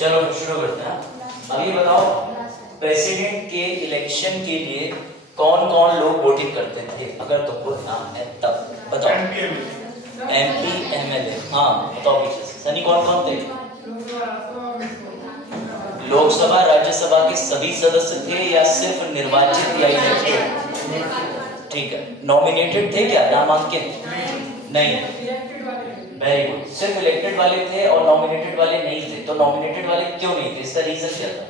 चलो शुरू करते हैं। अब ये बताओ, प्रेसिडेंट के इलेक्शन के लिए कौन कौन लोग वोटिंग करते थे? अगर तुमको नाम है तब बताओ। एमपी एमएलए, हाँ बताओ पीछे से। सनी कौन कौन थे? लोकसभा राज्यसभा के सभी सदस्य थे या सिर्फ निर्वाचित या इलेक्टेड? ठीक है। नॉमिनेटेड थे क्या? नामांकित नहीं। Very good. सिर्फ इलेक्टेड वाले थे और नॉमिनेटेड वाले नहीं थे। तो नॉमिनेटेड वाले क्यों नहीं थे? इसका रीजन क्या था?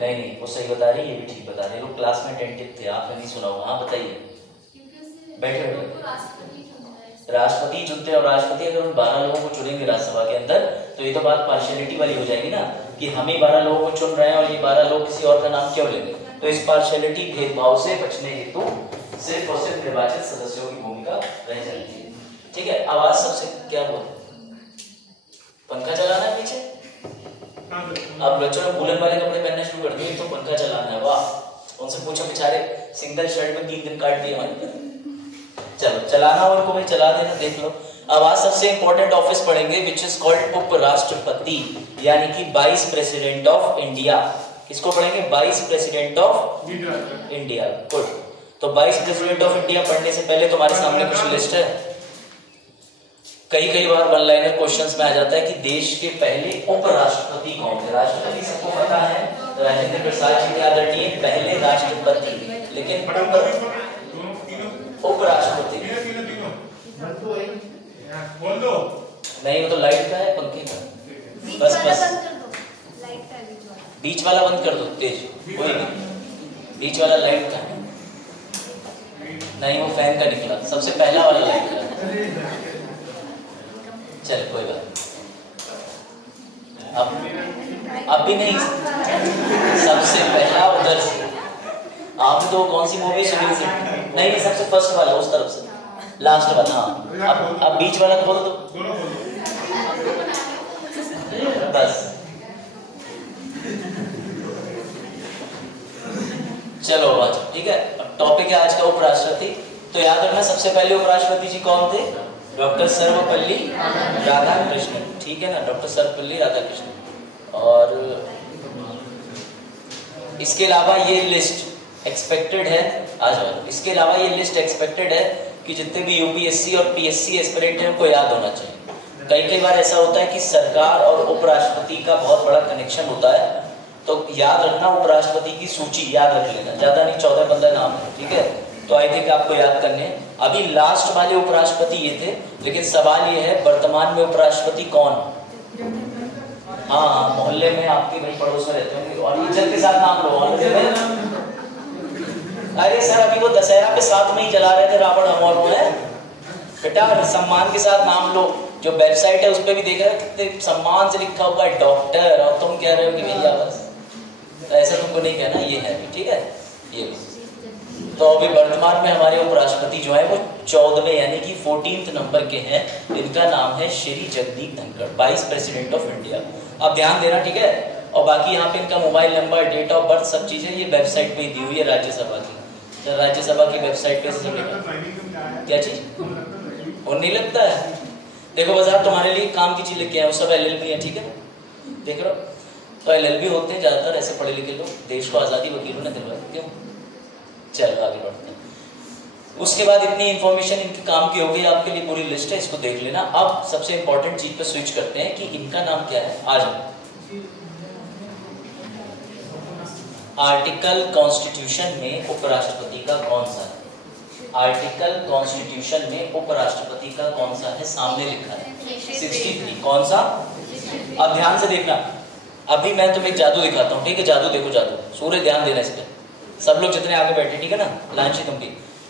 नहीं नहीं, वो सही बता रही है, ये भी ठीक बता रही है। लोग क्लास में अटेंटिव थे, आपने नहीं सुना होगा। हाँ बताइए। बैठे बैठे राष्ट्रपति चुनते हैं, और राष्ट्रपति अगर उन 12 लोगों को चुनेंगे राज्यसभा के अंदर, तो ये तो बात पार्शियलिटी वाली हो जाएगी ना, कि हम ही 12 लोगों को चुन रहे हैं और ये 12 लोग किसी और का नाम क्यों लेंगे। तो इस पार्शियलिटी भेदभाव से बचने हेतु सिर्फ और सिर्फ निर्वाचित सदस्यों की भूमिका रह जाती है। ठीक है। आवाज सबसे क्या बोल, पंखा चलाना है पीछे। अब बच्चों ने वूलन वाले कपड़े पहनना शुरू कर दिए, तो पंखा चलाना है। वाह, उनसे पूछो, बेचारे सिंगल शर्ट में 3 दिन काट दिए हमारे। चलो, चलाना और को भी चला देना, देख लो। अब आज सबसे इंपॉर्टेंट ऑफिस पढ़ेंगे, विच इज कॉल्ड उपराष्ट्रपति, यानी कि वाइस प्रेसिडेंट ऑफ इंडिया। किसको पढ़ेंगे? Vice president of India. Good. तो वाइस प्रेसिडेंट ऑफ इंडिया पढ़ने से पहले तुम्हारे सामने कुछ लिस्ट है। कई बार वन लाइनर क्वेश्चंस में आ जाता है कि देश के पहले उपराष्ट्रपति कौन थे? राष्ट्रपति सबको पता है, राजेंद्र प्रसाद जी थे आदरणीय पहले राष्ट्रपति, लेकिन उपराष्ट्रपति नहीं। वो तो लाइट का है, पंखे का। बस बीच वाला बंद कर दो तेज, कोई नहीं। बीच वाला लाइट का है नहीं, वो फैन का निकला। सबसे पहला वाला लाइट का। चल कोई बात। अब भी नहीं, सबसे पहला उधर से। आप तो कौन सी मूवी सुनी थी? नहीं, सबसे फर्स्ट वाला उस तरफ से, लास्ट वाला। हाँ, अब बीच वाला खोल दो बस। चलो आज ठीक है। टॉपिक है आज का उपराष्ट्रपति। तो याद रखना, सबसे पहले उपराष्ट्रपति जी कौन थे? डॉक्टर सर्वपल्ली राधाकृष्णन। ठीक है ना, डॉक्टर सर्वपल्ली राधाकृष्णन। और इसके अलावा ये लिस्ट एक्सपेक्टेड है, आ जाओ। इसके अलावा ये लिस्ट एक्सपेक्टेड है कि जितने भी यूपीएससी और पीएससी एस्पिरेंट हैं उनको याद होना चाहिए। कई बार ऐसा होता है कि सरकार और उपराष्ट्रपति का बहुत बड़ा कनेक्शन होता है, तो याद रखना उपराष्ट्रपति की सूची याद रख लेना। ज्यादा नहीं, 14-15 नाम है। ठीक है, तो आई थिंक आपको याद करने हैं। अभी लास्ट वाले उपराष्ट्रपति ये थे, लेकिन सवाल ये है वर्तमान में उपराष्ट्रपति कौन? हाँ, मोहल्ले में आपके भाई पड़ोस में रहते होंगे, और इज्जत के साथ नाम लो। अरे सर, अभी वो दशहरा के साथ में ही जला रहे थे रावण हम और वो है। बेटा सम्मान के साथ नाम लो। जो वेबसाइट है उस पर भी देख रहे हो कितने सम्मान से लिखा हुआ है डॉक्टर, और तुम कह रहे हो कि भैया बस। ऐसा तुमको नहीं कहना, ये है। ठीक है, ये भी। तो अभी वर्तमान में हमारे उपराष्ट्रपति जो है वो 14वें यानी कि 14th नंबर के हैं। इनका नाम है Shri Jagdeep Dhankhar, vice president of India. अब ध्यान देना, ठीक है। और बाकी यहाँ पे इनका mobile number, date of birth, सब चीजें ये वेबसाइट पे दी हुई है राज्यसभा की। तो राज्यसभा की वेबसाइट पे सब लिखा। क्या चीज? और नहीं लगता है? देखो बाजार तुम्हारे लिए काम की चीज लेके आए, वो सब LLB है। ठीक है, देख रहे हो? तो LLB होते हैं ज्यादातर ऐसे पढ़े लिखे लोग, देश को आजादी वकीलों ने दिलवाई। क्यों? चलो आगे बढ़ते हैं। उसके बाद इतनी इंफॉर्मेशन इनके काम की हो गई, आपके लिए पूरी लिस्ट है, इसको देख लेना। अब सबसे इंपॉर्टेंट चीज पे स्विच करते हैं कि इनका नाम क्या है। आज आर्टिकल कॉन्स्टिट्यूशन में उपराष्ट्रपति का कौन सा है? आर्टिकल कॉन्स्टिट्यूशन में उपराष्ट्रपति का कौन सा है? सामने लिखा है 63। कौन सा? अब ध्यान से देखना, अभी मैं तुम्हें एक जादू दिखाता हूँ। ठीक है, जादू देखो, जादू। सूर्य ध्यान देना इस पे, सब लोग जितने आगे बैठे। ठीक है ना, लांची तुम भी।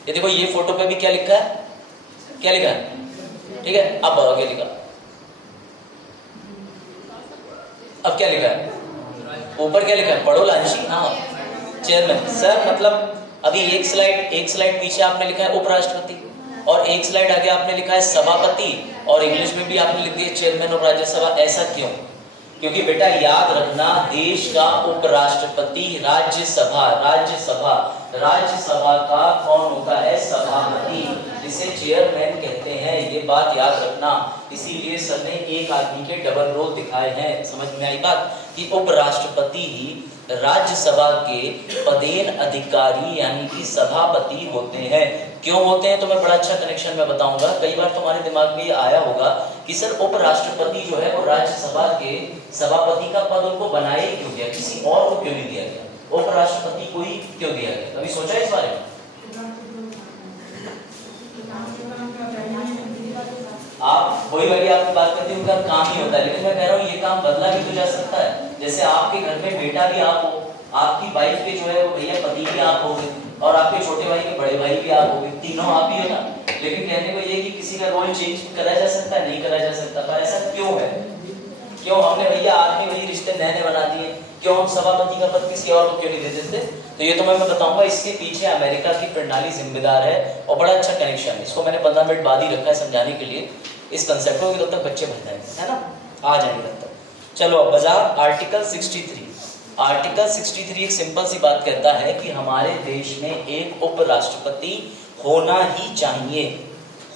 ये देखो, ये फोटो पे भी क्या लिखा है? क्या लिखा है? ठीक है, अब बताओ क्या लिखा। अब क्या लिखा है? ऊपर क्या लिखा है? पढ़ो लांची। हाँ, चेयरमैन सर। मतलब अभी एक स्लाइड पीछे आपने लिखा है उपराष्ट्रपति, और एक स्लाइड आगे आपने लिखा है सभापति, और इंग्लिश में भी आपने लिख दिया चेयरमैन ऑफ राज्यसभा। ऐसा क्यों? क्योंकि बेटा याद रखना, देश का उपराष्ट्रपति राज्यसभा राज्यसभा का कौन होता है? सभापति, जिसे चेयरमैन कहते हैं। ये बात याद रखना, इसीलिए सर ने एक आदमी के डबल रोल दिखाए हैं। समझ में आई बात कि उपराष्ट्रपति ही राज्यसभा के पदेन अधिकारी यानी कि सभापति होते हैं। क्यों होते हैं तो मैं बड़ा अच्छा कनेक्शन में बताऊंगा। कई बार तुम्हारे दिमाग में ये आया होगा कि सर उपराष्ट्रपति जो है वो राज्यसभा के सभापति का पद उनको बनाया ही क्यों गया, किसी और को क्यों नहीं दिया गया, उपराष्ट्रपति को ही क्यों दिया गया? कभी सोचा इस बारे में? आप वही वाली आपकी बात करते हैं, उनका काम ही होता है, लेकिन मैं कह रहा हूँ ये काम बदला भी तो जा सकता है। जैसे आपके घर में बेटा भी आप हो, आपकी वाइफ के जो है वो भैया पति भी आप हो गए, और आपके छोटे भाई के बड़े भाई भी आप हो गए, तीनों आप ही हो ना। लेकिन कहने को ये कि किसी का रोल चेंज करा जा सकता है, नहीं करा जा सकता। तो ऐसा क्यों है? क्यों हमने भैया आदमी वही रिश्ते नए नए बना दिए? क्यों हम सभापति का पद किसी और को क्यों नहीं दे देते? तो ये तो मैं बताऊंगा। इसके पीछे अमेरिका की प्रणाली जिम्मेदार है, और बड़ा अच्छा कनेक्शन है। इसको मैंने 15 मिनट बाद ही रखा है समझाने के लिए इस कंसेप्ट को, तब तक बच्चे भर जाएंगे, है ना, आ जाएंगे तब तक। चलो बाजार आर्टिकल 63। आर्टिकल 63 एक सिंपल सी बात कहता है कि हमारे देश में एक उपराष्ट्रपति होना ही चाहिए,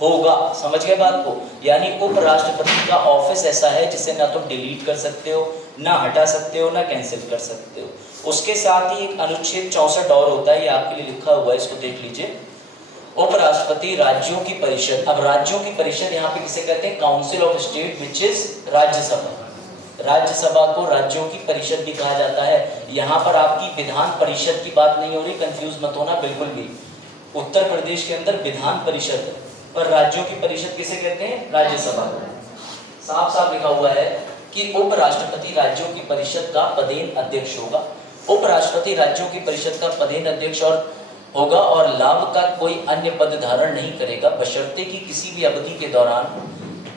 होगा। समझ गए बात को? यानी उपराष्ट्रपति का ऑफिस ऐसा है जिसे ना तो डिलीट कर सकते हो, ना हटा सकते हो, ना कैंसिल कर सकते हो। उसके साथ ही एक अनुच्छेद 64 और होता है, ये आपके लिए लिखा हुआ है, इसको देख लीजिए। उपराष्ट्रपति राज्यों की परिषद, अब राज्यों की परिषद यहाँ पे किसे कहते हैं? Council of state which is Rajya Sabha. Rajya Sabha को राज्यों की परिषद भी कहा जाता है। यहाँ पर आपकी विधान परिषद की बात नहीं हो रही, कंफ्यूज मत होना बिल्कुल भी। उत्तर प्रदेश के अंदर विधान परिषद है, पर राज्यों की परिषद किसे कहते हैं? राज्यसभा। साफ साफ लिखा हुआ है कि उपराष्ट्रपति राज्यों की परिषद का पदेन अध्यक्ष होगा। उपराष्ट्रपति राज्यों की परिषद का पदेन अध्यक्ष और होगा और लाभ का कोई अन्य पद धारण नहीं करेगा, बशर्ते कि किसी भी अवधि के दौरान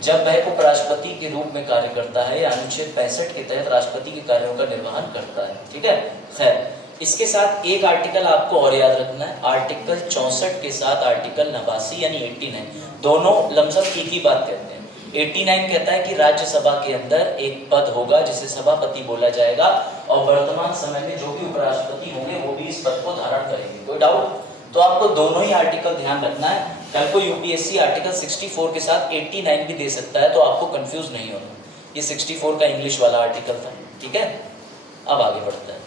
जब वह उपराष्ट्रपति के रूप में कार्य करता है या अनुच्छेद 65 के तहत राष्ट्रपति के कार्यों का निर्वहन करता है। ठीक है, खैर इसके साथ एक आर्टिकल आपको और याद रखना है। आर्टिकल 64 के साथ आर्टिकल 89 यानी 89, दोनों लमसम एक ही बात कहते हैं। 89 कहता है कि राज्यसभा के अंदर एक पद होगा जिसे सभापति बोला जाएगा, और वर्तमान समय में जो भी उपराष्ट्रपति होंगे वो भी इस पद को धारण करेंगे। कोई डाउट? तो आपको दोनों ही आर्टिकल ध्यान रखना है। कल को यूपीएससी आर्टिकल 64 के साथ 89 भी दे सकता है, तो आपको कंफ्यूज नहीं होना। ये 64 का इंग्लिश वाला आर्टिकल था। ठीक है, अब आगे बढ़ता है।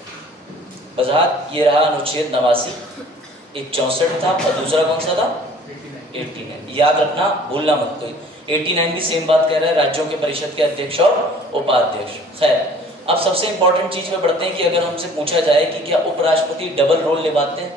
वजाहत ये रहा अनुच्छेद 89, एक 64 था और दूसरा कौन सा था? 89। याद रखना, भूलना मत कोई। 89 भी सेम बात कह रहा है, राज्यों के परिषद के अध्यक्ष और उपाध्यक्ष। खैर अब सबसे इंपॉर्टेंट चीज में बढ़ते हैं कि अगर हमसे पूछा जाए कि क्या उपराष्ट्रपति डबल रोल निभाते हैं,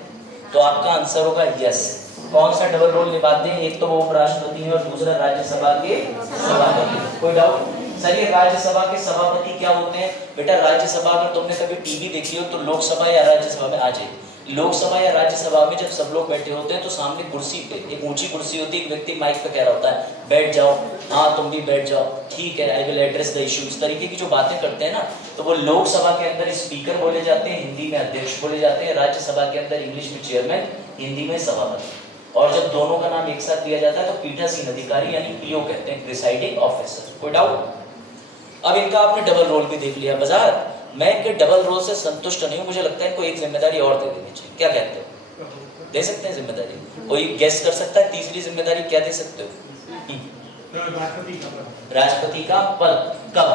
तो आपका आंसर होगा यस। कौन सा डबल रोल निभाते हैं? एक तो वो उपराष्ट्रपति है और दूसरा राज्यसभा के सभापति। कोई डाउट? सर ये राज्यसभा के सभापति क्या होते हैं? बेटा राज्यसभा, अगर तुमने कभी टीवी देखी हो तो लोकसभा या राज्यसभा में आ जाए, लोकसभा या राज्यसभा में जब सब लोग बैठे होते हैं तो सामने कुर्सी पे एक ऊंची कुर्सी होती है, एक व्यक्ति माइक पे कह रहा होता है बैठ जाओ, हाँ तुम भी बैठ जाओ, ठीक है, I will address the issue. इस तरीके की जो बातें करते हैं ना, तो वो लोकसभा के अंदर स्पीकर बोले जाते हैं, हिंदी में अध्यक्ष बोले जाते हैं, राज्यसभा के अंदर इंग्लिश में चेयरमैन, हिंदी में सभापति। और जब दोनों का नाम एक साथ दिया जाता है तो पीठासीन अधिकारी यानी पीओ कहते हैं, प्रिसाइडिंग ऑफिसर। कोई डाउट? अब इनका आपने डबल रोल भी देख लिया। बाजार मैं इनके डबल रोल से संतुष्ट नहीं हूं, मुझे लगता है इनको एक जिम्मेदारी और दे देनी चाहिए। क्या कहते हो? दे सकते हैं जिम्मेदारी? कोई गेस कर सकता है तीसरी जिम्मेदारी क्या दे सकते हो? राष्ट्रपति का पद कब?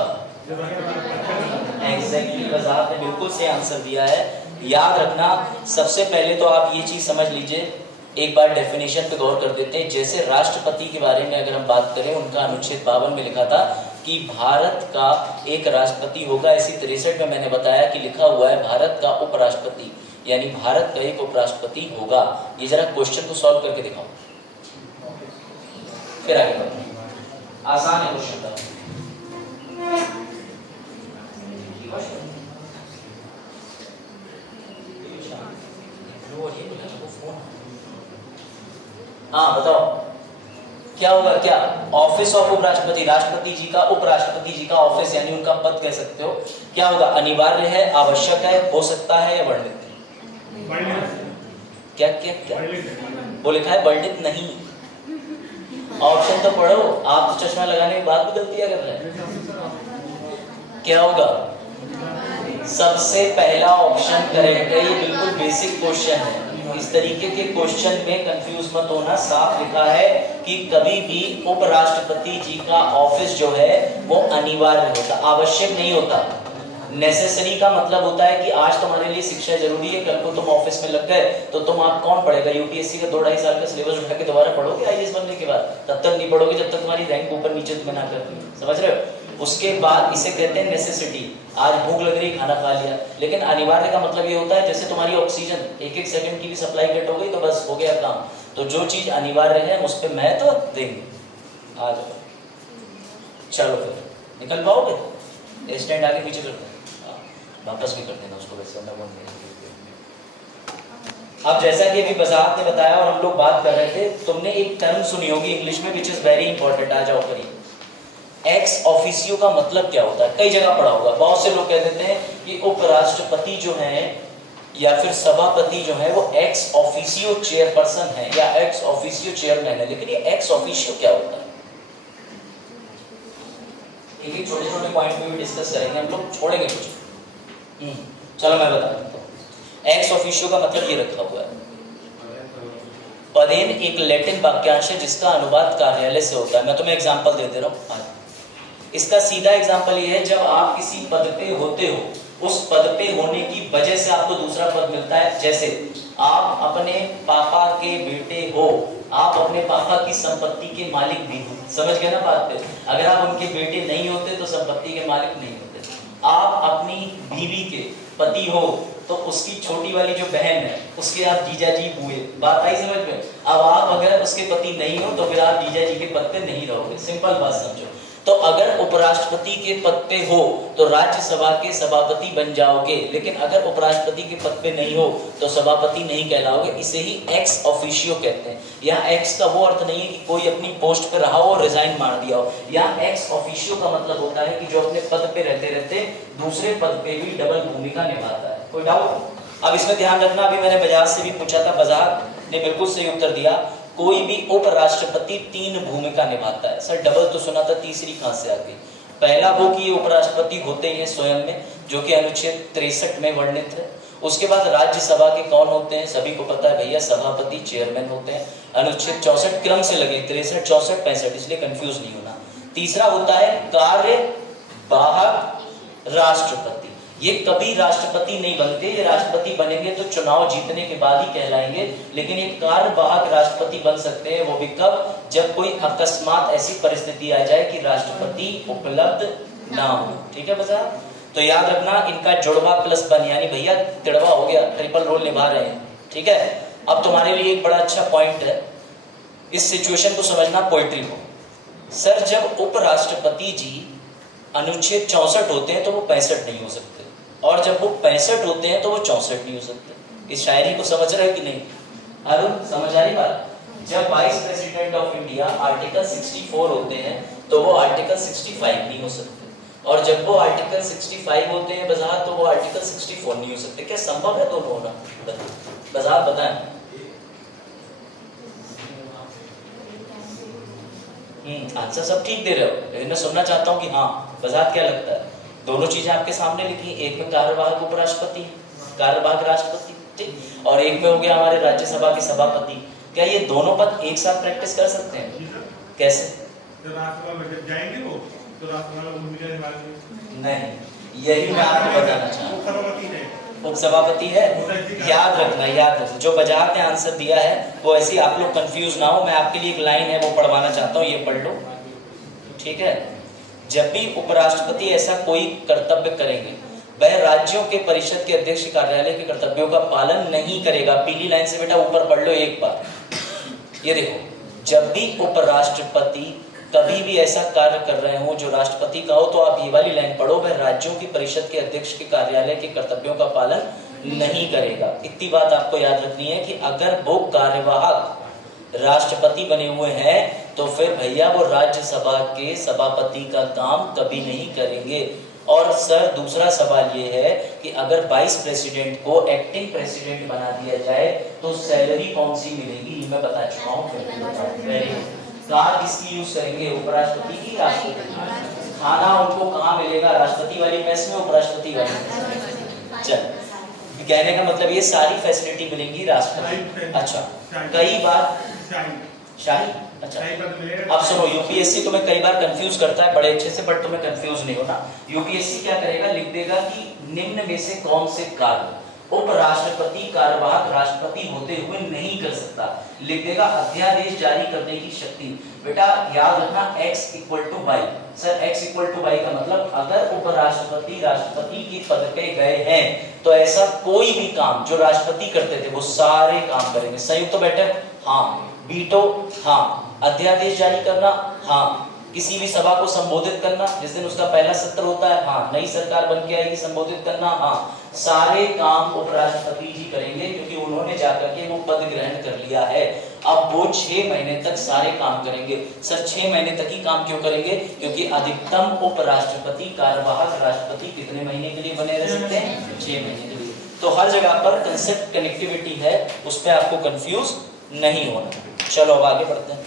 एग्जैक्टली, वजाहत ने बिल्कुल से आंसर दिया है। याद रखना, सबसे पहले तो आप ये चीज समझ लीजिए, एक बार डेफिनेशन पे गौर कर देते हैं। जैसे राष्ट्रपति के बारे में अगर हम बात करें, उनका अनुच्छेद 52 में लिखा था कि भारत का एक राष्ट्रपति होगा। इसी 63 में मैंने बताया कि लिखा हुआ है भारत का उपराष्ट्रपति, यानी भारत का एक उपराष्ट्रपति होगा। ये जरा क्वेश्चन को सॉल्व करके दिखाओ, फिर आगे बढ़ते हैं। आसान है क्वेश्चन का। हाँ बताओ क्या होगा? क्या ऑफिस ऑफ उपराष्ट्रपति, राष्ट्रपति जी का, उपराष्ट्रपति जी का ऑफिस यानी उनका पद कह सकते हो, क्या होगा? अनिवार्य है, आवश्यक है, हो सकता है या वर्णित? क्या क्या क्या वो लिखा है? वर्णित नहीं। ऑप्शन तो पढ़ो, आप तो चश्मा लगाने के बाद भी गलतियां कर रहे हैं। क्या होगा? सबसे पहला ऑप्शन करेक्ट है। ये बिल्कुल बेसिक क्वेश्चन है, इस तरीके के क्वेश्चन में कंफ्यूज मत होना। साफ लिखा है कि कभी भी उपराष्ट्रपति जी का ऑफिस जो है वो अनिवार्य होता, आवश्यक नहीं होता। नेसेसरी का मतलब होता है कि आज तुम्हारे लिए शिक्षा जरूरी है, कल को तुम ऑफिस में लग गए तो तुम आप कौन पढ़ेगा? यूपीएससी का 2-2.5 साल का सिलेबस उठा के दोबारा पढ़ोगे आईएएस बनने के बाद? तब तक नहीं पढ़ोगे जब तक तुम्हारी रैंक ऊपर नीचे तुम्हें ना करती। समझ रहे हो? उसके बाद इसे कहते हैं नेसेसिटी। आज भूख लग रही, खाना खा लिया। लेकिन अनिवार्य का मतलब ये होता है जैसे तुम्हारी ऑक्सीजन 1-1 सेकंड की भी सप्लाई कट हो गई तो बस हो गया काम। तो जो चीज अनिवार्य है उस पर महत्व देंगे। आ जाओ, चलो फिर निकल पाओगे? स्टैंड आगे पीछे करते हैं, वापस भी कर देना उसको, वैसे मैं बोल नहीं। अब जैसा कि अभी बजात ने बताया और हम लोग बात कर रहे थे, तुमने एक टर्म सुनी होगी इंग्लिश में विच इज वेरी इंपॉर्टेंट। आ जाओ करिए, एक्स ऑफिसियो का मतलब क्या होता है? कई जगह पढ़ा होगा। बहुत से लोग कह देते हैं कि उपराष्ट्रपति जो है या फिर सभापति जो है वो एक्स ऑफिसियो चेयरपर्सन है या एक्स ऑफिसियो चेयरमैन है। लेकिन ये एक्स ऑफिसियो क्या होता है? एक छोटे छोटे पॉइंट में भी डिस्कस करेंगे हम लोग, छोड़ेंगे कुछ। चलो मैं बता देता हूँ। एक्स ऑफिशियो का मतलब ये रखा हुआ है। पदेन एक लैटिन वाक्यांश है जिसका अनुवाद कार्यालय से होता है। मैं तुम्हें एग्जांपल दे दे रहा हूँ। इसका सीधा एग्जांपल ये है, जब आप किसी पद पे होते हो, उस पद पे होने की वजह से आपको दूसरा पद मिलता है। जैसे आप अपने पापा के बेटे हो, आप अपने पापा की संपत्ति के मालिक भी हो। समझ गए ना बात पे? अगर आप उनके बेटे नहीं होते तो संपत्ति के मालिक नहीं होते। आप अपनी बीवी के पति हो तो उसकी छोटी वाली जो बहन है उसके आप जीजा जी हुए। बात आई समझ में? अब आप अगर उसके पति नहीं हो तो फिर आप जीजा जी के पद पे नहीं रहोगे। सिंपल बात समझो। तो अगर उपराष्ट्रपति के पद पे हो तो राज्यसभा के सभापति बन जाओगे, लेकिन अगर उपराष्ट्रपति के पद पे नहीं हो तो सभापति नहीं कहलाओगे। इसे ही एक्स ऑफिशियो कहते हैं। यहाँ एक्स का वो अर्थ नहीं है कि कोई अपनी पोस्ट पे रहा हो और रिजाइन मार दिया हो। यहाँ एक्स ऑफिशियो का मतलब होता है कि जो अपने पद पे रहते रहते दूसरे पद पे भी डबल भूमिका निभाता है। कोई डाउट? अब इसमें ध्यान रखना, अभी मैंने बजाज से भी पूछा था, बजाज ने बिल्कुल सही उत्तर दिया। कोई भी उपराष्ट्रपति 3 भूमिका निभाता है। सर डबल तो सुना था, तीसरी कहां से आ गई? पहला वो कि उपराष्ट्रपति होते हैं स्वयं में, जो कि अनुच्छेद 63 में वर्णित है। उसके बाद राज्यसभा के कौन होते हैं? सभी को पता है भैया, सभापति चेयरमैन होते हैं। अनुच्छेद 64 क्रम से लगे, 63, 64, 65, इसलिए कंफ्यूज नहीं होना। तीसरा होता है कार्यवाहक राष्ट्रपति। ये कभी राष्ट्रपति नहीं बनते, ये राष्ट्रपति बनेंगे तो चुनाव जीतने के बाद ही कहलाएंगे। लेकिन ये कार्यवाहक राष्ट्रपति बन सकते हैं, वो भी कब? जब कोई अकस्मात ऐसी परिस्थिति आ जाए कि राष्ट्रपति उपलब्ध ना हो। ठीक है बचा? तो याद रखना, इनका जुड़वा प्लस बन, यानी भैया तिड़वा हो गया, ट्रिपल रोल निभा रहे हैं। ठीक है? अब तुम्हारे लिए एक बड़ा अच्छा पॉइंट है, इस सिचुएशन को समझना, पोइट्री को। सर जब उपराष्ट्रपति जी अनुच्छेद 64 होते हैं तो वो 65 नहीं हो सकते, और जब वो 65 होते हैं तो वो 64 नहीं हो सकते। इस शायरी को समझ रहे कि नहीं? अरुण समझ आ रही बात? जब vice president of India article 64 होते हैं तो वो आर्टिकल 65 नहीं हो सकते, और जब वो आर्टिकल 65 होते हैं बजात तो वो आर्टिकल 64 नहीं हो सकते। क्या संभव है दोनों होना? बजात बताएं। आंसर सब ठीक दे रहे हो, लेकिन मैं सुनना चाहता हूँ कि हाँ बजात क्या लगता है? दोनों चीजें आपके सामने लिखी, एक में कार्यवाहक उपराष्ट्रपति, कार्यवाहक राष्ट्रपति, ठीक, और एक में हो गया हमारे राज्यसभा के सभापति। क्या ये दोनों पद एक साथ प्रैक्टिस कर सकते हैं? कैसे? नहीं, यही मैं आपको बताना चाहता हूँ। उपसभापति है, याद रखना, याद रखना। जो बजात ने आंसर दिया है वो ऐसे आप लोग कंफ्यूज ना हो। मैं आपके लिए एक लाइन है वो पढ़वाना चाहता हूँ, ये पढ़ लो। ठीक है? जब भी उपराष्ट्रपति ऐसा कोई कर्तव्य करेंगे, वह राज्यों के परिषद के अध्यक्ष कार्यालय के कर्तव्यों का पालन नहीं करेगा। पीली लाइन से बेटा ऊपर पढ़ लो एक बार। ये देखो, जब भी उपराष्ट्रपति कभी भी ऐसा कार्य कर रहे हो जो राष्ट्रपति का हो, तो आप ये वाली लाइन पढ़ो, वह राज्यों की परिषद के अध्यक्ष के कार्यालय के कर्तव्यों का पालन नहीं करेगा। इतनी बात आपको याद रखनी है कि अगर वो कार्यवाहक राष्ट्रपति बने हुए हैं तो फिर भैया वो राज्यसभा के सभापति का काम कभी नहीं करेंगे। और सर दूसरा सवाल ये है कि अगर वाइस प्रेसिडेंट को एक्टिंग प्रेसिडेंट बना दिया जाए तो सैलरी कौन सी मिलेगी? मैं बता चुका हूँ। कार किसकी यूज करेंगे? उपराष्ट्रपति की, राष्ट्रपति। खाना उनको कहाँ मिलेगा? राष्ट्रपति वाली मेस में, उपराष्ट्रपति वाली? चल कहने का मतलब ये सारी फैसिलिटी मिलेंगी राष्ट्रपति। अच्छा, कई बार शाही, अच्छा अब सुनो, यूपीएससी तुम्हें कई बार कंफ्यूज करता है बड़े अच्छे से, बट तुम्हें कंफ्यूज नहीं होना। यूपीएससी क्या करेगा, लिख देगा कि निम्न में से कौन से कार्य उपराष्ट्रपति कार्यवाहक राष्ट्रपति होते हुए नहीं कर सकता, लिख देगा अध्यादेश जारी करने की शक्ति। बेटा याद रखना x = y। Sir x = y का मतलब अगर उपराष्ट्रपति राष्ट्रपति के पद पे गए हैं तो ऐसा कोई भी काम जो राष्ट्रपति करते थे वो सारे काम करेंगे। संयुक्त बैठक हाँ, वीटो हाँ, अध्यादेश जारी करना हाँ, किसी भी सभा को संबोधित करना जिस दिन उसका पहला सत्र होता है हाँ, नई सरकार बन के आएगी संबोधित करना हाँ, सारे काम उपराष्ट्रपति जी करेंगे क्योंकि उन्होंने जाकर के वो पद ग्रहण कर लिया है। अब वो 6 महीने तक सारे काम करेंगे। सर 6 महीने तक ही काम क्यों करेंगे, क्योंकि अधिकतम उपराष्ट्रपति कार्यवाहक राष्ट्रपति कितने महीने के लिए बने रह सकते हैं, 6 महीने के लिए। तो हर जगह पर कंसेप्ट कनेक्टिविटी है, उस पर आपको कंफ्यूज नहीं होना। चलो अब आगे बढ़ते हैं।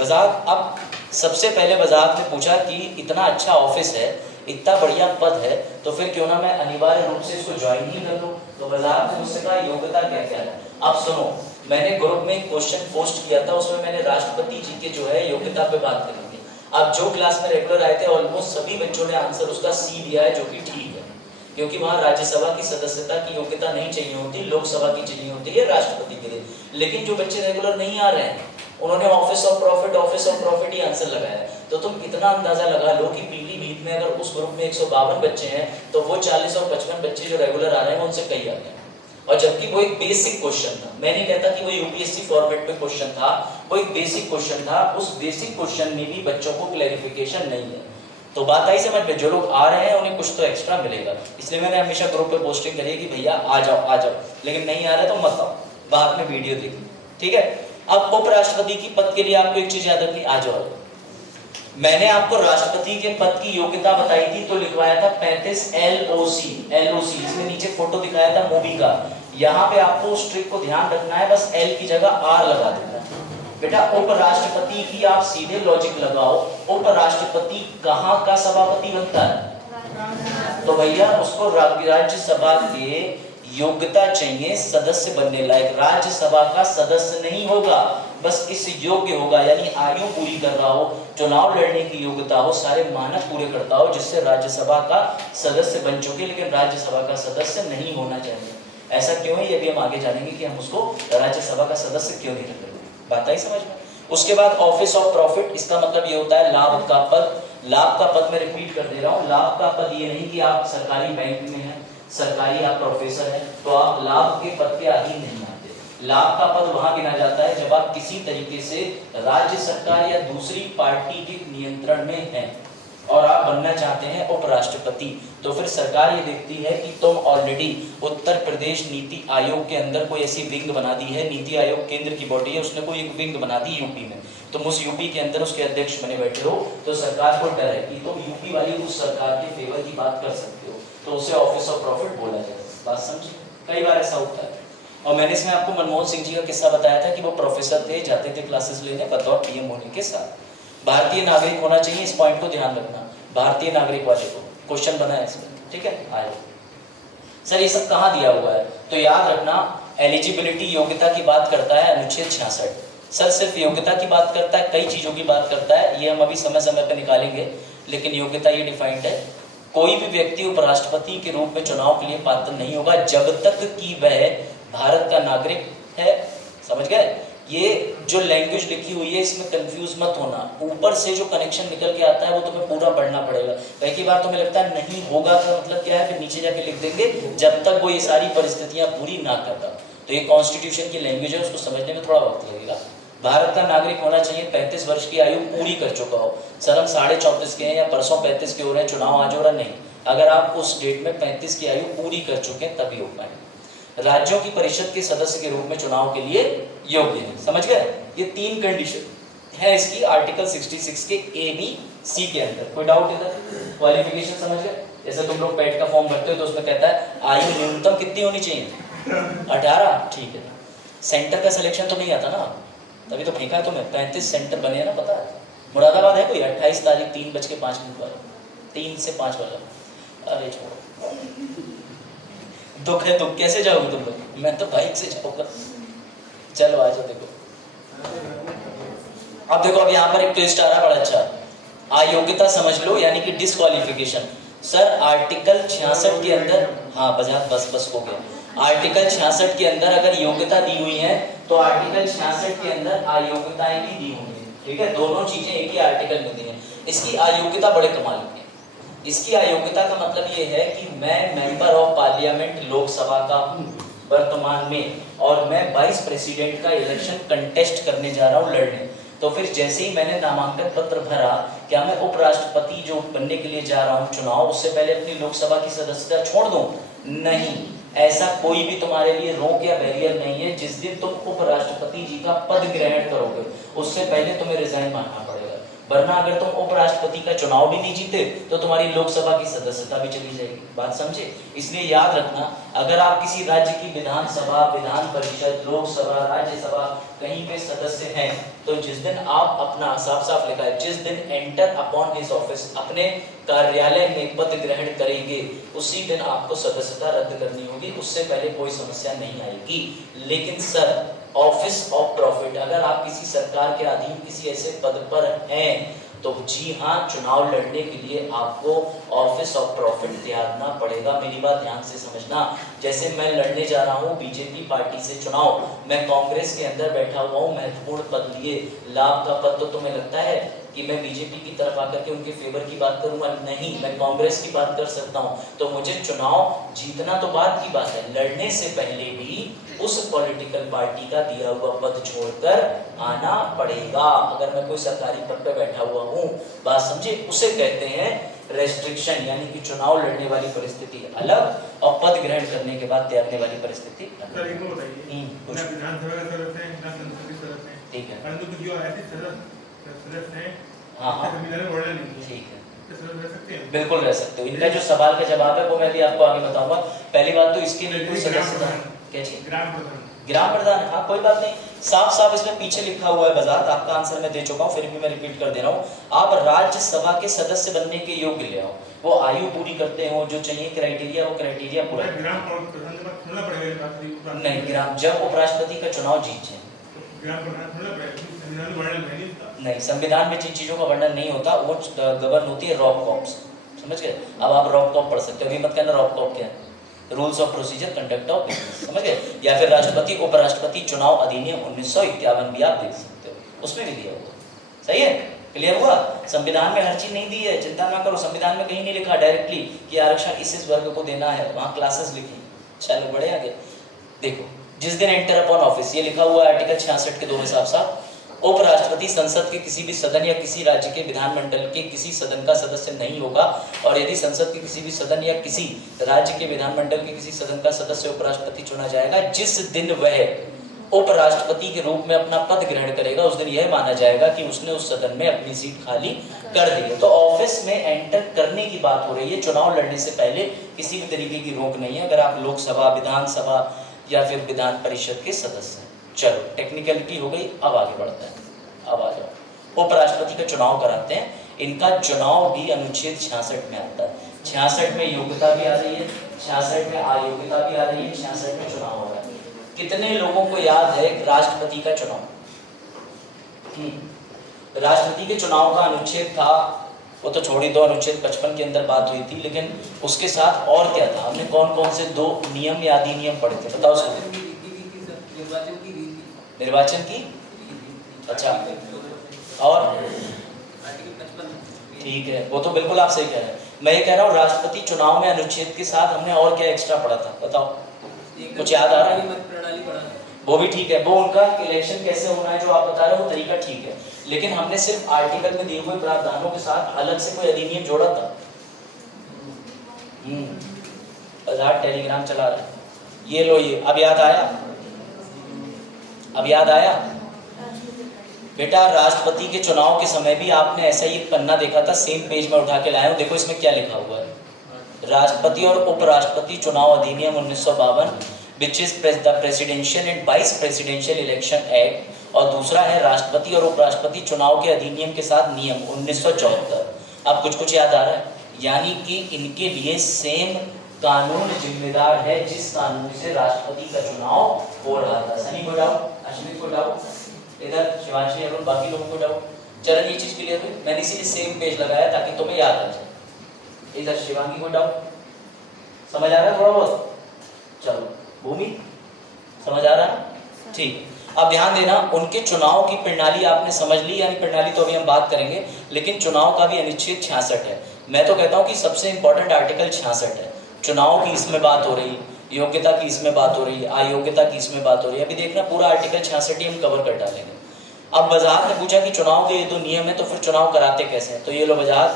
वजाहत, अब सबसे पहले वजाहत ने पूछा कि इतना अच्छा ऑफिस है, इतना बढ़िया पद है, तो फिर क्यों ना मैं अनिवार्य रूप से इसको ज्वाइन ही कर लूं। तो वजाहत ने मुझसे कहा योग्यता क्या क्या है। अब सुनो, मैंने ग्रुप में एक क्वेश्चन पोस्ट किया था, उसमें मैंने राष्ट्रपति जी के जो है योग्यता पे बात करेंगे। अब जो क्लास में रेगुलर आए थे ऑलमोस्ट सभी बच्चों ने आंसर उसका सी दिया है, जो कि ठीक है, क्योंकि वहां राज्यसभा की सदस्यता की योग्यता नहीं चाहिए होती, लोकसभा की चाहिए होती है राष्ट्रपति के लिए। लेकिन जो बच्चे रेगुलर नहीं आ रहे हैं उन्होंने office of profit he answer लगाया है। तो तुम इतना अंदाजा लगा लो कि पीलीभीत में अगर उस ग्रुप में 152 बच्चे हैं तो वो 40 और 55 बच्चे जो रेगुलर आ रहे हैं उनसे कई आ गए। और जबकि वो एक बेसिक क्वेश्चन था, मैं नहीं कहता कि वो यूपीएससी फॉर्मेट में क्वेश्चन था, वो एक बेसिक क्वेश्चन था। उस बेसिक क्वेश्चन में भी बच्चों को क्लैरिफिकेशन नहीं है। तो बात आई समझ में, जो लोग आ रहे हैं उन्हें कुछ तो एक्स्ट्रा मिलेगा। इसलिए मैंने हमेशा ग्रुप पे पोस्टिंग करी है कि भैया आ जाओ, लेकिन नहीं आ रहे तो मत आओ, बाद में वीडियो देखिए, ठीक है। अब उपराष्ट्रपति की पद के लिए आपको एक चीज याद रखनी, आ जाओ। मैंने आपको राष्ट्रपति के पद की योग्यता बताई थी तो लिखवाया था 35 LOC, इसमें नीचे फोटो दिखाया था मूवी का। यहाँ पे आपको उस ट्रिक को ध्यान रखना है, बस L की जगह R लगा देना है। बेटा उपराष्ट्रपति की आप सीधे लॉजिक लगाओ, उपराष्ट्रपति कहाँ का सभापति बनता है, तो भैया उसको राज्यसभा के योग्यता चाहिए सदस्य बनने लायक। राज्यसभा का सदस्य नहीं होगा, बस इस योग्य होगा, यानी आयु पूरी कर रहा हो, चुनाव लड़ने की योग्यता हो, सारे मानक पूरे करता हो, जिससे राज्यसभा का सदस्य बन चुके, लेकिन राज्यसभा का सदस्य नहीं होना चाहिए। ऐसा क्यों है ये भी हम आगे जानेंगे कि हम उसको राज्यसभा का सदस्य क्यों नहीं रखते। बात आई समझ में। उसके बाद ऑफिस ऑफ प्रॉफिट, इसका मतलब ये होता है लाभ का पद। लाभ का पद मैं रिपीट कर दे रहा हूँ, लाभ का पद ये नहीं कि आप सरकारी बैंक में हैं, सरकारी आप प्रोफेसर हैं तो आप लाभ के पद के अधीन नहीं आते। लाभ का पद वहां गिना जाता है जब आप किसी तरीके से राज्य सरकार या दूसरी पार्टी के नियंत्रण में हैं और आप बनना चाहते हैं उपराष्ट्रपति। तो फिर सरकार ये देखती है कि तुम ऑलरेडी उत्तर प्रदेश नीति आयोग के अंदर कोई ऐसी विंग बना दी है, नीति आयोग केंद्र की बॉडी है, उसने कोई एक विंग बना दी यूपी में, तुम उस यूपी के अंदर उसके अध्यक्ष बने बैठे हो, तो सरकार को डर है कि तुम यूपी वाली उस सरकार के फेवर की बात कर सकते हो, तो उसे ऑफिस ऑफ प्रॉफिट बोला जाए। बात समझिए, कई बार ऐसा होता है। और मैंने इसमें आपको मनमोहन सिंह जी का किस्सा बताया था कि वो प्रोफेसर थे, जाते थे क्लासेस लेने बतौर पीएम होने के साथ। भारतीय नागरिक होना चाहिए, इस पॉइंट को ध्यान रखना, भारतीय नागरिक वाले को क्वेश्चन बना है इसमें, ठीक है। आए सर ये सब कहाँ दिया हुआ है, तो याद रखना एलिजिबिलिटी योग्यता की बात करता है अनुच्छेद 66। सर सिर्फ योग्यता की बात करता है, कई चीजों की बात करता है, ये हम अभी समय समय पर निकालेंगे, लेकिन योग्यता ये डिफाइंड है, कोई भी व्यक्ति उपराष्ट्रपति के रूप में चुनाव के लिए पात्र नहीं होगा जब तक कि वह भारत का नागरिक है। समझ गए। ये जो लैंग्वेज लिखी हुई है इसमें कंफ्यूज मत होना, ऊपर से जो कनेक्शन निकल के आता है वो तुम्हें पूरा पढ़ना पड़ेगा। कई बार तुम्हें लगता है नहीं होगा का मतलब क्या है, फिर नीचे जाके लिख देंगे जब तक वो ये सारी परिस्थितियां पूरी ना करता। तो ये कॉन्स्टिट्यूशन की लैंग्वेज है, उसको समझने में थोड़ा वक्त लगेगा। भारत का नागरिक होना चाहिए, 35 वर्ष की आयु पूरी कर चुका हो। सर हम 34.5 के हैं या परसों 35 के हो रहे हैं, चुनाव आज हो रहा नहीं, अगर आप उस डेट में 35 की आयु पूरी कर चुके हैं तभी हो पाए। राज्यों की परिषद के सदस्य के रूप में चुनाव के लिए योग्य है। समझ गए। ये 3 कंडीशन है इसकी आर्टिकल 66 के ए बी सी के अंदर। कोई डाउट इधर? क्वालिफिकेशन समझ गए। जैसे तुम लोग पेट का फॉर्म भरते हो तो उसमें कहता है आयु न्यूनतम कितनी होनी चाहिए, 18। ठीक है। सेंटर का सिलेक्शन तो नहीं आता ना, तभी तो फेंका तुम्हें। 35 सेंटर बने हैं ना, पता है। मुरादाबाद है कोई 28 तारीख 3:05 वाला, 3 से 5 वाला। अरे छोड़ो, दुख है दुख, कैसे जाओगे तुम लोग? मैं तो बाइक से जाऊंगा। चलो आ जाओ। देखो अब देखो, अब यहाँ पर एक ट्विस्ट आ रहा बड़ा अच्छा। अयोग्यता समझ लो, यानी कि डिस्क्वालिफिकेशन। सर आर्टिकल 66 के अंदर, हाँ बस हो गया। आर्टिकल 66 के अंदर अगर योग्यता दी हुई है तो आर्टिकल 66 के अंदर अयोग्यताएं भी दी होंगी। ठीक है, दोनों चीजें एक ही आर्टिकल में दी है। इसकी अयोग्यता बड़े कमाल की है। इसकी अयोग्यता का मतलब ये है कि मैं मेंबर ऑफ पार्लियामेंट लोकसभा का हूँ वर्तमान में, और मैं वाइस प्रेसिडेंट का इलेक्शन कंटेस्ट करने जा रहा हूँ, लड़ने। तो फिर जैसे ही मैंने नामांकन पत्र भरा, क्या मैं उपराष्ट्रपति जो बनने के लिए जा रहा हूँ चुनाव, उससे पहले अपनी लोकसभा की सदस्यता छोड़ दूं? नहीं, ऐसा कोई भी तुम्हारे लिए रोक या बैरियर नहीं है। जिस दिन तुम उपराष्ट्रपति जी का पद ग्रहण करोगे उससे पहले तुम्हें रिजाइन मानना पड़ेगा, वरना अगर तुम उपराष्ट्रपति का चुनाव भी नहीं जीते तो तुम्हारी लोकसभा की सदस्यता भी चली जाएगी। बात समझे? इसलिए याद रखना, अगर आप किसी राज्य की विधानसभा, विधान परिषद, लोकसभा, राज्यसभा कहीं पे सदस्य हैं, तो जिस दिन आप अपना, साफ साफ लिखा है, जिस दिन एंटर अपॉन हिज ऑफिस, अपने कार्यालय में पद ग्रहण करेंगे, उसी दिन आपको सदस्यता रद्द करनी होगी। उससे पहले कोई समस्या नहीं आएगी। लेकिन सर ऑफिस ऑफ प्रॉफिट, अगर आप किसी सरकार के अधीन किसी ऐसे पद पर हैं, तो जी हाँ, चुनाव लड़ने के लिए आपको ऑफिस ऑफ प्रॉफिट त्यागना पड़ेगा। मेरी बात ध्यान से समझना। जैसे मैं लड़ने जा रहा हूँ बीजेपी पार्टी से चुनाव, मैं कांग्रेस के अंदर बैठा हुआ हूँ, महत्वपूर्ण पद लिए, लाभ का पद, तो तुम्हें लगता है कि मैं बीजेपी की तरफ आकर के उनके फेवर की बात करूंगा? नहीं, मैं कांग्रेस की बात कर सकता हूं। तो मुझे चुनाव जीतना तो बात की बात है, लड़ने से पहले भी उस पॉलिटिकल पार्टी का दिया हुआ पद छोड़कर आना पड़ेगा। अगर मैं कोई सरकारी पद पर बैठा हुआ हूं, बात समझे, उसे कहते हैं रेस्ट्रिक्शन, यानी कि चुनाव लड़ने वाली परिस्थिति अलग और पद ग्रहण करने के बाद त्यागने वाली परिस्थिति ठीक है। हाँ ठीक है, बिल्कुल रह सकते हो। इनका जो सवाल का जवाब है वो मैं भी आपको आगे बताऊंगा। पहली बात तो इसके लिए कोई सदस्यता, क्या चीज? ग्राम प्रधान, हाँ कोई बात नहीं, साफ साफ इसमें पीछे लिखा हुआ है बजात। आपका आंसर मैं दे चुका हूँ, फिर भी मैं रिपीट कर दे रहा हूँ। आप राज्यसभा के सदस्य बनने के योग्य ले आओ, वो आयु पूरी करते हो, जो चाहिए क्राइटेरिया, वो क्राइटेरिया पूरा नहीं। ग्राम, जब उपराष्ट्रपति का चुनाव जीत जाए, नहीं, संविधान में जिन चीजों का वर्णन नहीं होता वो गवर्न होती है रॉक कॉप्स, समझ गए? अब आप रॉक कॉप पढ़ सकते हो, अभी मत कहना रॉक कॉप क्या है, rules of procedure conduct of business, समझ गए? या फिर राष्ट्रपति उपराष्ट्रपति चुनाव अधिनियम 1951 भी आप देख सकते हो, उसमें भी दिया हुआ। सही है, क्लियर हुआ? संविधान में हर चीज नहीं दी है, चिंता ना करो। संविधान में कहीं नहीं लिखा डायरेक्टली कि आरक्षण इस वर्ग को देना है, वहां क्लासेस लिखी। चलो बढ़े आगे। देखो, जिस दिन एंटर अपॉन ऑफिस, ये लिखा हुआ है आर्टिकल 66 के 2 में साफ, उपराष्ट्रपति संसद के किसी भी सदन या किसी राज्य के विधानमंडल के किसी सदन का सदस्य नहीं होगा, और यदि संसद के किसी भी सदन या किसी राज्य के विधानमंडल के किसी सदन का सदस्य उपराष्ट्रपति चुना जाएगा, जिस दिन वह उपराष्ट्रपति के रूप में अपना पद ग्रहण करेगा, उस दिन यह माना जाएगा कि उसने उस सदन में अपनी सीट खाली कर दी है। तो ऑफिस में एंटर करने की बात हो रही है, चुनाव लड़ने से पहले किसी भी तरीके की रोक नहीं है, अगर आप लोकसभा, विधानसभा या फिर विधान परिषद के सदस्य हैं। चलो टेक्निकलिटी हो गई, अब आगे बढ़ते हैं। अब आ जाओ, उपराष्ट्रपति का चुनाव कराते हैं। इनका चुनाव भी अनुच्छेद 66 में आता है। 66 में योग्यता भी आ रही है, 66 में अयोग्यता भी आ रही है, 66 में चुनाव हो रहा है। कितने लोगों को याद है राष्ट्रपति का चुनाव? राष्ट्रपति के चुनाव का अनुच्छेद था, वो तो छोड़ी दो, अनुच्छेद 55 के अंदर बात हुई थी, लेकिन उसके साथ और क्या था? हमने कौन कौन से 2 नियम या अधिनियम पढ़े थे, बताओ सर? निर्वाचन की, अच्छा, और ठीक है, वो तो बिल्कुल आप सही कह रहे हैं। मैं ये कह रहा हूँ राष्ट्रपति चुनाव में अनुच्छेद के साथ हमने और क्या एक्स्ट्रा पढ़ा था, बताओ? कुछ याद आ रहा है? वो भी ठीक है, वो उनका इलेक्शन कैसे होना है जो आप बता रहे हो, वो तरीका ठीक है, लेकिन हमने सिर्फ आर्टिकल में दिए हुए प्रावधानों के साथ अलग से कोई अधिनियम जोड़ा था? टेलीग्राम चला रहा है, ये लो, ये अब याद आया? अब याद आया बेटा? राष्ट्रपति के चुनाव के समय भी आपने ऐसा ही पन्ना देखा था, सेम पेज में उठा के लाया हूं, देखो इसमें क्या लिखा हुआ है। राष्ट्रपति और उपराष्ट्रपति चुनाव अधिनियम 1952, which is the presidential and vice presidential election act, और दूसरा है राष्ट्रपति और उपराष्ट्रपति चुनाव के अधिनियम के साथ नियम 1974। अब कुछ कुछ याद आ रहा है? यानी कि इनके लिए सेम कानून जिम्मेदार है जिस कानून से राष्ट्रपति का चुनाव हो रहा था। सनी को डाउट, अश्विन को डाउट, इधर शिवांशी एवं बाकी लोगों को डाउट। चरण ये चीज क्लियर हुई? मैंने इसीलिए सेम पेज लगाया ताकि तुम्हें याद आ जाए। इधर शिवांगी को डाउट, समझ आ रहा है थोड़ा बहुत? चलो भूमि समझ आ रहा है? ठीक। अब ध्यान देना, उनके चुनाव की प्रणाली आपने समझ ली, यानी प्रणाली तो अभी हम बात करेंगे, लेकिन चुनाव का भी अनुच्छेद 66 है। मैं तो कहता हूं कि सबसे इंपॉर्टेंट आर्टिकल 66 है। चुनाव की इसमें बात हो रही, योग्यता की इसमें बात हो रही, अयोग्यता की इसमें बात हो रही है। अभी देखना पूरा आर्टिकल 66 ही हम कवर कर डालेंगे। अब वजाहत ने पूछा कि चुनाव के ये तो नियम है, तो फिर चुनाव कराते कैसे हैं? तो ये लो वजाहत,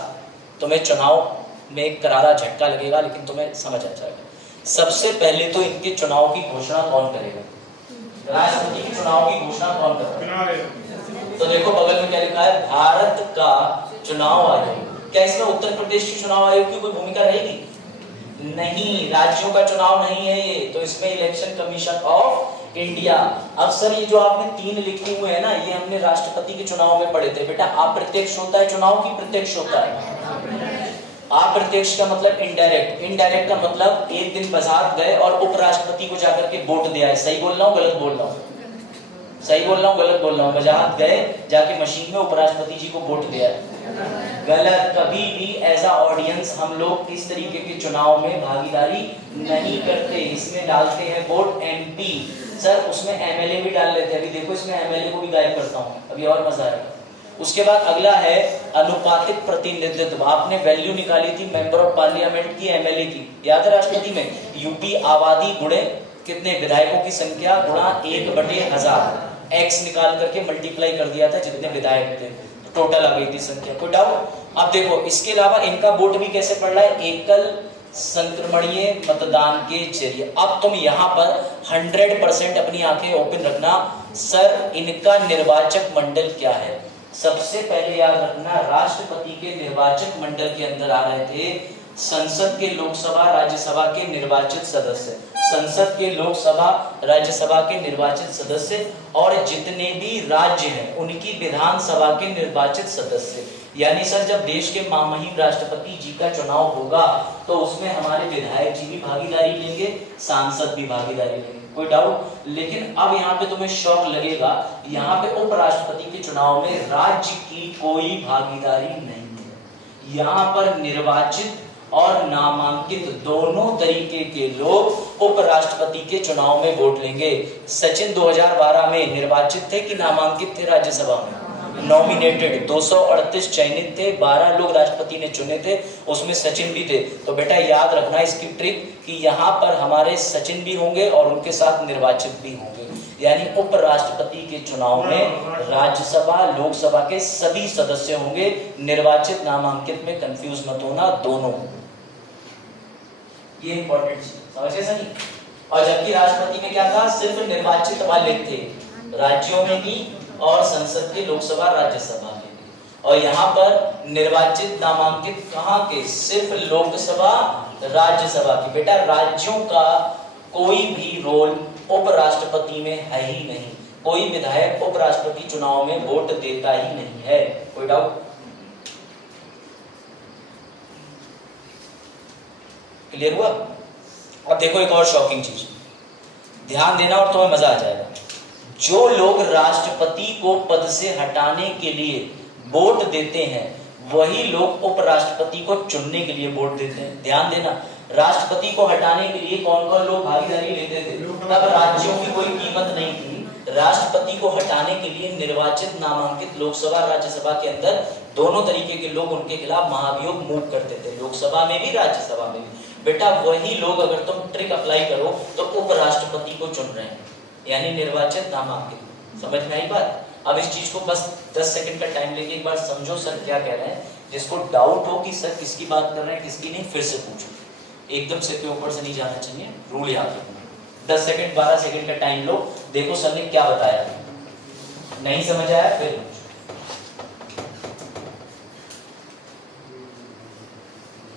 तुम्हें चुनाव में एक करारा झटका लगेगा लेकिन तुम्हें समझ आ जाएगा। सबसे पहले तो इनके चुनाव की घोषणा कौन करेगा? राष्ट्रपति के चुनाव की घोषणा कौन करेगा? तो देखो बगल में क्या लिखा है, भारत का चुनाव आयोग। क्या इसमें उत्तर प्रदेश के चुनाव आयोग की कोई भूमिका रहेगी? नहीं, राज्यों का चुनाव नहीं है ये, तो इसमें इलेक्शन कमीशन ऑफ इंडिया। अब सर ये जो आपने 3 लिखे हुए हैं ना, ये हमने राष्ट्रपति के चुनाव में पढ़े थे। बेटा अप्रत्यक्ष होता है चुनाव की प्रत्यक्ष होता है? अप्रत्यक्ष का मतलब इनडायरेक्ट, इनडायरेक्ट का मतलब एक दिन वजाहत गए और उपराष्ट्रपति को जाकर के वोट दिया है। सही बोल रहा हूँ गलत बोल रहा हूँ? सही बोल रहा हूँ गलत बोल रहा हूँ? वजाहत गए जाके मशीन में उपराष्ट्रपति जी को वोट दिया है। गलत। कभी भी एज अ ऑडियंस हम लोग इस तरीके के चुनाव में भागीदारी नहीं करते। इसमें डालते हैं वोट एमपी। सर उसमें एमएलए भी डाल लेते हैं। अभी देखो इसमें एमएलए को भी गायब करता हूँ, अभी और मजा आएगा। उसके बाद अगला है अनुपातिक प्रतिनिधित्व। आपने वैल्यू निकाली थी मेंबर ऑफ पार्लियामेंट की, एमएलए की, याद है? राष्ट्रपति में यूपी आबादी गुणे कितने विधायकों की संख्या गुणा 1/1000, एक्स निकाल करके मल्टीप्लाई कर दिया था जितने विधायक थे, तो टोटल आ गई थी संख्या। कोई डाउट? अब देखो इसके अलावा इनका वोट भी कैसे पड़ रहा है, एकल संक्रमणीय मतदान के जरिए। अब तुम यहाँ पर 100% अपनी आंखें ओपन रखना। सर इनका निर्वाचक मंडल क्या है? सबसे पहले याद रखना, राष्ट्रपति के निर्वाचक मंडल के अंदर आ रहे थे संसद के लोकसभा राज्यसभा के निर्वाचित सदस्य, संसद के लोकसभा राज्यसभा के निर्वाचित सदस्य और जितने भी राज्य हैं उनकी विधानसभा के निर्वाचित सदस्य। यानी सर जब देश के महामहिम राष्ट्रपति जी का चुनाव होगा तो उसमें हमारे विधायक जी भी भागीदारी लेंगे, सांसद भी भागीदारी लेंगे। कोई डाउट? लेकिन अब यहाँ पे तुम्हें शौक लगेगा, यहाँ पे उपराष्ट्रपति के चुनाव में राज्य की कोई भागीदारी नहीं है। यहाँ पर निर्वाचित और नामांकित दोनों तरीके के लोग उपराष्ट्रपति के चुनाव में वोट लेंगे। सचिन 2012 में निर्वाचित थे कि नामांकित थे? राज्यसभा में नॉमिनेटेड 238 चयनित थे, 12 लोग राष्ट्रपति ने चुने थे, उसमें सचिन भी थे। तो बेटा याद रखना इसकी ट्रिक कि यहाँ पर हमारे सचिन भी होंगे और उनके साथ निर्वाचित भी होंगे। यानी उपराष्ट्रपति के चुनाव में राज्यसभा लोकसभा के सभी सदस्य होंगे, निर्वाचित नामांकित में कंफ्यूज मत होना, दोनों। ये इंपॉर्टेंट चीज समझे सनी? और जबकि राष्ट्रपति में क्या था, सिर्फ निर्वाचित वाले थे, राज्यों में भी और संसद के लोकसभा राज्यसभा में भी। और यहाँ पर निर्वाचित नामांकित कहाँ के? सिर्फ लोकसभा राज्यसभा की। बेटा राज्यों का कोई भी रोल उपराष्ट्रपति में है ही नहीं, कोई विधायक उपराष्ट्रपति चुनाव में वोट देता ही नहीं है। कोई डाउट? क्लियर हुआ? अब देखो एक और शॉकिंग चीज, ध्यान देना और तुम्हें मजा आ जाएगा। जो लोग राष्ट्रपति को पद से हटाने के लिए वोट देते हैं वही लोग उपराष्ट्रपति को चुनने के लिए वोट देते हैं। ध्यान देना, राष्ट्रपति को हटाने के लिए कौन कौन लोग भागीदारी लेते थे? तब राज्यों की कोई कीमत नहीं थी। राष्ट्रपति को हटाने के लिए निर्वाचित नामांकित लोकसभा राज्यसभा के अंदर दोनों तरीके के लोग उनके खिलाफ महाभियोग मूव करते थे, लोकसभा में भी राज्यसभा में भी। बेटा वही लोग अगर तुम ट्रिक अप्लाई करो तो उपराष्ट्रपति को चुन रहे हैं, यानी निर्वाचित नामांकित। समझ में आई बात? अब इस चीज को बस 10 सेकंड का टाइम लेके एक बार समझो सर क्या कह रहे हैं। जिसको डाउट हो कि सर किसकी बात कर रहे हैं किसकी नहीं, फिर से पूछो, एकदम से के ऊपर से नहीं जाना चाहिए, रूल याद रखना। 10 सेकंड 12 सेकंड का टाइम लो, देखो सर ने क्या बताया, नहीं समझ आया फिर पूछो।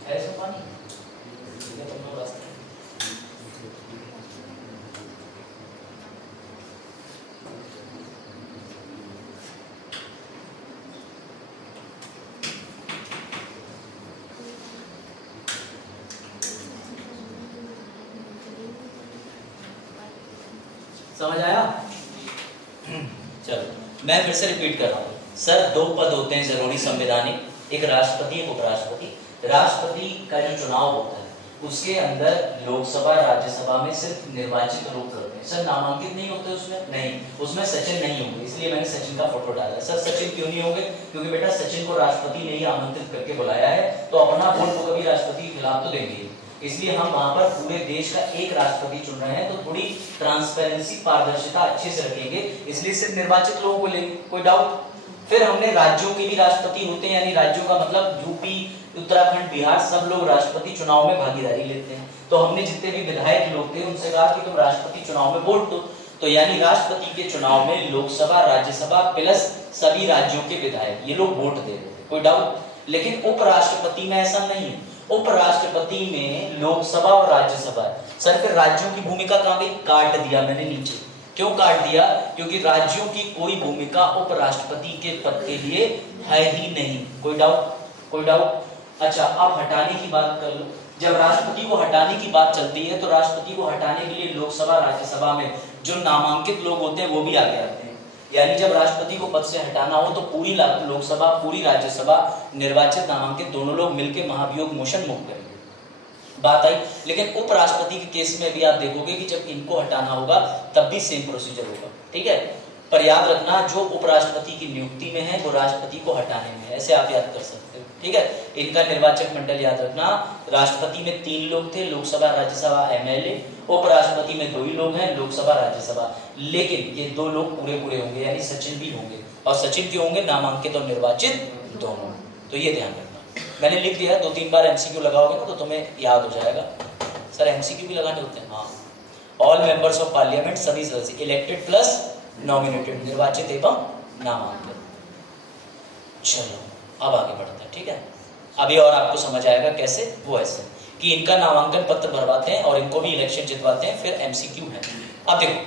ऐसे पानी समझ आया? चलो मैं फिर से रिपीट कर रहा हूँ सर। 2 पद होते हैं जरूरी संवैधानिक, एक राष्ट्रपति एक उपराष्ट्रपति। राष्ट्रपति का जो चुनाव होता है उसके अंदर लोकसभा राज्यसभा में सिर्फ निर्वाचित लोग करते हैं। सर नामांकित नहीं होते उसमें? नहीं, उसमें सचिन नहीं होंगे, इसलिए मैंने सचिन का फोटो डाला। सर सचिन क्यों नहीं होंगे? क्योंकि बेटा सचिन को राष्ट्रपति ने ही आमंत्रित करके बुलाया है, तो अपना वोट तो कभी राष्ट्रपति के खिलाफ तो देंगे, इसलिए हम वहां पर पूरे देश का एक राष्ट्रपति चुन रहे हैं, तो थोड़ी ट्रांसपेरेंसी पारदर्शिता अच्छे से रखेंगे, इसलिए सिर्फ निर्वाचित लोगों को लेंगे। कोई डाउट? फिर हमने राज्यों के भी राष्ट्रपति होते हैं, यानी राज्यों का मतलब यूपी, उत्तराखंड, बिहार, सब लोग राष्ट्रपति चुनाव में भागीदारी लेते हैं। तो हमने जितने भी विधायक लोग थे उनसे कहा कि तुम राष्ट्रपति चुनाव में वोट दो, तो यानी राष्ट्रपति के चुनाव में लोकसभा, राज्यसभा प्लस सभी राज्यों के विधायक ये लोग वोट दे रहे थे। कोई डाउट? लेकिन उपराष्ट्रपति में ऐसा नहीं है। उपराष्ट्रपति में लोकसभा और राज्यसभा है। सर फिर राज्यों की भूमिका कहां गई? काट दिया मैंने नीचे। क्यों काट दिया? क्योंकि राज्यों की कोई भूमिका उपराष्ट्रपति के पद के लिए है ही नहीं। कोई डाउट? कोई डाउट? अच्छा, अब हटाने की बात कर लो। जब राष्ट्रपति को हटाने की बात चलती है तो राष्ट्रपति को हटाने के लिए लोकसभा, राज्यसभा में जो नामांकित लोग होते हैं वो भी आगे आते हैं। यानी जब राष्ट्रपति को पद से हटाना हो तो पूरी लोकसभा, पूरी राज्यसभा, निर्वाचित, नामांकित दोनों लोग मिलकर महाभियोग मोशन मूव करेंगे। बात आई। लेकिन उपराष्ट्रपति के केस में भी आप देखोगे कि जब इनको हटाना होगा तब भी सेम प्रोसीजर होगा। ठीक है, पर याद रखना जो उपराष्ट्रपति की नियुक्ति में है वो राष्ट्रपति को हटाने में है, ऐसे आप याद कर सकते हो। ठीक है, इनका निर्वाचक मंडल याद रखना, राष्ट्रपति में 3 लोग थे, लोकसभा, राज्यसभा, एमएलए। उपराष्ट्रपति में 2 ही लोग हैं, लोकसभा, राज्यसभा। लेकिन ये 2 लोग पूरे होंगे, यानी सचिन भी होंगे। और सचिन क्यों होंगे? नामांकित और निर्वाचित दोनों। तो ये ध्यान रखना। मैंने लिख दिया, 2-3 बार एमसीक्यू लगाओगे ना तो तुम्हें याद हो जाएगा। सर एमसीक्यू भी लगाने होते हैं? हाँ। ऑल मेंबर्स ऑफ पार्लियामेंट, सभी सदस्य इलेक्टेड प्लस नॉमिनेटेड, निर्वाचित एवं नामांकित। चलो अब आगे बढ़ते हैं। ठीक है, अभी और आपको समझ आएगा कैसे। वो ऐसे कि इनका नामांकन पत्र भरवाते हैं और इनको भी इलेक्शन जितवाते हैं, फिर एमसीक्यू है। अब देखो,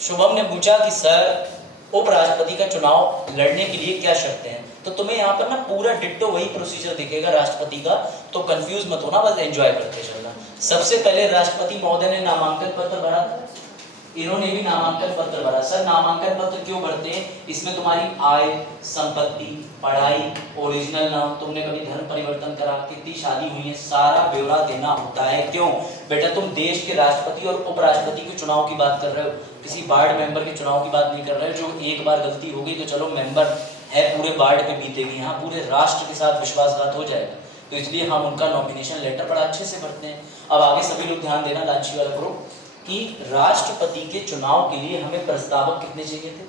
शुभम ने पूछा कि सर उपराष्ट्रपति का चुनाव लड़ने के लिए क्या शर्तें हैं, तो तुम्हें यहाँ पर ना पूरा डिट्टो वही प्रोसीजर दिखेगा राष्ट्रपति का, तो कंफ्यूज मत होना, बस एंजॉय करते चलना। सबसे पहले राष्ट्रपति महोदय ने नामांकन पत्र भरा, इन्होंने भी नामांकन पत्र भरा। सर नामांकन पत्र क्यों भरते हैं? इसमें तुम्हारी आय, संपत्ति, पढ़ाई, ओरिजिनल नाम, तुमने कभी धर्म परिवर्तन करा, कितनी शादी हुई है, सारा ब्यौरा देना होता है। क्यों? बेटा तुम देश के राष्ट्रपति और उपराष्ट्रपति के चुनाव की बात कर रहे हो, किसी वार्ड मेंबर के चुनाव की बात नहीं कर रहे हो। जो एक बार गलती हो गई तो चलो मेंबर है, पूरे वार्ड पे बीतेगी, यहाँ पूरे राष्ट्र के साथ विश्वासघात हो जाएगा। तो इसलिए हम उनका नॉमिनेशन लेटर बड़ा अच्छे से भरते हैं। अब आगे सभी लोग ध्यान देना, लांची वाला ग्रुप, कि राष्ट्रपति के चुनाव के लिए हमें प्रस्तावक कितने चाहिए थे?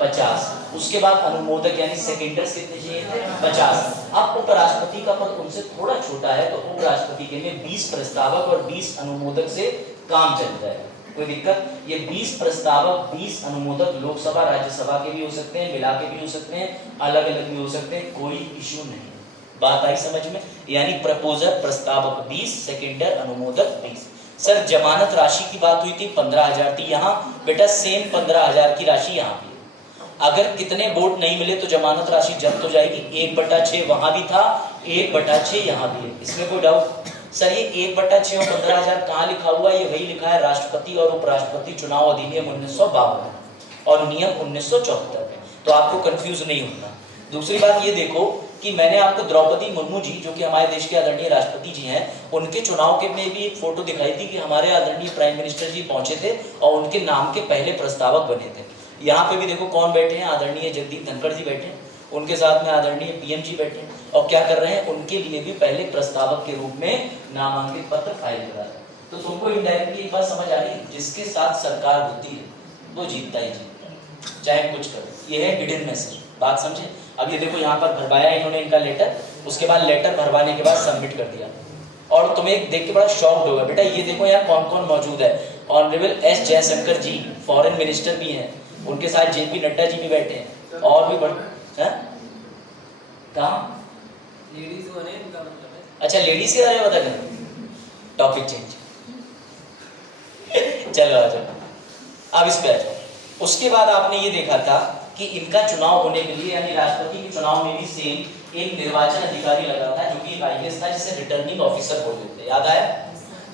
50। उसके बाद अनुमोदक यानी सेकेंडर्स कितने चाहिए थे? 50। अब उपराष्ट्रपति का पद उनसे थोड़ा छोटा है, तो उपराष्ट्रपति के लिए 20 प्रस्तावक और 20 अनुमोदक से काम चल जाएगा। कोई दिक्कत? ये 20 प्रस्तावक, 20 अनुमोदक लोकसभा, राज्यसभा के भी हो सकते हैं, मिला के भी हो सकते हैं, अलग अलग भी हो सकते हैं, कोई इश्यू नहीं। बात आई समझ में? यानी प्रपोजर, प्रस्तावक 20, सेकेंडर, अनुमोदक 20। सर जमानत राशि की बात हुई थी, 15,000 थी। यहाँ बेटा सेम 15,000 की राशि यहाँ भी है। अगर कितने वोट नहीं मिले तो जमानत राशि जब्त हो जाएगी। 1/6 वहां भी था, 1/6 यहाँ भी है, इसमें कोई डाउट? सर ये 1/6 और 15,000 कहाँ लिखा हुआ है? ये वही लिखा है राष्ट्रपति और उपराष्ट्रपति चुनाव अधिनियम 1952 और नियम 1974 में, तो आपको कंफ्यूज नहीं होना। दूसरी बात ये देखो कि मैंने आपको द्रौपदी मुर्मू जी, जो कि हमारे देश के आदरणीय राष्ट्रपति जी हैं, उनके चुनाव के में भी एक फोटो दिखाई थी कि हमारे आदरणीय प्राइम मिनिस्टर जी पहुंचे थे और उनके नाम के पहले प्रस्तावक बने थे। यहाँ पे भी देखो कौन बैठे हैं, आदरणीय जगदीप धनखड़ जी बैठे हैं, उनके साथ में आदरणीय पीएम जी बैठे हैं, और क्या कर रहे हैं? उनके लिए भी पहले प्रस्तावक के रूप में नामांकित पत्र फाइल करा है। तो तुमको इनडायरेक्टली एक बात समझ आ रही है, जिसके साथ सरकार होती है वो जीतता ही जीतता है, चाहे कुछ करो। ये है हिडन मैसेज, बात समझे? अब ये देखो यहाँ पर भरवाया इन्होंने इनका लेटर, उसके बाद लेटर भरवाने के बाद सबमिट कर दिया, और तुम्हें देख के बड़ा शॉक्ड होगा। बेटा ये देखो यहाँ कौन कौन मौजूद है। ऑनरेबल एस जयशंकर जी फॉरेन मिनिस्टर भी हैं, उनके साथ जेपी नड्डा जी भी बैठे हैं, और भी कहाँ लेडीज हो रहे हैं। अच्छा लेडीज के बारे में बता दें, टॉपिक चेंज। चलो आ जाओ, अब इस पे आ जाओ। उसके बाद आपने ये देखा था कि इनका चुनाव होने के लिए, यानी राष्ट्रपति के चुनाव में भी सेम एक निर्वाचन अधिकारी लगा था, जो कि एक आईएएस था, जिसे रिटर्निंग ऑफिसर बोल देते, याद आया?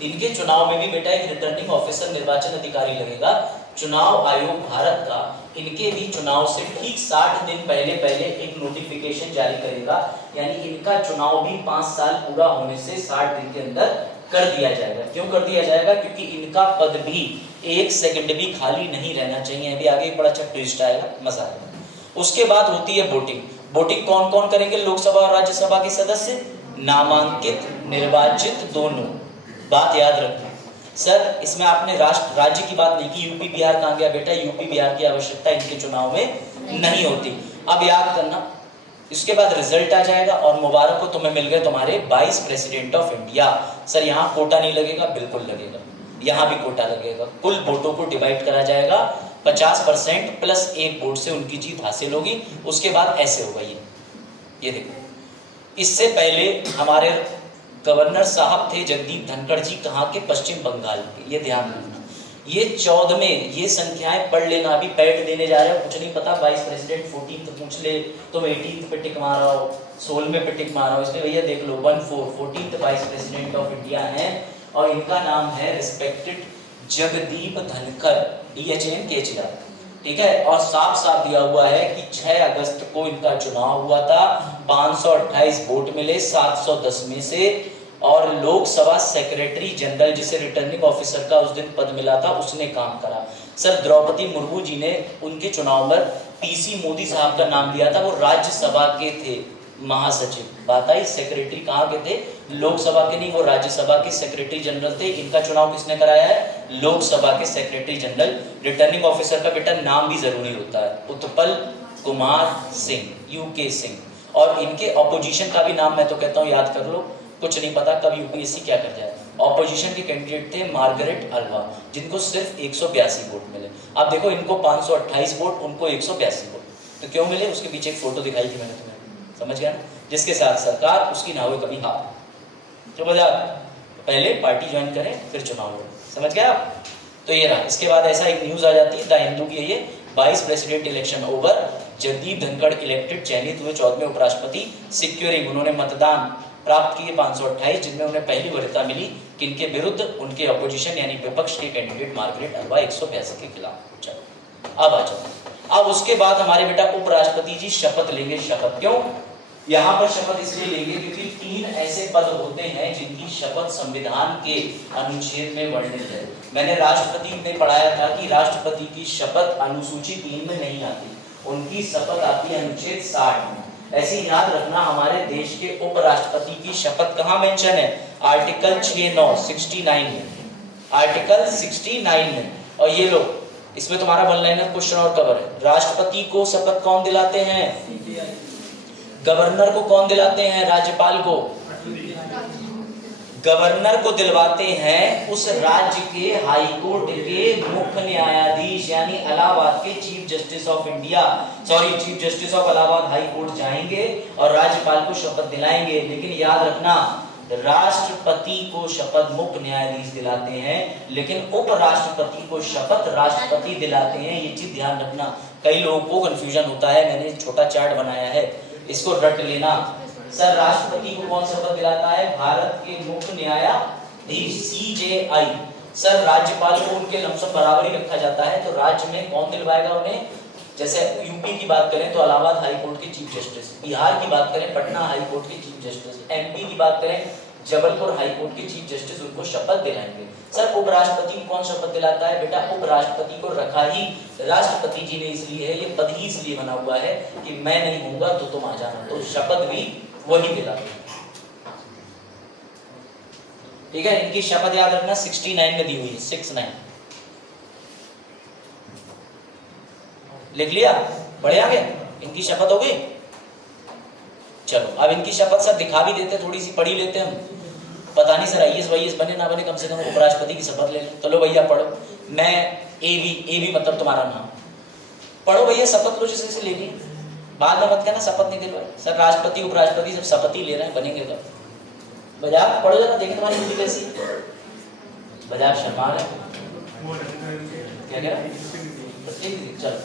इनके चुनाव में भी बेटा एक रिटर्निंग ऑफिसर निर्वाचन अधिकारी लगेगा। चुनाव आयोग भारत का इनके भी चुनाव से ठीक 60 दिन पहले एक नोटिफिकेशन जारी करेगा, यानी इनका चुनाव भी 5 साल पूरा होने से 60 दिन के अंदर कर दिया जाएगा। क्यों कर दिया जाएगा? क्योंकि इनका पद भी 1 सेकंड भी खाली नहीं रहना चाहिए। अभी आगे एक बड़ा अच्छा ट्विस्ट आएगा, मजा आएगा। उसके बाद होती है वोटिंग। वोटिंग कौन कौन करेंगे? लोकसभा और राज्यसभा के सदस्य, नामांकित निर्वाचित दोनों। बात याद रखना सर, इसमें आपने राज्य की बात नहीं की। यूपी बिहार कहां गया बेटा? यूपी बिहार की आवश्यकता इनके चुनाव में नहीं होती। अब याद करना, इसके बाद रिजल्ट आ जाएगा और मुबारक हो तुम्हें मिल गए तुम्हारे vice president of India. Sir यहाँ कोटा नहीं लगेगा? बिल्कुल लगेगा, यहाँ भी कोटा लगेगा। कुल वोटों को डिवाइड करा जाएगा, 50% प्लस 1 वोट से उनकी जीत हासिल होगी। उसके बाद ऐसे होगा ये देखो, इससे पहले हमारे गवर्नर साहब थे जगदीप धनखड़ जी, कहाँ के? पश्चिम बंगाल के। ये ध्यान रखना, ये 14वें, ये संख्याएं पढ़ लेना। अभी पैड देने जा रहे हो, कुछ नहीं पता, वाइस प्रेसिडेंट 14th पूछ ले, तुम 18th पे टिक मारा हो, 16वें पे टिक मारा हो, इसमें भैया देख लो 14th vice president of India है और इनका नाम है रिस्पेक्टेड जगदीप धनखड़, DHNKCR, ठीक है। और साफ साफ दिया हुआ है कि 6 अगस्त को इनका चुनाव हुआ था, 528 वोट मिले 710 में से, और लोकसभा सेक्रेटरी जनरल जिसे रिटर्निंग ऑफिसर का उस दिन पद मिला था उसने काम करा। सर द्रौपदी मुर्मू जी ने उनके चुनाव में PC मोदी साहब का नाम लिया था, वो राज्यसभा के थे महासचिव। बात आई, सेक्रेटरी कहाँ के थे? लोकसभा के नहीं, वो राज्यसभा के सेक्रेटरी जनरल थे। इनका चुनाव किसने कराया है? लोकसभा के सेक्रेटरी जनरल। रिटर्निंग ऑफिसर का बेटा नाम भी जरूरी होता है, उत्पल कुमार सिंह, UK सिंह। और इनके ऑपोजिशन का भी नाम मैं तो कहता हूँ याद कर लो, कुछ नहीं पता कब UPSC क्या कर जाए। ऑपोजिशन के कैंडिडेट थे मार्गरेट अल्वा, जिनको सिर्फ 182 वोट मिले। अब देखो, इनको 528 वोट, उनको 182 वोट, तो क्यों मिले? उसके पीछे एक फोटो दिखाई थी मैंने तुम्हें, समझ गया ना? जिसके साथ सरकार उसकी ना हो कभी हार। तो बजा पहले पार्टी ज्वाइन करें फिर चुनाव हो, समझ गया आप? तो ये रहा। इसके बाद ऐसा एक न्यूज आ जाती है द हिंदू की, ये vice president election over, Jagdeep Dhankhar elected, चयनित हुए 14वें उपराष्ट्रपति, सिक्योरिंग, उन्होंने मतदान प्राप्त किए 528, जिनमें उन्हें पहली वरीयता मिली किनके विरुद्ध? उनके अपोजिशन यानी विपक्ष के कैंडिडेट मार्गरेट अल्वा 182 के खिलाफ। चलो अब आ जाओ। अब उसके बाद हमारे बेटा उपराष्ट्रपति जी शपथ लेंगे। शपथ क्यों? यहाँ पर शपथ इसलिए लेंगे क्योंकि 3 ऐसे पद होते हैं जिनकी शपथ संविधान के अनुच्छेद में वर्णित है। मैंने राष्ट्रपति में पढ़ाया था कि राष्ट्रपति की शपथ अनुसूची 3 में नहीं आती, उनकी शपथ आती है अनुच्छेद 60 में। ऐसे याद रखना, हमारे देश के उपराष्ट्रपति की शपथ कहाँ मेंशन है? आर्टिकल 69 में, आर्टिकल 69 में। और ये लो, इसमें तुम्हारा 1 लाइनर क्वेश्चन और कवर है। राष्ट्रपति को शपथ कौन दिलाते हैं? गवर्नर को कौन दिलाते हैं? राज्यपाल को। गवर्नर को दिलवाते हैं उस राज्य के हाई कोर्ट के मुख्य न्यायाधीश, यानी इलाहाबाद के chief justice of India, chief justice of Allahabad high court जाएंगे और राज्यपाल को शपथ दिलाएंगे। लेकिन याद रखना, राष्ट्रपति को शपथ मुख्य न्यायाधीश दिलाते हैं, लेकिन उपराष्ट्रपति को शपथ राष्ट्रपति दिलाते हैं। ये चीज ध्यान रखना, कई लोगों को कंफ्यूजन होता है। मैंने छोटा चार्ट बनाया है, इसको रट लेना। सर राष्ट्रपति को कौन शपथ दिलाता है? भारत के मुख्य न्यायाधीश CJI। सर राज्यपाल को उनके लमसम बराबर ही रखा जाता है, तो राज्य में कौन दिलवाएगा उन्हें? जैसे यूपी की बात करें तो इलाहाबाद हाई कोर्ट के चीफ जस्टिस, बिहार की बात करें पटना हाई कोर्ट के चीफ जस्टिस, MP की बात करें जबलपुर हाई कोर्ट के चीफ जस्टिस, उनको शपथ दिलाएंगे। सर उपराष्ट्रपति को कौन शपथ दिलाता है? बेटा उपराष्ट्रपति को रखा ही राष्ट्रपति जी ने इसलिए है, ये पद ही इसलिए बना हुआ है कि मैं नहीं होऊंगा तो तुम आ जाना, तो शपथ भी वही दिलाते हैं। ठीक है, इनकी शपथ याद रखना 69 में दी हुई है, 69 लिख लिया, बढ़िया गया। इनकी शपथ हो गई। चलो अब इनकी शपथ सर दिखा भी देते, थोड़ी सी पढ़ी लेते हम। पता नहीं सर IAS बने ना बने, कम से कम उपराष्ट्रपति की शपथ ले लें। चलो भैया पढ़ो, मैं AV मतलब तुम्हारा नाम, पढ़ो भैया शपथ लो जिसे लेनी। बाद में मत कहना शपथ नहीं दिलवाए। सर राष्ट्रपति उपराष्ट्रपति सब शपथ ही ले रहे हैं, बनेंगे तो बजाज पढ़ो जरा, देखें तुम्हारी हिंदी कैसी। बजाज शर्मा है, क्या कह रहा? चलो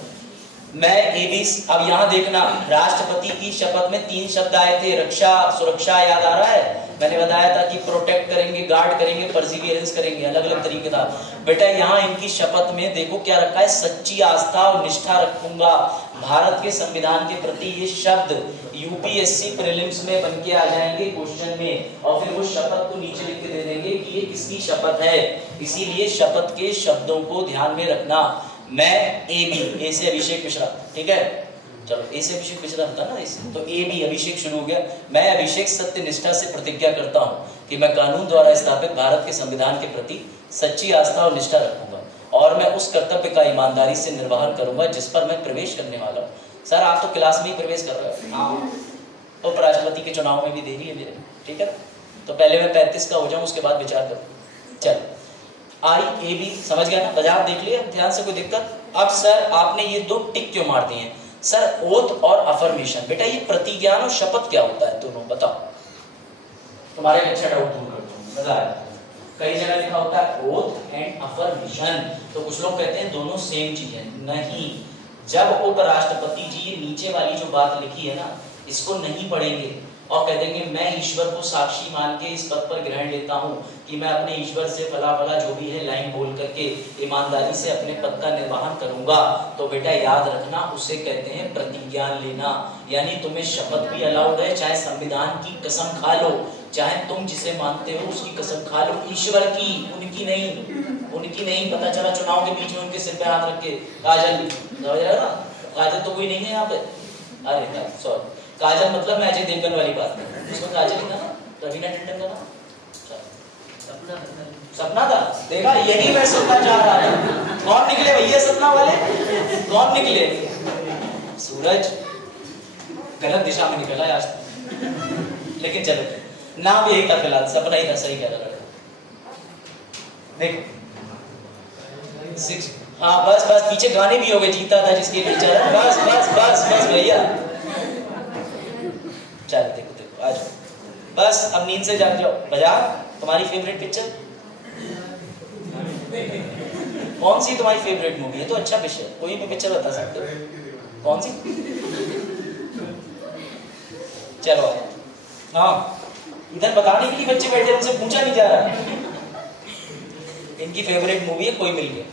मैं एबी। अब यहाँ देखना, राष्ट्रपति की शपथ में 3 शब्द आए थे, रक्षा, सुरक्षा, याद आ रहा है? मैंने बताया था कि प्रोटेक्ट करेंगे, गार्ड करेंगे, परसिवियरेंस करेंगे, अलग अलग तरीके था। बेटा यहाँ इनकी शपथ में देखो क्या रखा है, सच्ची आस्था और निष्ठा रखूंगा भारत के संविधान के प्रति। ये शब्द यूपीएससी प्रीलिम्स में बन के आ जाएंगे क्वेश्चन में, और फिर वो शपथ को नीचे लिख के दे देंगे कि ये किसकी शपथ है। इसीलिए शपथ के शब्दों को ध्यान में रखना। मैं ए से अभिषेक मिश्रा, ठीक है, चलो ए से अभिषेक मिश्रा होता ना इसे, तो ए बी अभिषेक शुरू हो गया। मैं अभिषेक सत्य निष्ठा से प्रतिज्ञा करता हूँ कि मैं कानून द्वारा स्थापित भारत के संविधान के प्रति सच्ची आस्था और निष्ठा रखूंगा और मैं उस कर्तव्य का ईमानदारी से निर्वहन करूंगा जिस पर मैं प्रवेश करने वाला हूँ। सर आप तो क्लास में ही प्रवेश कर रहे हो। हाँ, उपराष्ट्रपति के चुनाव में भी देरी है मेरे, ठीक है। तो पहले मैं 35 का हो जाऊं, उसके बाद विचार करूँ। चलो IAB समझ गया ना, बाजार देख लिया ध्यान से, कोई दिक्कत? अब सर आपने ये 2 टिक क्यों मार दिए हैं? सर ओथ और अफर्मेशन, बेटा ये प्रतिज्ञान और शपथ क्या होता है दोनों बताओ, तुम्हारे अच्छा डाउट दूर करता हूँ, मजा आया। कई जगह लिखा होता है ओथ एंड अफर्मेशन, तो कुछ लोग कहते हैं दोनों सेम चीज है। नहीं, जब उपराष्ट्रपति जी ये नीचे वाली जो बात लिखी है ना, इसको नहीं पढ़ेंगे और कह देंगे मैं ईश्वर को साक्षी मान के इस पद पर ग्रहण लेता हूं कि मैं अपने ईश्वर से फला फला जो भी है लाइन बोल करके ईमानदारी से अपने पद का निर्वहन करूंगा, तो बेटा याद रखना उसे कहते हैं प्रतिज्ञान लेना। यानी तुम्हें शपथ भी अलाउड है, चाहे संविधान की कसम खा लो, चाहे तुम जिसे मानते हो उसकी कसम खा लो, ईश्वर की, उनकी नहीं। पता चला चुनाव के बीच में उनके सिर पे हाथ रख के काजल, समझ रहे हो ना, काजल तो कोई नहीं है यहाँ पे, अरे सॉरी, काजल मतलब मैं अजय देवगन वाली बात कर, उसमें काजल ही था ना, रवीना टंडन का नाम सपना था। देखा, यही मैं सुनना चाह रहा था। कौन निकले भैया सपना वाले? कौन निकले? सूरज गलत दिशा में निकला आज, लेकिन चलो नाम यही था फिलहाल, सपना ही था, सही कह रहा। देखो 6, हाँ बस पीछे गाने भी हो गए, जीता था जिसके लिए चला, बस भैया। चल देखो आ जाओ, बस अब नींद से जाग जाओ। बाजार तुम्हारी फेवरेट पिक्चर कौन सी? तुम्हारी फेवरेट मूवी है तो अच्छा विषय, कोई भी पिक्चर बता सकते हो, कौन सी? चलो हाँ, इधर बताने के लिए बच्चे बैठे, उनसे पूछा नहीं जा रहा। इनकी फेवरेट मूवी है कोई मिल गया,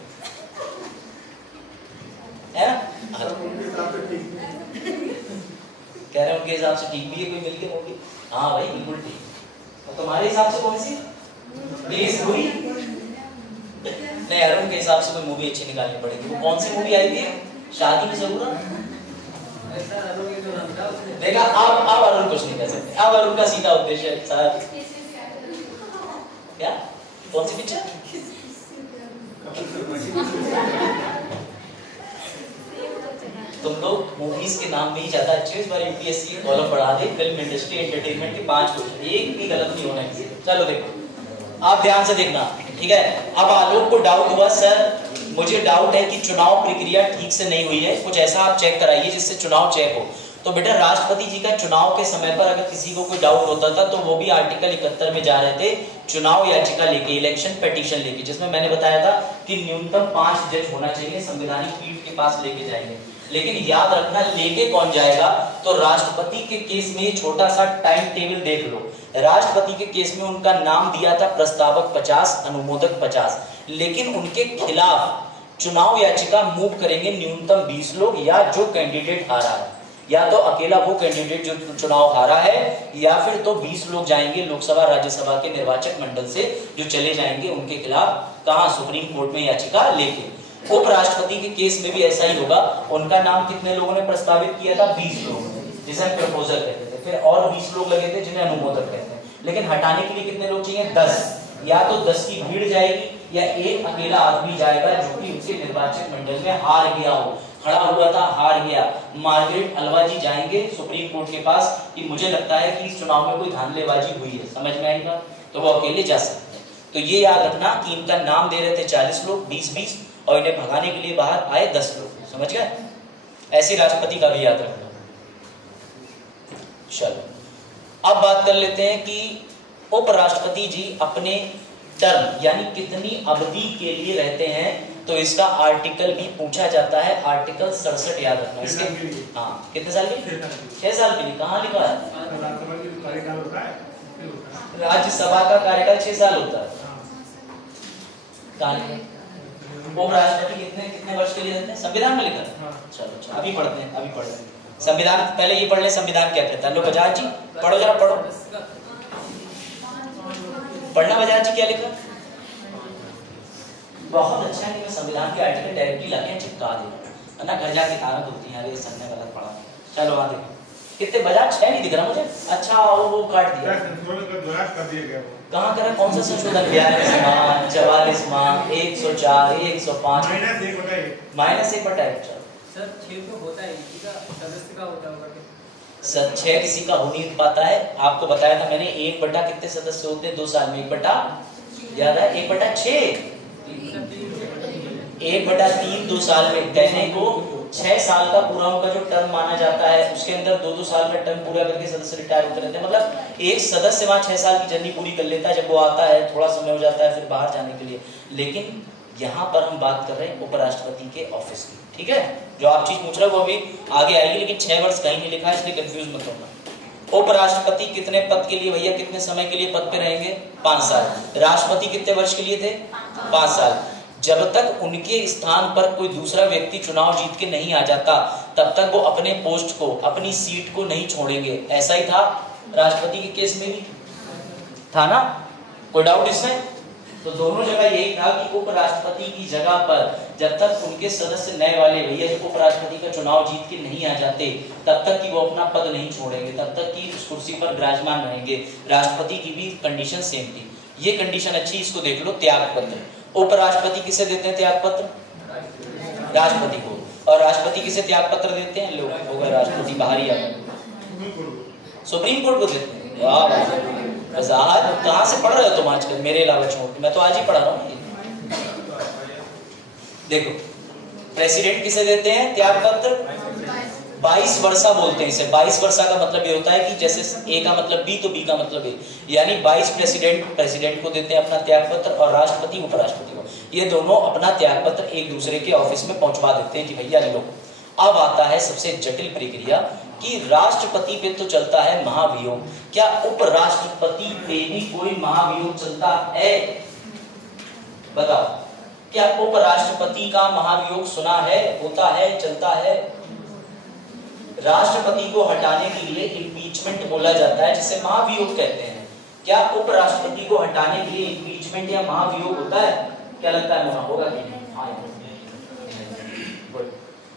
है ना? कह रहे हैं उनके हिसाब से ठीक भी है, कोई मिल गया मूवी। हाँ भाई बिल्कुल ठीक। और तुम्हारे हिसाब से कौन सी? प्लीज मूवी नहीं, अरुण के हिसाब से कोई मूवी अच्छी निकालनी पड़ेगी। वो कौन सी मूवी आई थी? शादी में जरूर। देखा, अब अरुण कुछ नहीं कह सकते, अब अरुण का सीधा उद्देश्य सर क्या, कौन सी पिक्चर? तुम लोग मूवीज के नाम में ही ज्यादा अच्छे हो। इस बार यूपीएससी के कॉलम बढ़ा दे, फिल्म इंडस्ट्री एंटरटेनमेंट के 5 क्वेश्चन, एक भी गलत नहीं होना चाहिए। चलो देखो, आप ध्यान से देखना, ठीक है। अब आलोक को डाउट हुआ, सर मुझे डाउट है कि चुनाव प्रक्रिया ठीक से नहीं हुई है, कुछ ऐसा आप चेक कराइए जिससे चुनाव चेक हो। तो बेटा राष्ट्रपति जी का चुनाव के समय पर अगर किसी को कोई डाउट होता था तो वो भी आर्टिकल 71 में जा रहे थे, चुनाव याचिका लेके, इलेक्शन पिटीशन लेके, जिसमें मैंने बताया था कि न्यूनतम 5 जज होना चाहिए, संवैधानिक पीठ के पास लेके जाएंगे। लेकिन याद रखना लेके कौन जाएगा, तो राष्ट्रपति के केस में छोटा सा टाइम टेबल देख लो। राष्ट्रपति के केस में उनका नाम दिया था प्रस्तावक 50, अनुमोदक 50, लेकिन उनके खिलाफ चुनाव याचिका मूव करेंगे न्यूनतम 20 लोग, या जो कैंडिडेट हारा है, या तो अकेला वो कैंडिडेट जो चुनाव हारा है, या फिर तो 20 लोग जाएंगे लोकसभा राज्यसभा के निर्वाचक मंडल से जो चले जाएंगे उनके खिलाफ, कहां? सुप्रीम कोर्ट में याचिका लेके। उपराष्ट्रपति के केस में भी ऐसा ही होगा, उनका नाम कितने लोगों ने प्रस्तावित किया था? 20 लोग, जिसे हम प्रपोजल कहते थे, फिर और 20 लोग लगे थे जिन्हें अनुमोदक कहते हैं। लेकिन हटाने के लिए कितने लोग चाहिए? 10, या तो 10 की भीड़ जाएगी या एक अकेला आदमी जाएगा जो कि उनके निर्वाचक मंडल में हार गया हो, खड़ा हुआ था हार गया। मार्गरेट अलवा जी जाएंगे सुप्रीम कोर्ट के पास कि मुझे लगता है कि इस चुनाव में कोई धांधलेबाजी हुई है, समझ में आएगा, तो वो अकेले जा सकते हैं। तो ये याद रखना कि इनका नाम दे रहे थे 40 लोग, 20-20, और इन्हें भगाने के लिए बाहर आए 10 लोग, समझ गए? ऐसे राष्ट्रपति का भी याद रखना। चलो अब बात कर लेते हैं कि उपराष्ट्रपति जी अपने टर्म यानी कितनी अवधि के लिए रहते हैं तो इसका आर्टिकल भी पूछा जाता है, आर्टिकल 67 याद रखना इसके। हाँ कितने साल की? 6 साल के लिए। कहाँ लिखा है? राज्यसभा का कार्यकाल 6 साल होता है। उपराष्ट्रपति कितने कितने वर्ष के लिए रहते हैं? संविधान में लिखा है। चलो अभी पढ़ते हैं। संविधान पहले ये पढ़ ले, संविधान क्या कहता है। लो बजाज जी पढ़ो, जरा पढ़ो, पढ़ना बजाज जी क्या लिखा। बहुत अच्छा है कि मैं संविधान के आर्टिकल डायरेक्टली लाके चिपका दे ना, घर जाके तारक होती है, ये सर ने गलत पढ़ा। चलो आगे कितने बजाज 6 नहीं दिख रहा मुझे। अच्छा वो काट दिया, कहाँ करा, कौन सा संशोधन? 44 मान 104 105 -1/1। सर 6 तो होता है, किसी का सदस्य का होता होगा क्या? सर 6 किसी का हो नहीं पाता है। आपको बताया था मैंने 1 बटा कितने सदस्य होते हैं 2 साल में? 1 बटा याद है 1 बटा 6 1 बटा 3 2 साल में। कहने को 6 साल का पूरा उनका जो टर्म माना जाता है, उसके अंदर 2-2 साल का टर्म पूरा करके सदस्य रिटायर होते रहते हैं। मतलब एक सदस्य वहां 6 साल की जर्नी पूरी कर लेता है। जब वो आता है थोड़ा समय हो जाता है फिर बाहर जाने के लिए। लेकिन यहाँ पर हम बात कर रहे हैं उपराष्ट्रपति के ऑफिस की, ठीक है। जो आप चीज पूछ रहे हो वो भी आगे आएगी, लेकिन 6 वर्ष कहीं नहीं लिखा है, इसलिए कंफ्यूज मत होना। उपराष्ट्रपति कितने पद के लिए भैया, कितने समय के लिए पद पे रहेंगे? 5 साल। राष्ट्रपति कितने वर्ष के लिए थे? 5 साल। जब तक उनके स्थान पर कोई दूसरा व्यक्ति चुनाव जीत के नहीं आ जाता, तब तक वो अपने पोस्ट को, अपनी सीट को नहीं छोड़ेंगे। ऐसा ही था राष्ट्रपति के केस में भी था ना, कोई डाउट इसमें? तो दोनों जगह यही था कि उपराष्ट्रपति की जगह पर जब तक उनके सदस्य नए वाले भैया जो उपराष्ट्रपति का चुनाव जीत के नहीं आ जाते, तब तक कि वो अपना पद नहीं छोड़ेंगे, तब तक कि उस कुर्सी पर विराजमान रहेंगे। राष्ट्रपति की भी कंडीशन सेम थी। ये कंडीशन अच्छी, इसको देख लो। त्याग पत्र, उपराष्ट्रपति किसे देते हैं त्याग पत्र? राष्ट्रपति को। और राष्ट्रपति किसे त्याग पत्र देते हैं? लोग हो गए राष्ट्रपति बाहर ही आ गए, सुप्रीम कोर्ट को देते हैं। वाह आज कहाँ से पढ़ रहे हो तुम आजकल मेरे अलावा छोड़ के? मैं तो आज ही पढ़ा रहा हूँ। देखो प्रेसिडेंट किसे देते हैं त्याग पत्र? 22 वर्षा बोलते हैं इसे। 22 वर्षा का मतलब ये होता है कि जैसे ए का मतलब बी तो बी का मतलब ए, यानी 22 प्रेसिडेंट को देते हैं अपना त्याग पत्र, और राष्ट्रपति उपराष्ट्रपति को, ये दोनों अपना त्याग पत्र एक दूसरे के ऑफिस में पहुंचवा देते हैं कि भैया लो। अब आता है सबसे जटिल प्रक्रिया कि राष्ट्रपति पे तो चलता है महाभियोग, क्या उपराष्ट्रपति पे भी कोई महाभियोग चलता है? बताओ, क्या उपराष्ट्रपति का महाभियोग सुना है, होता है, चलता है? राष्ट्रपति को हटाने के लिए इम्पीचमेंट बोला जाता है, जिसे महाभियोग कहते हैं। क्या उपराष्ट्रपति को हटाने के लिए इम्पीचमेंट या महाभियोग होता है? क्या लगता है वहां होगा कि नहीं? हाँ,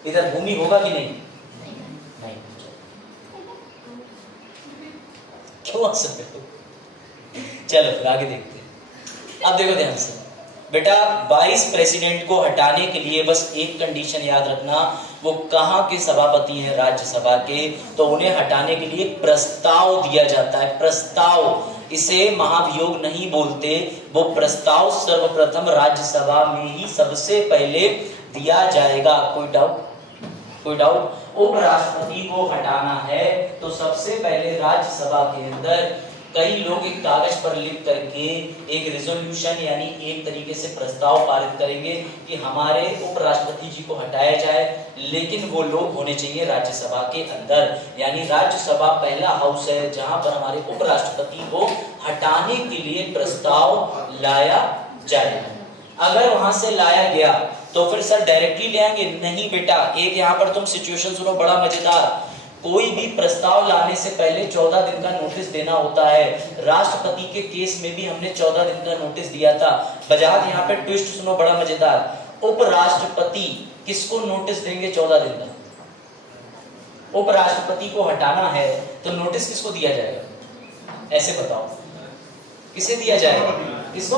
इधर भूमि होगा कि नहीं? नहीं। क्यों हंस रहे हो? चलो फिर आगे देखते हैं। अब देखो ध्यान से बेटा, 22 प्रेसिडेंट को हटाने के लिए बस एक कंडीशन याद रखना, वो कहाँ के सभापति हैं? राज्यसभा के। तो उन्हें हटाने के लिए प्रस्ताव दिया जाता है। प्रस्ताव, इसे महाभियोग नहीं बोलते। वो प्रस्ताव सर्वप्रथम राज्यसभा में ही सबसे पहले दिया जाएगा। कोई डाउट? कोई डाउट? उपराष्ट्रपति को हटाना है तो सबसे पहले राज्यसभा के अंदर कई लोग एक कागज पर लिख करके एक रिजोल्यूशन यानी एक तरीके से प्रस्ताव पारित करेंगे कि हमारे उपराष्ट्रपति जी को हटाया जाए, लेकिन वो लोग होने चाहिए राज्यसभा के अंदर। यानी राज्यसभा पहला हाउस है जहां पर हमारे उपराष्ट्रपति को हटाने के लिए प्रस्ताव लाया जाए। अगर वहां से लाया गया तो फिर सर डायरेक्टली ले आएंगे? नहीं बेटा, एक यहाँ पर तुम सिचुएशन सुनो, बड़ा मजेदार। कोई भी प्रस्ताव लाने से पहले 14 दिन का नोटिस देना होता है। राष्ट्रपति के केस में भी हमने 14 दिन का नोटिस दिया था। बजाज यहाँ पे ट्विस्ट सुनो, बड़ा मजेदार। उपराष्ट्रपति किसको नोटिस देंगे 14 दिन का? उपराष्ट्रपति को हटाना है तो नोटिस किसको दिया जाएगा? ऐसे बताओ, किसे दिया जाएगा? किसको?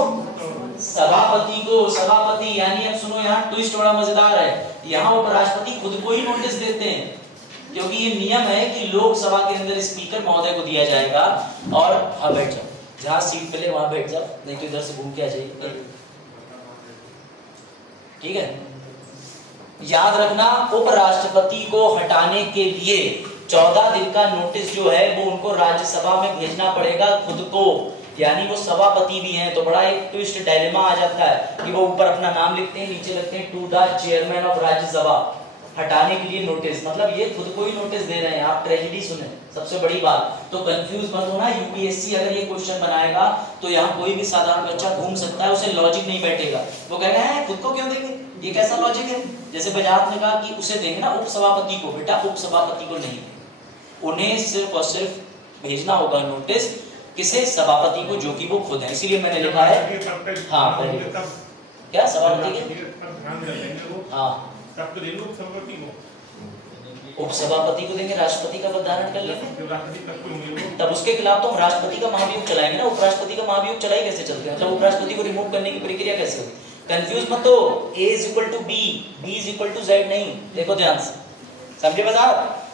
सभापति को। सभापति यानी अब सुनो, यहाँ ट्विस्ट बड़ा मजेदार है। यहाँ उपराष्ट्रपति खुद को ही नोटिस देते हैं, क्योंकि ये नियम है कि लोकसभा के अंदर स्पीकर महोदय को दिया जाएगा। और हाँ बैठ जाओ, जहां सीट मिले वहां बैठ जाओ, नहीं तो इधर से घूम के आ जाइए। ठीक है, याद रखना, उपराष्ट्रपति को हटाने के लिए 14 दिन का नोटिस जो है वो उनको राज्यसभा में भेजना पड़ेगा खुद को। यानी वो सभापति भी हैं। तो बड़ा एक ट्विस्ट डायलेमा आ जाता है कि वो ऊपर अपना नाम लिखते हैं, नीचे लिखते हैं to the chairman of Rajya Sabha, हटाने के लिए नोटिस। मतलब ये खुद को ही नोटिस दे रहे हैं। आप ट्रेजेडी सुने, सबसे बड़ी बात तो कंफ्यूज मत होना। यूपीएससी अगर ये क्वेश्चन बनाएगा तो यहाँ कोई भी साधारण बच्चा घूम सकता है, उसे लॉजिक नहीं बैठेगा। वो कहेगा है खुद को क्यों देंगे, ये कैसा लॉजिक है। जैसे बजाज ने कहा कि उसे देंगे ना उप सभापति को, बेटा उप सभापति को नहीं, उन्हें सिर्फ और सिर्फ भेजना होगा नोटिस किसे, सभापति को, जो कि वो खुद है। इसीलिए मैंने लिखा है हाँ पहले क्या सभापति के हाँ उप सभापति को देंगे, राष्ट्रपति का पद धारण कर लेंगे, तब उसके खिलाफ तो हम राष्ट्रपति का महाभियोग चलाएंगे ना। उपराष्ट्रपति का महाभियोग चलाई कैसे चलते हैं, मतलब उपराष्ट्रपति को रिमूव करने की प्रक्रिया कैसे होगी। कंफ्यूज मत हो, A = B, B = Z नहीं। देखो ध्यान से समझे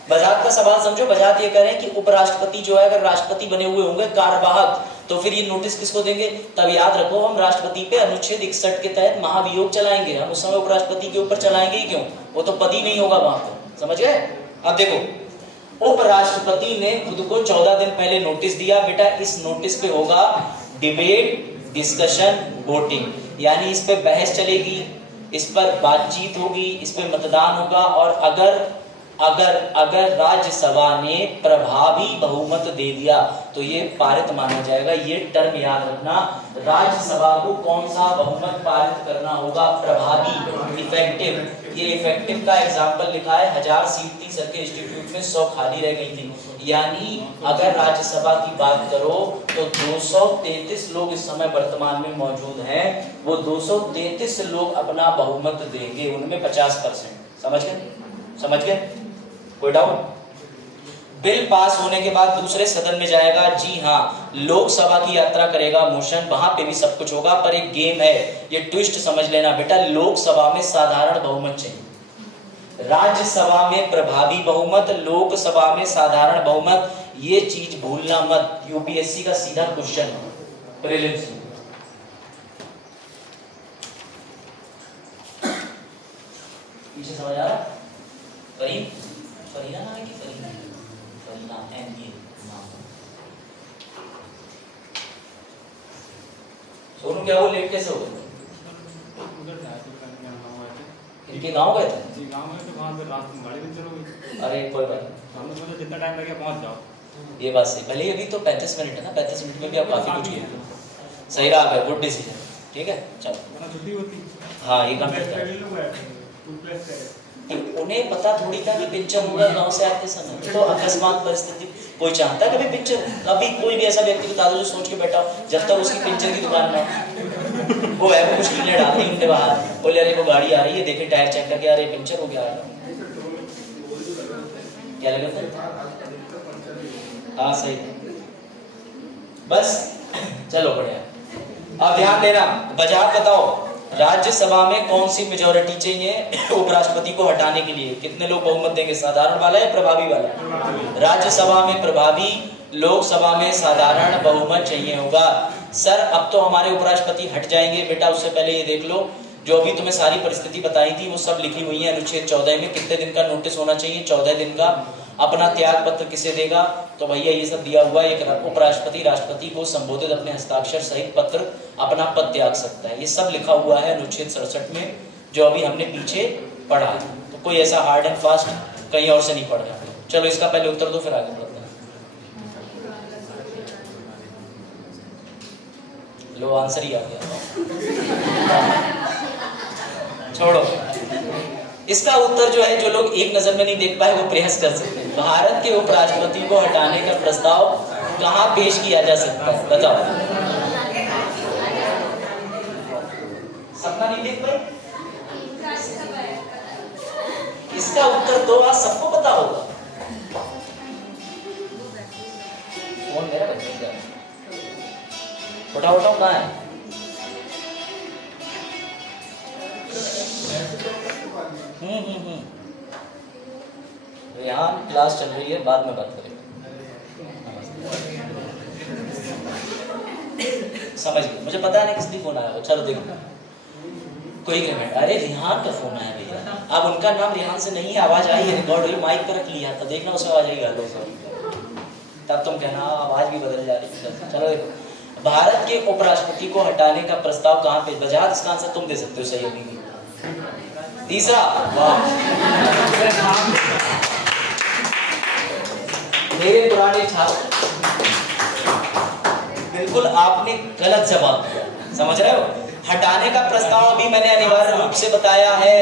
बजात का सवाल समझो। बजात ये कह रहे हैं कि उपराष्ट्रपति जो है अगर राष्ट्रपति बने हुए होंगे कार्यवाहक, तो फिर ये नोटिस किसको देंगे। तब याद रखो हम राष्ट्रपति पे अनुच्छेद 61 के तहत महाभियोग चलाएंगे। हम उस समय उपराष्ट्रपति के ऊपर चलाएंगे ही क्यों, वो तो पद ही नहीं होगा वहां पर, समझ गए। अब देखो उपराष्ट्रपति ने खुद को 14 दिन पहले नोटिस दिया, बेटा इस नोटिस पे होगा डिबेट, डिस्कशन, वोटिंग, यानी इस पे बहस चलेगी, इस पर बातचीत होगी, इस पे मतदान होगा। और अगर राज्यसभा ने प्रभावी बहुमत दे दिया तो ये पारित माना जाएगा। ये टर्म याद रखना, राज्यसभा को कौन सा बहुमत पारित करना होगा, प्रभावी, इफेक्टिव। ये इफेक्टिव का एग्जाम्पल लिखा है, 1000 सीट थी सर के इंस्टीट्यूट में, 100 खाली रह गई थी। यानी अगर राज्यसभा की बात करो तो 233 लोग इस समय वर्तमान में मौजूद हैं, वो 233 लोग अपना बहुमत देंगे, उनमें 50%। समझ गए कोई डाउट। बिल पास होने के बाद दूसरे सदन में जाएगा, जी हाँ लोकसभा की यात्रा करेगा मोशन, वहां पे भी सब कुछ होगा। पर एक गेम है, ये ट्विस्ट समझ लेना बेटा, लोकसभा में साधारण बहुमत चाहिए, राज्यसभा में प्रभावी बहुमत, लोकसभा में साधारण बहुमत। ये चीज भूलना मत, यूपीएससी का सीधा क्वेश्चन प्रीलिम्स में। पीछे समझ आ रहा, फरीना नाम है कि फरीना एनए नाम। सोनू क्या वो लेट कैसे हो गए, इनके गांव गए थे जी, गांव में तो वहां पे रास्ते में गाड़ी पंचर हो गई। अरे कोई बात नहीं, हमने सोचा जितना टाइम लगे पहुंच जाओ। ये बात सही। भले अभी तो 35 मिनट है ना, 35 मिनट में भी आप काफी कुछ किए, सही रहा है, गुड डिसीजन। ठीक है चलो, छुट्टी होती हाँ ये काम करता है। उन्हें पता थोड़ी था कि पिक्चर होगा गांव से आते समय, तो अकस्मात परिस्थिति, कोई चाहता है कभी पिक्चर, कभी कोई भी ऐसा व्यक्ति बता दो जो सोच के बैठा हो जब तक उसकी पिक्चर की दुकान में वो है, वो कुछ कीड़े डालते हैं बाहर, बोले अरे वो गाड़ी आ रही है, देखे टायर चेक करके अरे पिक्चर हो गया, क्या लगा था। हाँ सही है, बस चलो बढ़िया। अब ध्यान देना, बजात बताओ राज्यसभा में कौन सी मेजोरिटी चाहिए उपराष्ट्रपति को हटाने के लिए, कितने लोग बहुमत देंगे, साधारण वाला या प्रभावी वाला। राज्यसभा में प्रभावी, लोकसभा में साधारण बहुमत चाहिए होगा। सर अब तो हमारे उपराष्ट्रपति हट जाएंगे, बेटा उससे पहले ये देख लो जो अभी तुम्हें सारी परिस्थिति बताई थी वो सब लिखी हुई है अनुच्छेद 14 में, कितने दिन का नोटिस होना चाहिए, 14 दिन का। अपना त्याग पत्र किसे देगा, तो भैया ये सब दिया हुआ है, एक उपराष्ट्रपति राष्ट्रपति को संबोधित अपने हस्ताक्षर सहित पत्र अपना पद त्याग सकता है, ये सब लिखा हुआ है अनुच्छेद 67 में, जो अभी हमने पीछे पढ़ा है। तो कोई ऐसा हार्ड एंड फास्ट कहीं और से नहीं पढ़ रहा। चलो इसका पहले उत्तर दो फिर आगे बढ़ते हैं। लो आंसर ही आ गया, छोड़ो। इसका उत्तर जो है, जो लोग एक नजर में नहीं देख पाए वो प्रयास कर सकते हैं। भारत के उपराष्ट्रपति को हटाने का प्रस्ताव कहां पेश किया जा सकता है, बताओ। सपना नहीं देख पाए, इसका उत्तर तो आज सबको पता होगा। फोन मेरा बच्चे का उठाओ कहाँ है, यहाँ क्लास चल रही है, बाद में बात करेंगे। समझ गए, मुझे पता नहीं किस लिए फोन आया, चलो देखो कोई कमेंट, अरे रिहान का फोन आया भैया, अब उनका नाम रिहान से नहीं है, आवाज आई है, रिकॉर्ड हुई, माइक पर रख लिया था, देखना उसमें आवाज आई, हेलो तब तुम कहना आवाज भी बदल जा रही है। चलो देखो, भारत के उपराष्ट्रपति को हटाने का प्रस्ताव कहां पे भेजा? इसका आंसर तुम दे सकते हो सही होगी। तीसरा, वाह, मेरे पुराने छात्र, बिल्कुल आपने गलत जवाब दिया, समझ रहे हो? हटाने का प्रस्ताव अभी मैंने अनिवार्य रूप से बताया है,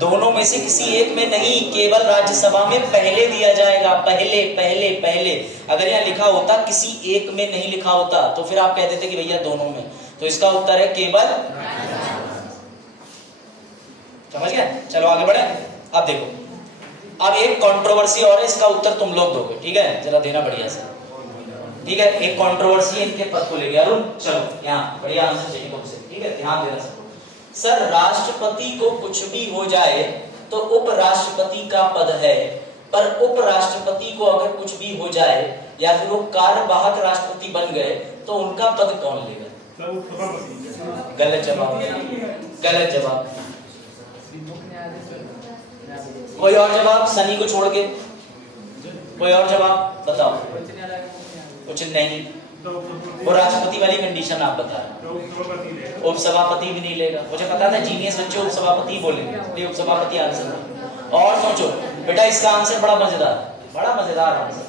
दोनों में से किसी एक में नहीं, केवल राज्यसभा में पहले दिया जाएगा। पहले पहले पहले। अगर यहाँ लिखा होता किसी एक में नहीं लिखा होता तो फिर आप कह देते कि भैया दोनों में, तो इसका उत्तर है केवल। समझ गए? चलो आगे बढ़े। अब देखो, अब एक कंट्रोवर्सी और है, इसका उत्तर तुम लोग दोगे, ठीक है? जरा देना बढ़िया से, ठीक है? एक कंट्रोवर्सी इनके पद को ले गया। अरुण चलो यहाँ बढ़िया आंसर चाहिए तुमसे, ठीक है? ध्यान देना सर, राष्ट्रपति को कुछ भी हो जाए तो उपराष्ट्रपति का पद है, पर उपराष्ट्रपति को अगर कुछ भी हो जाए या फिर वो कार्यवाहक राष्ट्रपति बन गए तो उनका पद कौन लेगा? गलत जवाब, गलत जवाब। कोई और जवाब सनी को छोड़ के? कोई और जवाब बताओ। कुछ नहीं, वो राष्ट्रपति वाली कंडीशन आप बता रहे। उपसभापति भी नहीं लेगा। मुझे पता था जीनियस बच्चे उपसभापति बोलेंगे, उपसभापति आंसर। और सोचो बेटा, इसका आंसर बड़ा मजेदार, बड़ा मजेदार आंसर।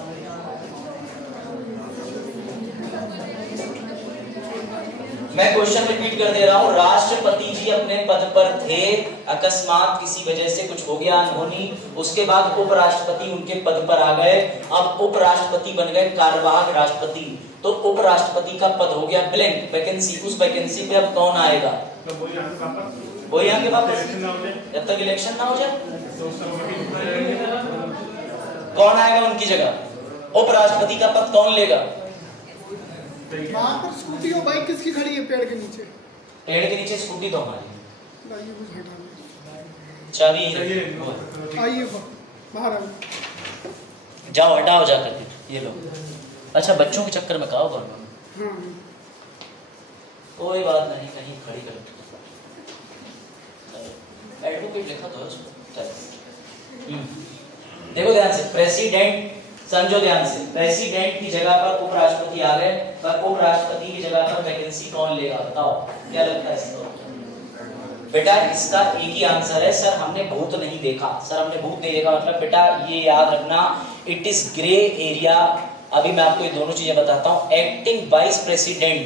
मैं क्वेश्चन रिपीट कर दे रहा हूं। राष्ट्रपति जी अपने पद पर थे, अकस्मात किसी वजह से कुछ हो गया अनहोनी, उसके बाद उपराष्ट्रपति उनके पद पर आ गए, अब उपराष्ट्रपति बन गए कार्यवाहक राष्ट्रपति, तो उपराष्ट्रपति का पद हो गया ब्लैंक, वैकेंसी। उस वैकेंसी पे अब कौन आएगा? वही आगे वापस, जब तक इलेक्शन ना हो जाए। कौन आएगा उनकी जगह? उपराष्ट्रपति का पद कौन लेगा? वहाँ पर स्कूटी और बाइक किसकी खड़ी है? पेड़ के नीचे। पेड़ के नीचे स्कूटी तो हमारी। चाबी आइए बाहर आइए, जाओ हटाओ जाकर, ये लो। अच्छा, बच्चों के चक्कर में कहा होगा। कोई बात नहीं, कहीं खड़ी कर एडवोकेट लिखा तो है उसको। देखो ध्यान से, प्रेसिडेंट, समझो ध्यान से, प्रेसिडेंट की जगह पर उपराष्ट्रपति आ गए, पर उपराष्ट्रपति की जगह पर वैकेंसी कौन लेगा? बताओ क्या लगता है इसका? बेटा इसका एक ही आंसर है, सर हमने भूत नहीं देखा। सर हमने भूत नहीं देखा मतलब बेटा ये याद रखना, इट इज ग्रे एरिया। अभी मैं आपको ये दोनों चीजें बताता हूँ। एक्टिंग वाइस प्रेसिडेंट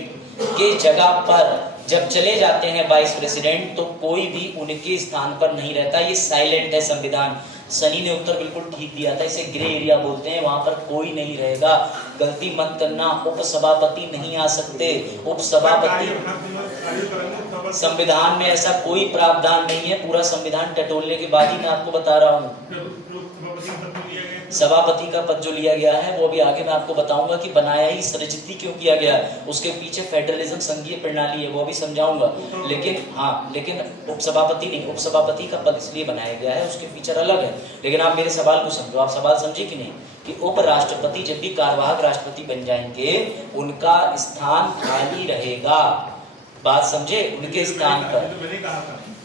के जगह पर जब चले जाते हैं वाइस प्रेसिडेंट, तो कोई भी उनके स्थान पर नहीं रहता, ये साइलेंट है संविधान। सनी ने उत्तर बिल्कुल ठीक दिया था, इसे ग्रे एरिया बोलते हैं, वहां पर कोई नहीं रहेगा। गलती मत करना, उपसभापति नहीं आ सकते। उपसभापति संविधान में ऐसा कोई प्रावधान नहीं है, पूरा संविधान टटोलने के बाद ही मैं आपको बता रहा हूँ। सभापति का पद जो लिया गया है वो भी आगे मैं आपको बताऊंगा कि बनाया ही सृजित ही क्यों किया गया, उसके पीछे फेडरलिज्म संघीय प्रणाली है, वो भी समझाऊंगा। लेकिन हाँ, लेकिन उपसभापति नहीं, उपसभापति का पद इसलिए बनाया गया है, उसके फीचर अलग है। लेकिन आप मेरे सवाल को समझो, आप सवाल समझे कि नहीं कि उपराष्ट्रपति जब भी कार्यवाहक राष्ट्रपति बन जाएंगे उनका स्थान खाली रहेगा। बात समझे? उनके स्थान पर।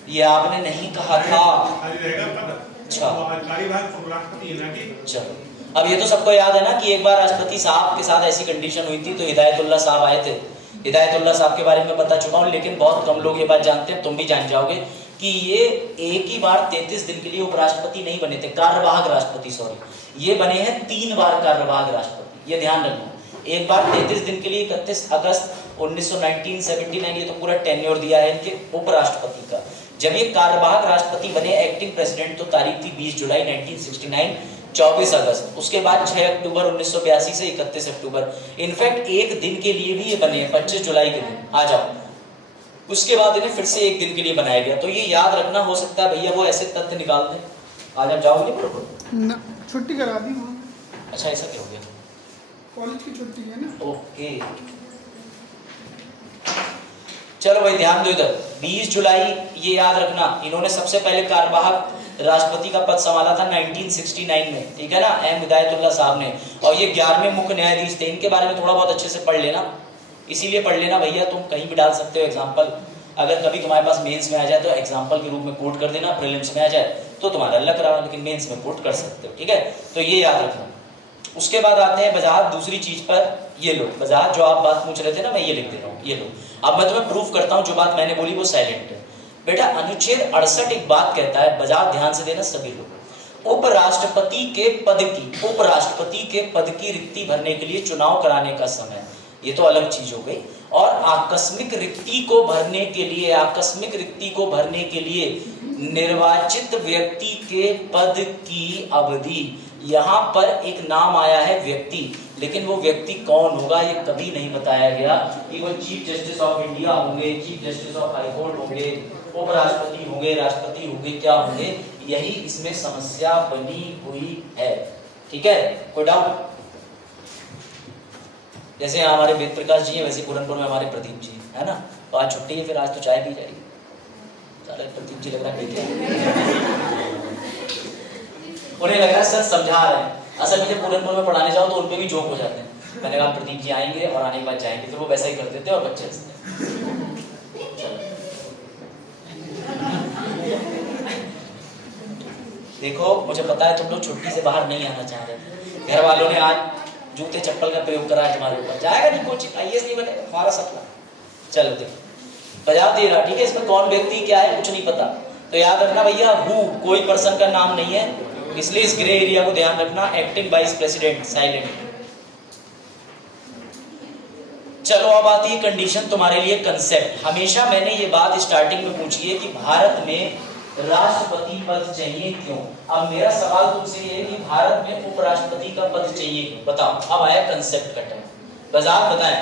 ये आपने नहीं कहा था। अच्छा, चलो अब ये तो सबको याद है ना कि एक बार राष्ट्रपति साहब के साथ ऐसी कंडीशन हुई थी तो हिदायतुल्लाह साहब आए थे। हिदायतुल्लाह साहब के बारे में बता चुका हूँ, लेकिन बहुत कम लोग ये बात जानते हैं, तुम भी जान जाओगे कि ये एक ही बार 33 दिन के लिए उपराष्ट्रपति नहीं बने थे, कार्यवाहक राष्ट्रपति, सॉरी, ये बने हैं 3 बार कार्यवाहक राष्ट्रपति। ये ध्यान रखना, एक बार 33 दिन के लिए 31 अगस्त 1979, ये तो पूरा टेन्योर दिया है इनके उपराष्ट्रपति का। जब ये कार्यवाहक राष्ट्रपति बने, एक्टिंग प्रेसिडेंट, तो तारीख थी 20 जुलाई 1969, 24 अगस्त, उसके बाद 6 अक्टूबर 1982 से 31 अक्टूबर। इनफैक्ट एक दिन के लिए भी ये बने हैं, 25 जुलाई के दिन आ जाओ। उसके बाद इन्हें फिर से एक दिन के लिए बनाया गया। तो ये याद रखना, हो सकता है भैया वो ऐसे तथ्य निकाल दें। आज आप जाओगे ना? छुट्टी करा दी वहाँ। अच्छा, ऐसा क्या हो गया? कॉलेज की छुट्टी है ना। ओके, चलो भाई ध्यान दो इधर। 20 जुलाई ये याद रखना, इन्होंने सबसे पहले कार्यवाहक राष्ट्रपति का पद संभाला था 1969 में, ठीक है ना, एम हिदायतुल्लाह साहब ने। और ये 11वें मुख्य न्यायाधीश थे। इनके बारे में थोड़ा बहुत अच्छे से पढ़ लेना, इसीलिए पढ़ लेना भैया, तुम कहीं भी डाल सकते हो एग्जाम्पल। अगर कभी तुम्हारे पास मेंस में आ जाए तो एग्जाम्पल के रूप में कोट कर देना, प्रीलिम्स में आ जाए तो तुम्हारा लग रहा है, लेकिन मेंस में कोट कर सकते हो, ठीक है। तो ये याद रखना। उसके बाद आते हैं वजाहत दूसरी चीज पर। ये लो वजाहत, जो आप बात पूछ रहे थे ना, मैं ये लिख दे रहा हूँ, ये लो। अब मैं तुम्हें प्रूफ करता हूँ जो बात मैंने बोली वो साइलेंट है। बेटा अनुच्छेद 68 एक बात कहता है, वजाहत ध्यान से देना सभी लोग, उपराष्ट्रपति के पद की रिक्ति भरने के लिए चुनाव कराने का समय, ये तो अलग चीज हो गई। और आकस्मिक रिक्ति को भरने के लिए निर्वाचित व्यक्ति के पद की अवधि, यहाँ पर एक नाम आया है व्यक्ति, लेकिन वो व्यक्ति कौन होगा ये कभी नहीं बताया गया कि वो चीफ जस्टिस ऑफ इंडिया होंगे, chief justice of high court होंगे, उपराष्ट्रपति होंगे, राष्ट्रपति होंगे, क्या होंगे, यही इसमें समस्या बनी हुई है। ठीक है, कोई डाउट? जैसे हमारे वेद प्रकाश जी हैं, वैसे पूरनपुर में हमारे प्रदीप जी है ना, तो आज छुट्टी है, फिर आज तो चाय पी जाएगी। सारे प्रदीप जी लग रहा है उन्हें लग रहा है सर समझा रहे हैं, असल में जब पूरनपुर में पढ़ाने जाओ तो उनपे भी जोक हो जाते हैं। मैंने कहा प्रदीप जी आएंगे और आने के बाद जाएंगे, फिर वो वैसा ही कर देते हैं और बच्चे हंसते हैं। देखो मुझे पता है तुम लोग छुट्टी से बाहर नहीं आना चाह रहे, घर वालों ने आज जूते चप्पल का प्रयोग करा है तुम्हारे ऊपर, जाएगा नहीं कोचिंग, आईएएस नहीं बनेगा, हमारा सपना। चलो देखो बजा दे रहा, ठीक है, इसमें कौन व्यक्ति क्या है कुछ नहीं पता, तो याद रखना भैया हु कोई पर्सन का नाम नहीं है, इसलिए इस ग्रे एरिया को ध्यान रखना। Acting vice president silent. चलो अब आती है कंडीशन तुम्हारे लिए कंसेप्ट। हमेशा मैंने ये बात स्टार्टिंग में पूछी है कि भारत में राष्ट्रपति पद चाहिए क्यों। अब मेरा सवाल तुमसे ये है कि भारत में उपराष्ट्रपति का पद चाहिए क्यों, बताओ। अब आया कंसेप्ट का टर्म, वजाहत बताएं।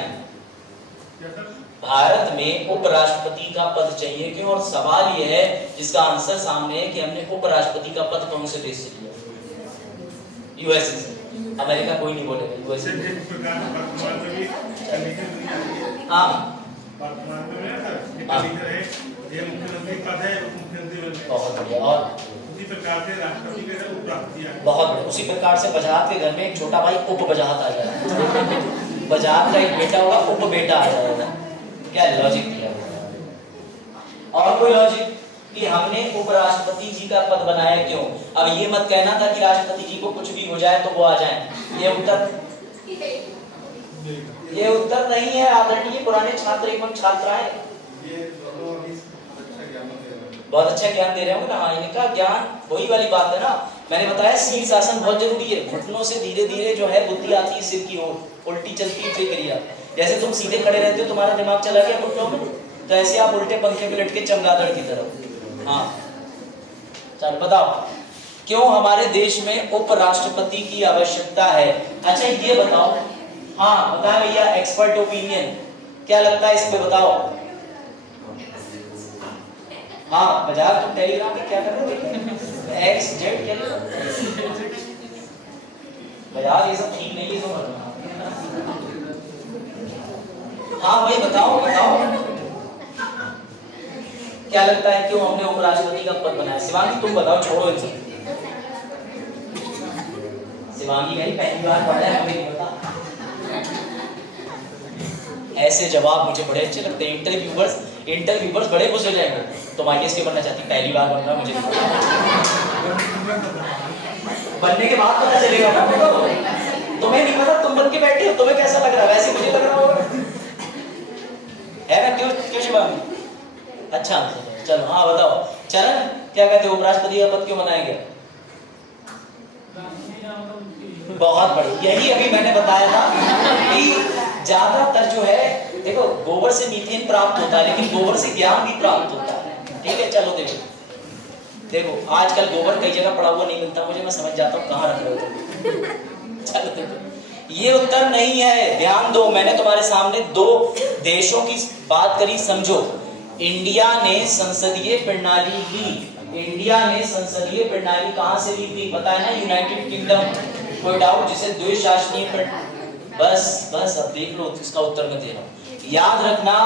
भारत में उपराष्ट्रपति का पद चाहिए क्यों, और सवाल यह है जिसका आंसर सामने है कि हमने उपराष्ट्रपति का पद कौन से देश से लिया? यूएसए से। अमेरिका कोई नहीं बोलेगा, यूएसए। हाँ बहुत बढ़िया, और उसी प्रकार से राष्ट्रपति का उपराष्ट्रपति, बहुत बढ़िया, उसी प्रकार से वजाहत के घर में एक छोटा भाई उप वजाहत आ जाएगा, वजाहत का एक बेटा होगा, उप बेटा आ जाएगा। क्या लॉजिक किया? और कोई लॉजिक कि हमने उपराष्ट्रपति जी का पद बनाया क्यों? अब ये मत कहना था कि राष्ट्रपति जी को कुछ भी हो जाए तो वो आ जाए, ये उत्तर नहीं है आदरणीय पुराने छात्र एवं छात्राएं। बहुत अच्छा ज्ञान दे रहे होंगे ना, इनका ज्ञान वही वाली बात है ना, मैंने बताया शीर्षासन बहुत जरूरी है, घुटनों से धीरे धीरे जो है बुद्धि आती है सिर की ओर, उल्टी चलती है प्रक्रिया। जैसे तुम सीधे खड़े रहते हो तुम्हारा दिमाग चला गया घुटनों में, तो ऐसे आप उल्टे पंखे में लटके चमगादड़ की तरह। हाँ चलो बताओ क्यों हमारे देश में उपराष्ट्रपति की आवश्यकता है? अच्छा ये बताओ, हाँ बताएं भैया, एक्सपर्ट ओपिनियन क्या लगता है इस पे बताओ। हाँ बाजार तुम टेलीग्राम में क्या कर रहे हो? एक्स जेड क्या बाजार, ये सब ठीक नहीं है समझ। हाँ भाई बताओ क्या लगता है क्यों हमने उपराष्ट्रपति का पद बनाया? शिवांगी तुम बताओ, छोड़ो इनसे। शिवांगी भाई पहली बार पढ़ा है, हमें नहीं पता। ऐसे जवाब मुझे बड़े अच्छे लगते हैं, इंटरव्यूवर्स बड़े खुश हो जाएंगे। तुम आईएएस क्यों बनना चाहती? पहली बार बन रहा मुझे बनने के बाद पता चलेगा ना, तुम्हें नहीं पता, तुम बन के बैठे हो, तुम्हें कैसा लग रहा है? वैसे मुझे लग रहा होगा है ना, क्यों शिवांगी? अच्छा चलो हाँ बताओ चरण, क्या कहते हो उपराष्ट्रपति का पद क्यों बनाया गया? बहुत बढ़िया, यही अभी मैंने बताया था कि ज्यादातर जो है देखो गोबर से मीथेन प्राप्त होता है, लेकिन गोबर से ज्ञान भी प्राप्त होता है। ठीक है चलो देखो आजकल गोबर कई जगह पड़ा हुआ नहीं मिलता मुझे, मैं समझ जाता हूँ कहाँ रख रहे हो। चलो देखो ये उत्तर नहीं है, ध्यान दो। मैंने तुम्हारे सामने दो देशों की बात करी, समझो। इंडिया ने संसदीय प्रणाली ली, इंडिया ने संसदीय प्रणाली कहां से ली थी पता है ना? United kingdom. कोई डाउट? जिसे द्विशासनीय बस अब देख लो, इसका उत्तर मैं दे रहा हूं। याद रखना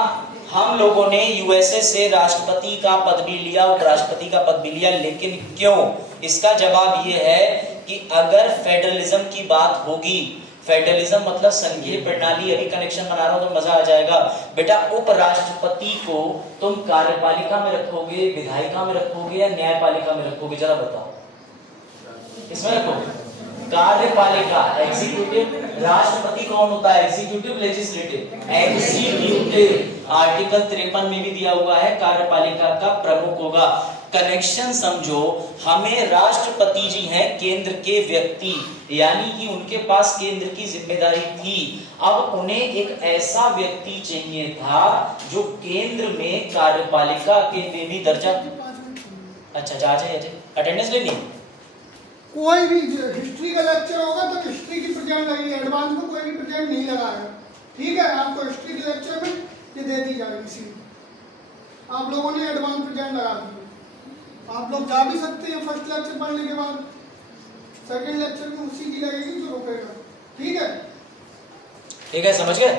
हम लोगों ने यूएसए से राष्ट्रपति का पद भी लिया, उपराष्ट्रपति का पद भी लिया, लेकिन क्यों? इसका जवाब ये है कि अगर फेडरलिज्म की बात होगी, फेडरलिज्म मतलब संघीय प्रणाली, अभी कनेक्शन बना रहा हूं तो मजा आ जाएगा बेटा। उपराष्ट्रपति को तुम कार्यपालिका में रखोगे, विधायिका में रखोगे या न्यायपालिका में रखोगे? जरा बताओ, इसमें रखोगे? कार्यपालिका एग्जीक्यूटिव, राष्ट्रपति कौन होता है? Executive, legislative. एग्जीक्यूटिव आर्टिकल 53 में भी दिया हुआ है, कार्यपालिका का प्रमुख होगा। कनेक्शन समझो, हमें राष्ट्रपति जी हैं केंद्र के व्यक्ति, यानी कि उनके पास केंद्र की जिम्मेदारी थी। अब उन्हें एक ऐसा व्यक्ति चाहिए था जो केंद्र में कार्यपालिका के में भी दर्जा। अच्छा जा जाए अटेंडेंस लेनी। कोई भी हिस्ट्री का लेक्चर होगा तो हिस्ट्री की प्रेजेंट लगेगी, एडवांस में कोई भी प्रेजेंट नहीं लगाएगा, ठीक है? आपको हिस्ट्री के लेक्चर में ये दे दी जाएगी सीधी। आप लोगों ने एडवांस प्रेजेंट लगा दी, आप लोग जा भी सकते हैं फर्स्ट लेक्चर पढ़ने के बाद, सेकंड लेक्चर में उसी की लगेगी जो रुकेगा, ठीक है? ठीक है, समझ गए?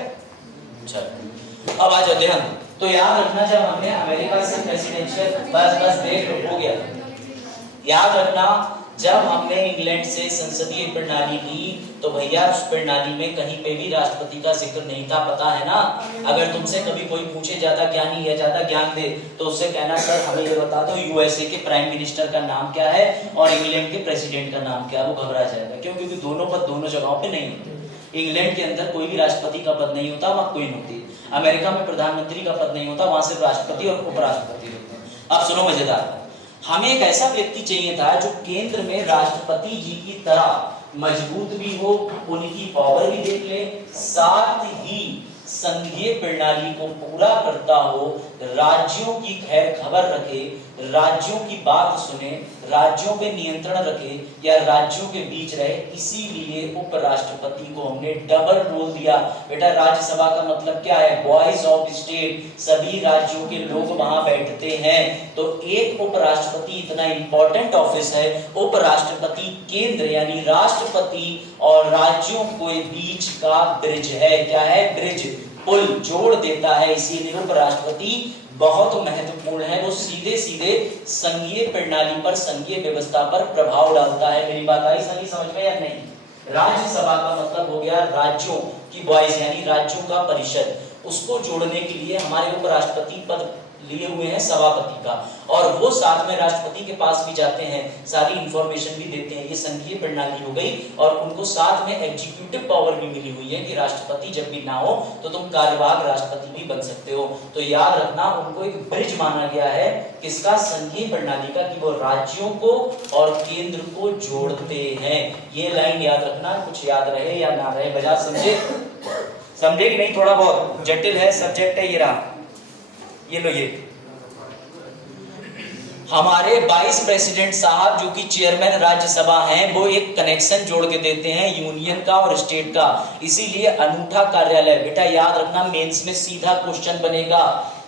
चलो अब आ जाओ ध्यान। तो याद रखना, जब हमने अमेरिका से प्रेसिडेंशियल, बस ब्रेक हो गया। याद रखना, जब हमने इंग्लैंड से संसदीय प्रणाली ली तो भैया उस प्रणाली में कहीं पे भी राष्ट्रपति का जिक्र नहीं था, पता है ना? अगर तुमसे कभी कोई पूछे ज्यादा ज्ञानी है, ज्यादा ज्ञान दे, तो उससे कहना सर हमें ये बता दो यूएसए के प्राइम मिनिस्टर का नाम क्या है और इंग्लैंड के प्रेसिडेंट का नाम क्या है। वो घबरा जाएगा, क्यों? क्योंकि दोनों पद दोनों जगहों पे नहीं होते। इंग्लैंड के अंदर कोई भी राष्ट्रपति का पद नहीं होता, वहां क्वीन होती है। अमेरिका में प्रधानमंत्री का पद नहीं होता, वहां सिर्फ राष्ट्रपति और उपराष्ट्रपति होते हैं। अब सुनो मजेदार, हमें एक ऐसा व्यक्ति चाहिए था जो केंद्र में राष्ट्रपति जी की तरह मजबूत भी हो, उनकी पावर भी देख ले, साथ ही संघीय प्रणाली को पूरा करता हो, राज्यों की खैर खबर रखे, राज्यों की बात सुने, राज्यों पे नियंत्रण रखे या राज्यों के बीच रहे। इसीलिए उपराष्ट्रपति को हमने डबल रोल दिया। बेटा राज्यसभा का मतलब क्या है? वॉइस ऑफ स्टेट, सभी राज्यों के लोग वहां बैठते हैं। तो एक उपराष्ट्रपति इतना इंपॉर्टेंट ऑफिस है। उपराष्ट्रपति केंद्र यानी राष्ट्रपति और राज्यों के बीच का ब्रिज है। क्या है? ब्रिज, पुल, जोड़ देता है। इसीलिए उपराष्ट्रपति बहुत महत्वपूर्ण है। वो सीधे सीधे संघीय प्रणाली पर, संघीय व्यवस्था पर प्रभाव डालता है। मेरी बात आई सही समझ में या नहीं? राज्यसभा का मतलब हो गया राज्यों की वॉइस यानी राज्यों का परिषद। उसको जोड़ने के लिए हमारे उपराष्ट्रपति पद लिए हुए हैं सभापति का, और वो साथ में राष्ट्रपति के पास भी जाते हैं, सारी इंफॉर्मेशन भी देते हैं। ये संघीय प्रणाली हो गई, और उनको साथ में एग्जीक्यूटिव पावर भी मिली हुई है कि राष्ट्रपति जब भी ना हो तो तुम कार्यवाहक राष्ट्रपति भी बन सकते हो। तो याद रखना, उनको एक ब्रिज माना गया है किसका? संघीय प्रणाली का, कि वो राज्यों को और केंद्र को जोड़ते हैं। ये लाइन याद रखना, कुछ याद रहे या ना रहे। बजाज समझे? समझे कि नहीं? थोड़ा बहुत जटिल है सब्जेक्ट है। ये रहा, ये लो, ये हमारे वाइस प्रेसिडेंट साहब जो कि चेयरमैन राज्यसभा हैं, वो एक कनेक्शन जोड़ के देते हैं यूनियन का और स्टेट का। इसीलिए अनूठा कार्यालय। बेटा याद रखना, मेंस में सीधा क्वेश्चन बनेगा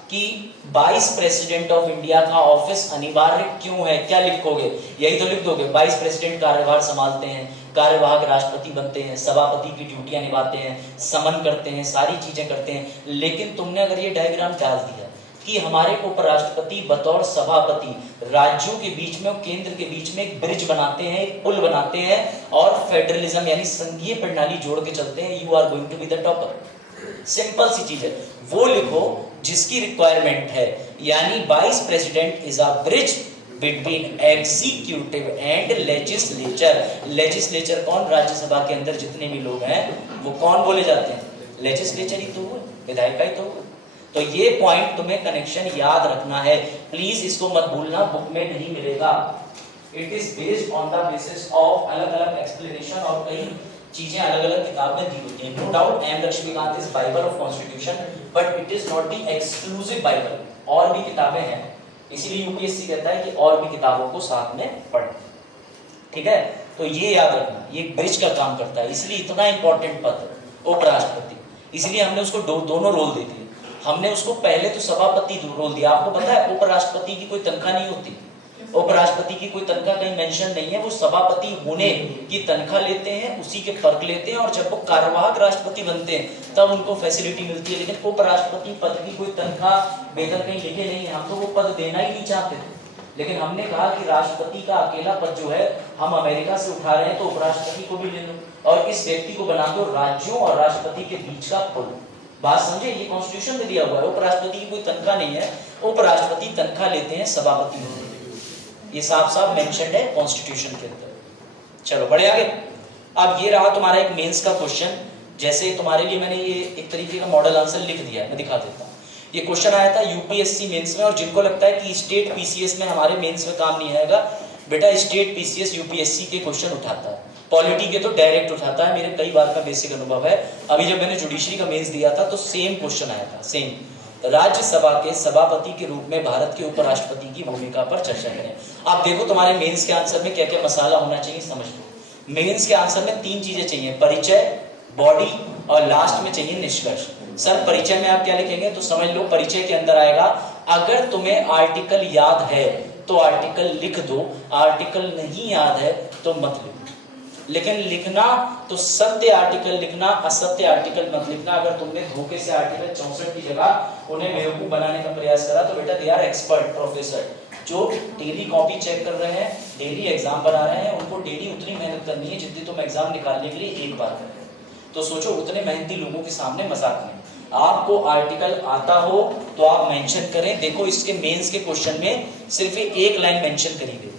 कि वाइस प्रेसिडेंट ऑफ इंडिया का ऑफिस अनिवार्य क्यों है? क्या लिखोगे? यही तो लिख दोगे, वाइस प्रेसिडेंट कार्यभार संभालते हैं, कार्यवाहक राष्ट्रपति बनते हैं, सभापति की ड्यूटियां निभाते हैं, समन करते हैं, सारी चीजें करते हैं। लेकिन तुमने अगर ये डायग्राम डाल दिया कि हमारे उपराष्ट्रपति बतौर सभापति राज्यों के बीच में और केंद्र के बीच में एक ब्रिज बनाते हैं, एक पुल बनाते हैं, और फेडरलिज्म यानी संघीय प्रणाली जोड़ के चलते हैं, you are going to be the topper. Simple सी चीज है, वो लिखो जिसकी रिक्वायरमेंट है, यानी vice president is a bridge between executive and legislature. Legislature कौन? राज्यसभा के अंदर जितने भी लोग हैं वो कौन बोले जाते हैं? लेजिस्लेचर ही तो हुए, विधायिका ही तो हुए। तो ये पॉइंट तुम्हें कनेक्शन याद रखना है, प्लीज इसको मत भूलना, बुक में नहीं मिलेगा। It is based on the basis of अलग अलग एक्सप्लेनेशन, और कई चीजें अलग अलग किताब में दी होती हैं। No doubt M Laxmikanth is Bible of constitution, but it is not the exclusive Bible. और भी किताबें हैं, इसीलिए यूपीएससी कहता है कि और भी किताबों को साथ में पढ़ें। ठीक है, तो ये याद रखना, ये ब्रिज का काम करता है, इसलिए इतना इंपॉर्टेंट पद उपराष्ट्रपति। इसलिए हमने उसको दोनों रोल दे दिए। हमने उसको पहले तो सभापति रोल दिया। आपको पता है उपराष्ट्रपति की कोई तनख्वाह नहीं होती, उपराष्ट्रपति की कोई तनख्वाह कहीं मेंशन नहीं है। वो सभापति होने की तनख्वाह लेते हैं, उसी के फर्क लेते हैं, और जब वो कार्यवाहक राष्ट्रपति बनते हैं तब उनको फैसिलिटी मिलती है। लेकिन उपराष्ट्रपति पद की कोई तनख्वाह वेतन कहीं लिखे नहीं है। हम तो वो पद देना ही नहीं चाहते थे, लेकिन हमने कहा कि राष्ट्रपति का अकेला पद जो है हम अमेरिका से उठा रहे हैं, तो उपराष्ट्रपति को भी ले लो, और इस व्यक्ति को बना दो राज्यों और राष्ट्रपति के बीच का पुल। बात समझे? ये कॉन्स्टिट्यूशन में दिया हुआ है, उपराष्ट्रपति की कोई तनख्वाह नहीं है, उपराष्ट्रपति तनख्वाह लेते हैं सभापति होने के लिए। ये साफ साफ मेंशन्ड है कॉन्स्टिट्यूशन के अंदर। चलो बढ़े आगे। अब ये रहा तुम्हारा एक मेंस का क्वेश्चन। जैसे तुम्हारे लिए मैंने ये एक तरीके का मॉडल आंसर लिख दिया है, मैं दिखा देता हूँ। ये क्वेश्चन आया था यूपीएससी मेंस में, और जिनको लगता है कि स्टेट पीसीएस में हमारे मेंस में काम नहीं आएगा, बेटा स्टेट पीसीएस यूपीएससी के क्वेश्चन उठाता है, पॉलिटी के तो डायरेक्ट उठाता है। मेरे कई बार का बेसिक अनुभव है। अभी जब मैंने जुडिशरी का मेंस दिया था तो सेम क्वेश्चन आया था, सेम। राज्यसभा के सभापति के रूप में भारत के उपराष्ट्रपति की भूमिका पर चर्चा करें। आप देखो तुम्हारे मेंस के आंसर में क्या क्या मसाला होना चाहिए, समझ लो। मेंस के आंसर में 3 चीजें चाहिए, परिचय, बॉडी और लास्ट में चाहिए निष्कर्ष। सर परिचय में आप क्या लिखेंगे, तो समझ लो परिचय के अंदर आएगा, अगर तुम्हें आर्टिकल याद है तो आर्टिकल लिख दो, आर्टिकल नहीं याद है तो मत लिखो। लेकिन लिखना तो सत्य आर्टिकल लिखना, असत्य आर्टिकल मत लिखना। अगर तुमने धोखे से आर्टिकल 64 की जगह उन्हें बेवकूफ बनाने का प्रयास करा तो बेटा दे आर एक्सपर्ट प्रोफेसर, जो डेली कॉपी चेक कर रहे हैं, डेली एग्जाम बना रहे हैं, उनको डेली उतनी मेहनत करनी है जितनी तुम एग्जाम निकालने के लिए एक बार कर रहे हो। तो सोचो उतने मेहनती लोगों के सामने मजाक नहीं। आपको आर्टिकल आता हो तो आप मेंशन करें। देखो इसके मेंस के क्वेश्चन में सिर्फ एक लाइन मेंशन करी गई,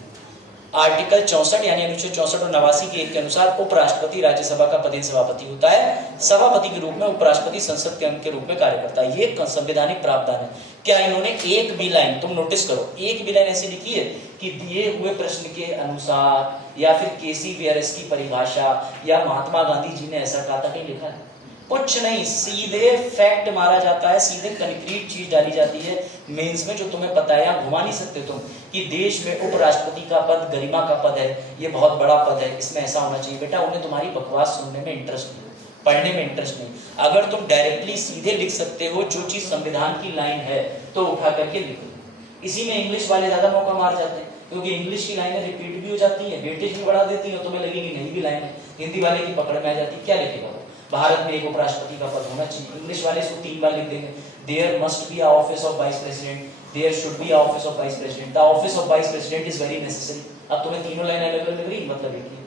आर्टिकल 64 यानी अनुच्छेद 64 और 89 के 1 के अनुसार उपराष्ट्रपति राज्यसभा का पदेन सभापति होता है। सभापति के रूप में उपराष्ट्रपति संसद के अंग के रूप में कार्य करता है। ये संवैधानिक प्रावधान है। क्या इन्होंने एक भी लाइन, तुम नोटिस करो, एक भी लाइन ऐसी लिखी है कि दिए हुए प्रश्न के अनुसार, या फिर केसी वेयरस की परिभाषा, या महात्मा गांधी जी ने ऐसा कहा था, कहीं लिखा है? कुछ नहीं, सीधे फैक्ट मारा जाता है, सीधे कंक्रीट चीज डाली जाती है मेंस में जो तुम्हें पता है। यहाँ घुमा नहीं सकते तुम कि देश में उपराष्ट्रपति का पद गरिमा का पद है, ये बहुत बड़ा पद है, इसमें ऐसा होना चाहिए। बेटा उन्हें तुम्हारी बकवास सुनने में इंटरेस्ट नहीं, पढ़ने में इंटरेस्ट नहीं। अगर तुम डायरेक्टली सीधे लिख सकते हो जो चीज संविधान की लाइन है तो उठा करके लिखो। इसी में इंग्लिश वाले ज्यादा मौका मार जाते हैं, क्योंकि इंग्लिश की लाइनें रिपीट भी हो जाती है, वेटेज भी बढ़ा देती है, तुम्हें लगेगी नई भी लाइन है। हिंदी वाले की पकड़ में आ जाती है, क्या लिखेगा वो, भारत में एक उपराष्ट्रपति का पद होना चाहिए। इंग्लिश वाले इसको 3 बार लिख देंगे, there must be a office of vice president, there should be a office of vice president, the office of vice president is very necessary. अब तुम्हें तीनों लाइन अलग अलग लग रही, मतलब एक ही,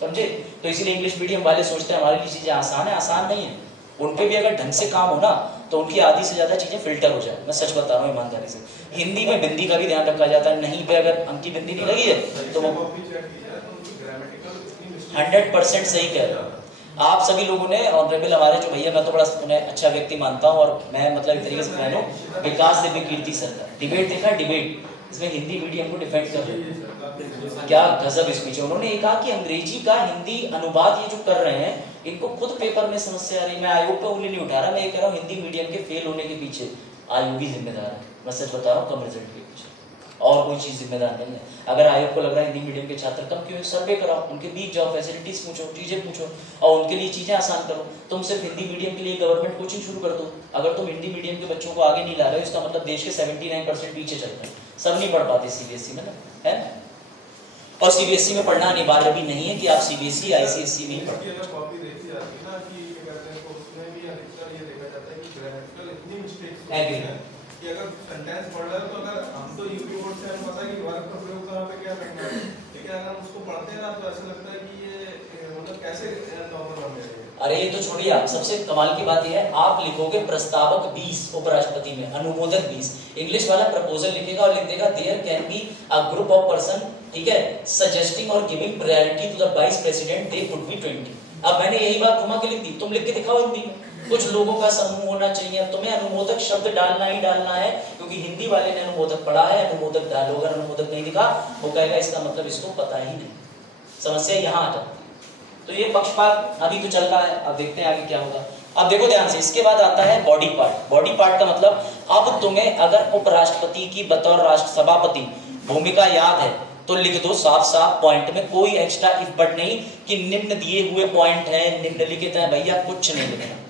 समझे? तो इसीलिए इंग्लिश मीडियम वाले सोचते हैं हमारे लिए चीजें आसान है, आसान नहीं है। उन पे भी अगर ढंग से काम हो ना तो उनकी आधी से ज्यादा चीजें फिल्टर हो जाए। मैं सच बता रहा हूँ ईमानदारी से। हिंदी में बिंदी का भी ध्यान रखा जाता है, नहीं पे अगर अंकी बिंदी नहीं लगी है तो वो 100% सही कह रहे हो आप सभी लोगों ने। ऑनरेबल हमारे जो भैया, मैं तो बड़ा उन्हें अच्छा व्यक्ति मानता हूँ, और मैं मतलब एक तरीके से कह रहा हूँ, विकास दिव्य कीर्ति सर का डिबेट देखा, डिबेट इसमें हिंदी मीडियम को डिफेंड कर रहे हैं, क्या गजब स्पीच है। उन्होंने ये कहा कि अंग्रेजी का हिंदी अनुवाद ये जो कर रहे हैं इनको खुद पेपर में समस्या आ रही। मैं आयोग पे उंगली नहीं उठा रहा, मैं ये कह रहा हूँ हिंदी मीडियम के फेल होने के पीछे आयोग ही जिम्मेदार है। मैं सच बता रहा हूँ, कम रिजल्ट के पीछे और कोई चीज जिम्मेदार नहीं है। अगर आयोग को लग रहा है हिंदी मीडियम के छात्र कम क्यों, सर्वे कराओ, उनके बीच जाओ, फैसिलिटीज पूछो, चीजें पूछो और उनके लिए चीजें आसान करो। तुम सिर्फ हिंदी मीडियम के लिए गवर्नमेंट कोचिंग शुरू कर दो। अगर तुम हिंदी मीडियम के बच्चों को आगे नहीं ला रहे हो, इसका मतलब देश के 79% पीछे चल रहे हैं। सब नहीं पढ़ पाते सीबीएसई में ना, है। और सीबीएसई में पढ़ना अनिवार्य भी नहीं है कि आप सीबीएसई आईसीएसई में ही पढ़ो। कि अगर सेंटेंस पढ़ रहे हो तो अगर हम तो यूपी बोर्ड से हमें पता है कि वर्ग का प्रयोग कहाँ पे क्या करना है, लेकिन अगर हम उसको पढ़ते हैं ना तो ऐसा लगता है कि ये मतलब कैसे नॉर्मल बन गया है। अरे ये तो छोड़िए आप, सबसे कमाल की बात यह है आप लिखोगे प्रस्तावक 20 उपराष्ट्रपति में, अनुमोदक 20। इंग्लिश वाला प्रपोजल लिखेगा और लिख देगा there can be a group of person, ठीक है, सजेस्टिंग और giving priority to the vice president, they could be 20। अब मैंने यही बात घुमा के लिख दी, तुम लिख के दिखाओ हिंदी में। कुछ लोगों का समूह होना चाहिए, तुम्हें अनुमोदक शब्द डालना ही डालना है, क्योंकि हिंदी वाले ने अनुमोदक पढ़ा है, अनुमोदक डालो। अगर अनुमोदक नहीं लिखा वो कहेगा इसका मतलब इसको पता ही नहीं। समस्या यहाँ आ जाती है। तो ये पक्षपात अभी तो चल रहा है, अब देखते हैं आगे क्या होगा। अब देखो ध्यान से, इसके बाद आता है बॉडी पार्ट। बॉडी पार्ट का मतलब अब तुम्हें अगर उपराष्ट्रपति की बतौर राष्ट्र सभापति भूमिका याद है तो लिख दो साफ साफ पॉइंट में, कोई एक्स्ट्रा इफ बट नहीं कि निम्न दिए हुए पॉइंट है, निम्नलिखित है, भैया कुछ नहीं लिखना।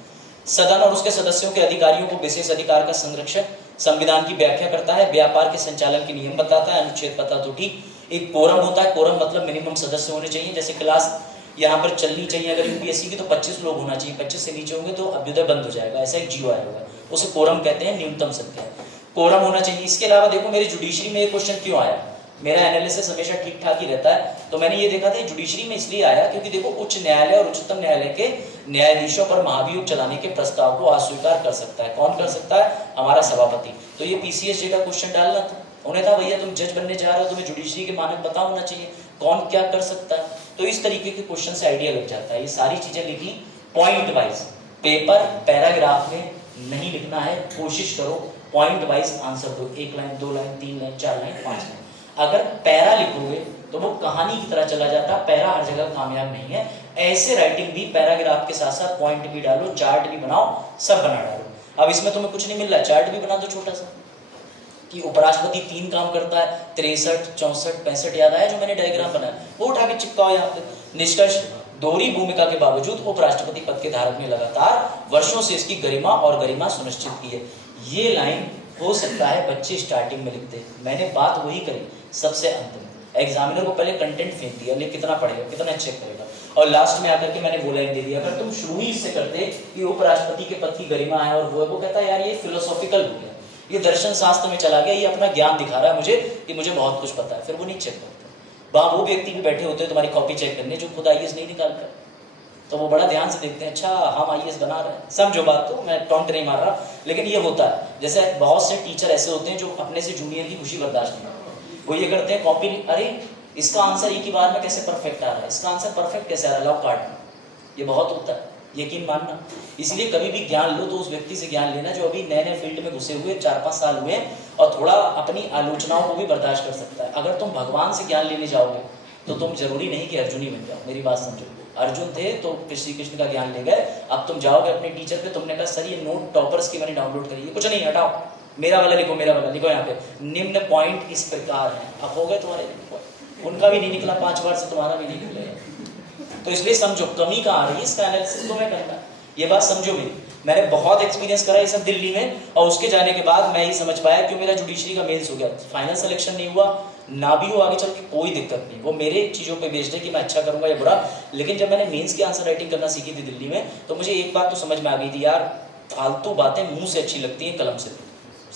सदन और उसके सदस्यों के अधिकारियों को विशेष अधिकार का संरक्षण संविधान की व्याख्या करता है, व्यापार के संचालन के नियम बताता है, अनुच्छेद पता तो ठीक। एक कोरम होता है, कोरम मतलब मिनिमम सदस्य होने चाहिए। जैसे क्लास यहाँ पर चलनी चाहिए अगर यूपीएससी की तो 25 लोग होना चाहिए, 25 से नीचे होंगे तो अभ्युदय बंद हो जाएगा, ऐसा एक जीओ आएगा, उसे कोरम कहते हैं, न्यूनतम संख्या कोरम होना चाहिए। इसके अलावा देखो मेरी जुडिशरी में ये क्वेश्चन क्यों आया, मेरा एनालिसिस हमेशा ठीक ठाक ही रहता है, तो मैंने ये देखा था जुडिशरी में इसलिए आया क्योंकि देखो उच्च न्यायालय और उच्चतम न्यायालय के न्यायाधीशों पर महाभियोग चलाने के प्रस्ताव को अस्वीकार कर सकता है। कौन कर सकता है? हमारा सभापति। तो ये पीसीएसजे का क्वेश्चन डालना था, उन्हें था भैया तुम जज बनने जा रहे हो, तुम्हें जुडिशरी के मानक पता होना चाहिए, कौन क्या कर सकता है। तो इस तरीके के क्वेश्चन से आइडिया लग जाता है। ये सारी चीजें लिखी पॉइंट वाइज, पेपर पैराग्राफ में नहीं लिखना है, कोशिश करो पॉइंट वाइज आंसर दो, 1 line 2 line 3 line 4 line 5 line. अगर पैरा लिखोगे तो वो कहानी की तरह चला जाता, पैरा हर जगह कामयाब नहीं है। ऐसे राइटिंग भी पैराग्राफ के साथ साथ पॉइंट भी डालो, चार्ट भी बनाओ, सब बना डालो। अब इसमें तुम्हें कुछ नहीं मिल रहा, चार्ट भी बना दो छोटा सा कि उपराष्ट्रपति 3 काम करता है, 63 64 65 याद आया जो मैंने डायग्राम बनाया, वो उठा के चिपकाओ यहाँ पे। निष्कर्ष, दोहरी भूमिका के बावजूद उपराष्ट्रपति पद के धारक ने लगातार वर्षों से इसकी गरिमा और गरिमा सुनिश्चित की है। ये लाइन हो सकता है बच्चे स्टार्टिंग में लिखते, मैंने बात वही करी सबसे अंत में। एग्जामिनर को पहले कंटेंट फेंक दिया, ले कितना पढ़ेगा, कितना चेक करेगा, और लास्ट में आकर के मैंने वो लाइन दे दी। अगर तुम शुरू ही इससे करते कि उपराष्ट्रपति के पद की गरिमा है और वो कहता है यार ये फिलोसॉफिकल हो गया, ये दर्शन शास्त्र में चला गया, ये अपना ज्ञान दिखा रहा है मुझे कि मुझे बहुत कुछ पता है, फिर वो नहीं चेक करते। वहां वो व्यक्ति भी बैठे होते हैं तुम्हारी कॉपी चेक करने जो खुद आईएएस नहीं निकाल कर, तो वो बड़ा ध्यान से देखते हैं, अच्छा हम आईएएस बना रहे हैं। समझो बात को, मैं टॉन्ट नहीं मार रहा, लेकिन ये होता है। जैसे बहुत से टीचर ऐसे होते हैं जो अपने से जूनियर की खुशी बर्दाश्त नहीं, वो ये करते हैं कॉपी, अरे इसका आंसर एक ही बार में कैसे परफेक्ट आ रहा है, इसका आंसर परफेक्ट कैसे आ रहा है, लाओ काट। ये बहुत होता है, यकीन मानना। इसलिए कभी भी ज्ञान लो तो उस व्यक्ति से ज्ञान लेना जो अभी नए नए फील्ड में घुसे हुए 4-5 साल हुए और थोड़ा अपनी आलोचनाओं को भी बर्दाश्त कर सकता है। अगर तुम भगवान से ज्ञान लेने जाओगे तो तुम जरूरी नहीं कि अर्जुन ही बन जाओ, मेरी बात समझो। अर्जुन थे तो श्री कृष्ण का ज्ञान ले गए, अब तुम जाओगे अपने टीचर पे, तुमने कहा सर ये नोट टॉपर्स की मैंने डाउनलोड करी है, कुछ नहीं हटाओ, मेरा वाला लिखो, मेरा वाला लिखो, यहाँ पे निम्न पॉइंट इस प्रकार है। अब हो गए तुम्हारे पॉइंट, उनका भी नहीं निकला 5 बार से, तुम्हारा भी नहीं निकलेगा। तो इसलिए समझो कमी कहाँ आ रही है, इसका एनालिसिस तुम्हें करना है। ये बात समझो मेरी, मैंने बहुत एक्सपीरियंस करा ये सब दिल्ली में, और उसके जाने के बाद मैं ही समझ पाया कि मेरा जुडिशरी का मेंस हो गया, फाइनल सिलेक्शन नहीं हुआ, ना भी हो आगे चल के कोई दिक्कत नहीं, वो मेरे चीज़ों पे बेस्ड है कि मैं अच्छा करूंगा या बुरा। लेकिन जब मैंने मेंस की आंसर राइटिंग करना सीखी थी दिल्ली में, तो मुझे एक बात तो समझ में आ गई थी, यार फालतू बातें मुंह से अच्छी लगती हैं कलम से,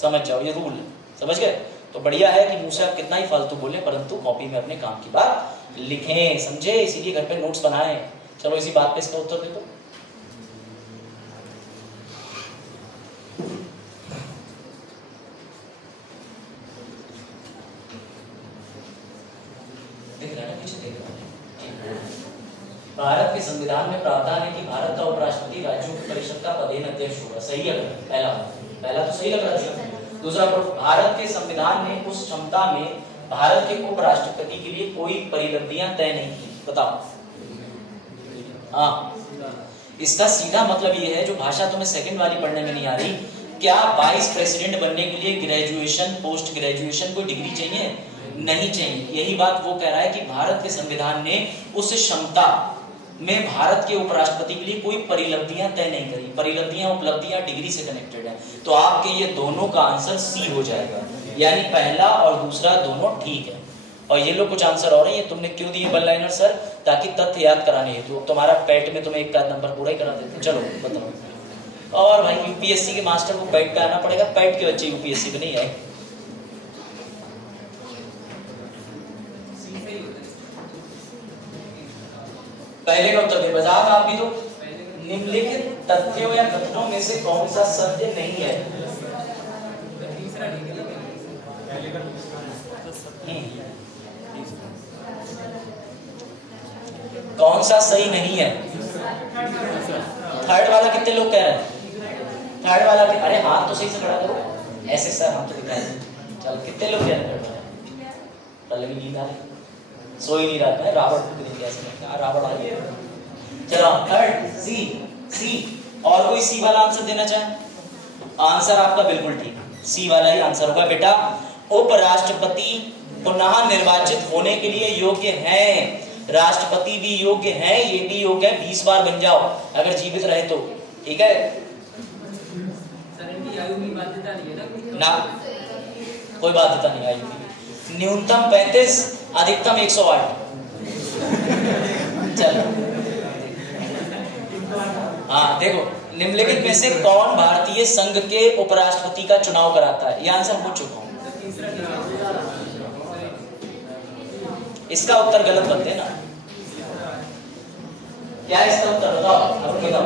समझ जाओ ये रूल है, समझ गए। तो बढ़िया है कि मुंह से आप कितना ही फालतू बोलें परंतु कॉपी में अपने काम की बात लिखें, समझे। इसीलिए घर पे नोट्स बनाएं। चलो इसी बात पे इसका उत्तर दे दो। भारत के संविधान में प्रावधान है कि भारत का उपराष्ट्रपति राज्यों की परिषद का पदेन अध्यक्ष होगा। सही है, पहला तो सही लग रहा था। दूसरा, भारत के संविधान ने उस क्षमता में भारत के उपराष्ट्रपति के लिए कोई परिलब्धियां तय नहीं की। बताओ। हाँ, इसका सीधा मतलब ये है, जो भाषा तुम्हें सेकंड वाली पढ़ने में नहीं आ रही, क्या वाइस प्रेसिडेंट बनने के लिए ग्रेजुएशन, पोस्ट ग्रेजुएशन कोई डिग्री चाहिए? नहीं चाहिए। यही बात वो कह रहा है कि भारत के संविधान ने उस क्षमता में भारत के उपराष्ट्रपति के लिए कोई परिलब्धियां तय नहीं करी। परिलब्धियां, उपलब्धियां डिग्री से कनेक्टेड है, तो आपके ये दोनों का आंसर सी हो जाएगा, यानी पहला और दूसरा दोनों ठीक है। और ये लोग कुछ आंसर और हैं, ये तुमने क्यों दिए वन लाइनर सर? ताकि तथ्य याद कराने हेतु। तो तुम्हारा पैट में तुम्हें 1 नंबर पूरा ही करा देते। चलो बताओ। और भाई यूपीएससी के मास्टर को पैट पे आना पड़ेगा, पैट के बच्चे यूपीएससी पे नहीं आए। पहले का उत्तर दे, बजाओ आप भी। तो निम्नलिखित तथ्यों या कथनों में से कौन सा सत्य नहीं है? कौन सा सही नहीं है? थर्ड वाला कितने लोग कह रहे हैं? थर्ड वाला, अरे हाथ तो सही से खड़ा करो, ऐसे सर हम तो दिखाए। चल कितने लोग कह रहे हैं? लगी नींद आ रही, सो ही नहीं रहा है। रावण रावण आ गया। चलो थर्ड सी। और कोई सी वाला आंसर देना चाहे? आंसर आपका बिल्कुल ठीक, सी वाला ही आंसर होगा बेटा। उपराष्ट्रपति पुनः निर्वाचित होने के लिए योग्य हैं। राष्ट्रपति भी योग्य है, ये भी योग्य है। 20 बार बन जाओ अगर जीवित रहे तो, ठीक है ना? कोई बाध्यता नहीं आयु की। न्यूनतम 35, अधिकतम 108। चलो हाँ देखो, निम्नलिखित में से कौन भारतीय संघ के उपराष्ट्रपति का चुनाव कराता है? यह आंसर पूछ चुका हूं। इसका उत्तर गलत मत देना। क्या है इसका उत्तर? बताओ, अब बताओ।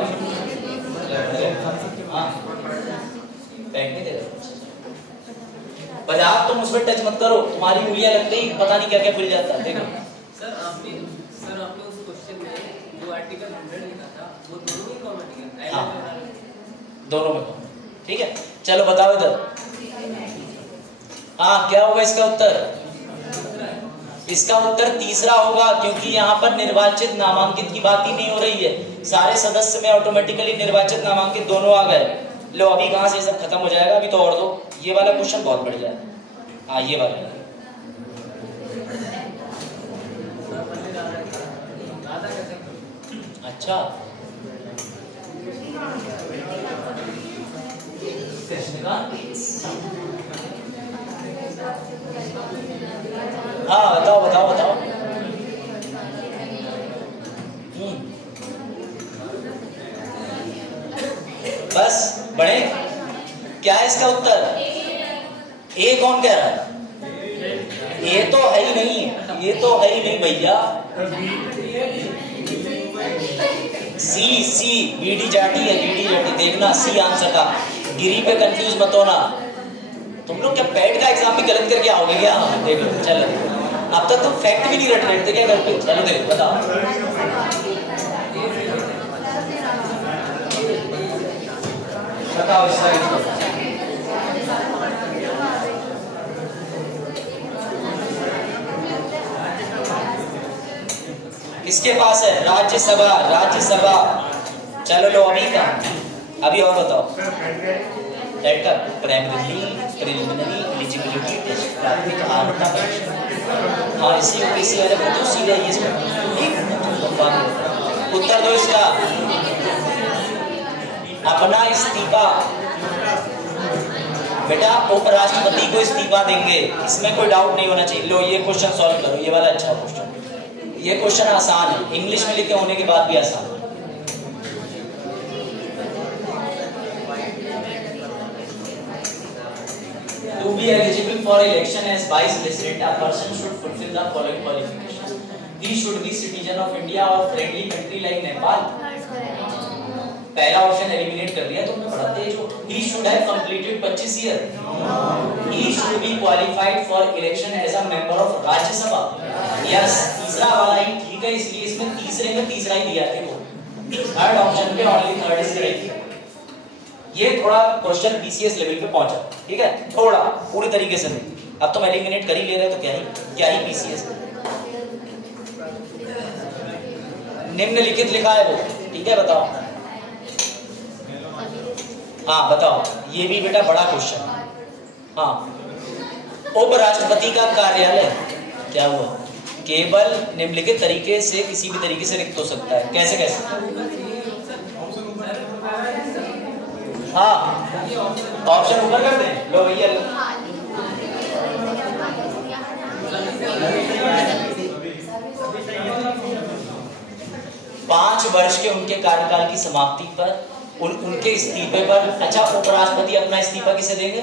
बजाओ, तुम उसमें टच मत करो, तुम्हारी उंगलियां लगते ही पता नहीं क्या क्या खुल जाता है। देखो सर आपने हाँ दोनों में कॉमन, ठीक है। चलो बताओ इधर, हाँ क्या होगा इसका उत्तर? इसका उत्तर तीसरा होगा, क्योंकि यहाँ पर निर्वाचित नामांकित की बात ही नहीं हो रही है, सारे सदस्य में ऑटोमेटिकली निर्वाचित नामांकित दोनों आ गए। लो अभी कहाँ से सब खत्म हो जाएगा, अभी तो और दो, ये वाला क्वेश्चन बहुत बढ़िया है। हाँ ये वाला, अच्छा हाँ बताओ बताओ बताओ। बस बड़े, क्या है इसका उत्तर? ए कौन कह रहा है? ये तो है ही नहीं, ये तो है ही नहीं भैया। सी सी बीडी जाटी है, बीडी जाटी, देखना सी आंसर का। गिरी पे कंफ्यूज मत होना। तुम लोग क्या पैड का एग्जाम भी गलत करके आओगे क्या? देखो चलो, अब तक तुम फैक्ट भी नहीं रट रहे थे क्या घर पे? चलो देखो बताओ। बताओ इसका किसके पास है? राज्यसभा, राज्यसभा। चलो लो अभी का, अभी और बताओ। टेट का प्रिलिमिनरी एलिजिबिलिटी टेस्ट, प्राथमिक अर्हता परीक्षा। हाँ इसी ओबीसी वाले पर तो सीधा ये उत्तर दो इसका। अपना इस्तीफा, बेटा उपराष्ट्रपति को इस्तीफा देंगे, इसमें कोई डाउट नहीं होना चाहिए। लो ये क्वेश्चन सॉल्व करो, ये वाला अच्छा क्वेश्चन, ये क्वेश्चन आसान है, इंग्लिश में लिखे होने के बाद भी आसान है। To be eligible for election as vice president, a person should fulfill the following qualifications. He should be citizen of India or friendly country like Nepal. पहला ऑप्शन एलिमिनेट कर दिया तुमने, बड़ा तेज हो। He should have completed 25 year. He should be qualified for election as a member of राज्य सभा। Yes, तीसरा वाला ही ठीक है, इसलिए इसमें तीसरे में तीसरा ही दिया है वो। थर्ड ऑप्शन पे ओनली थर्ड इज करेक्ट। ये थोड़ा क्वेश्चन बीसीएस लेवल पे पहुंचा, ठीक है, थोड़ा, पूरी तरीके से नहीं। अब तुम एलिमिनेट कर ही ले रहे हो तो क्या ही बीसीएस। निम्नलिखित लिखा है वो, ठीक है बताओ। हाँ बताओ, ये भी बेटा बड़ा क्वेश्चन। हाँ, उपराष्ट्रपति का कार्यालय क्या हुआ? केवल निम्नलिखित तरीके से किसी भी तरीके से रिक्त हो सकता है। कैसे कैसे? हाँ ऑप्शन ऊपर कर दें, लो भैया। 5 वर्ष के उनके कार्यकाल की समाप्ति पर उनके इस्तीफे पर, अच्छा उपराष्ट्रपति अपना इस्तीफा किसे देंगे?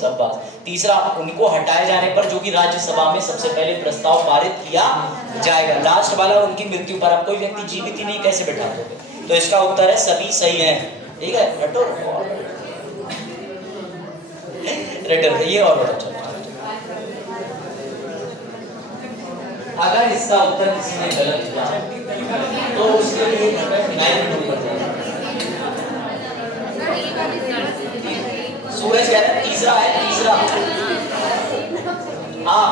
सब बात। तीसरा, उनको हटाए जाने पर जो कि राज्यसभा में सबसे पहले प्रस्ताव पारित किया जाएगा। लास्ट वाला, उनकी मृत्यु पर आप कोई व्यक्ति जीवित ही नहीं कैसे बैठा दोगे? तो इसका उत्तर है सभी सही है, ठीक है। रटो रटो ये और बताओ। अगर इसका उत्तर किसी ने गलत दिया तो उसके लिए 9 नंबर सूरज कह रहा है तीसरा है, तीसरा। हाँ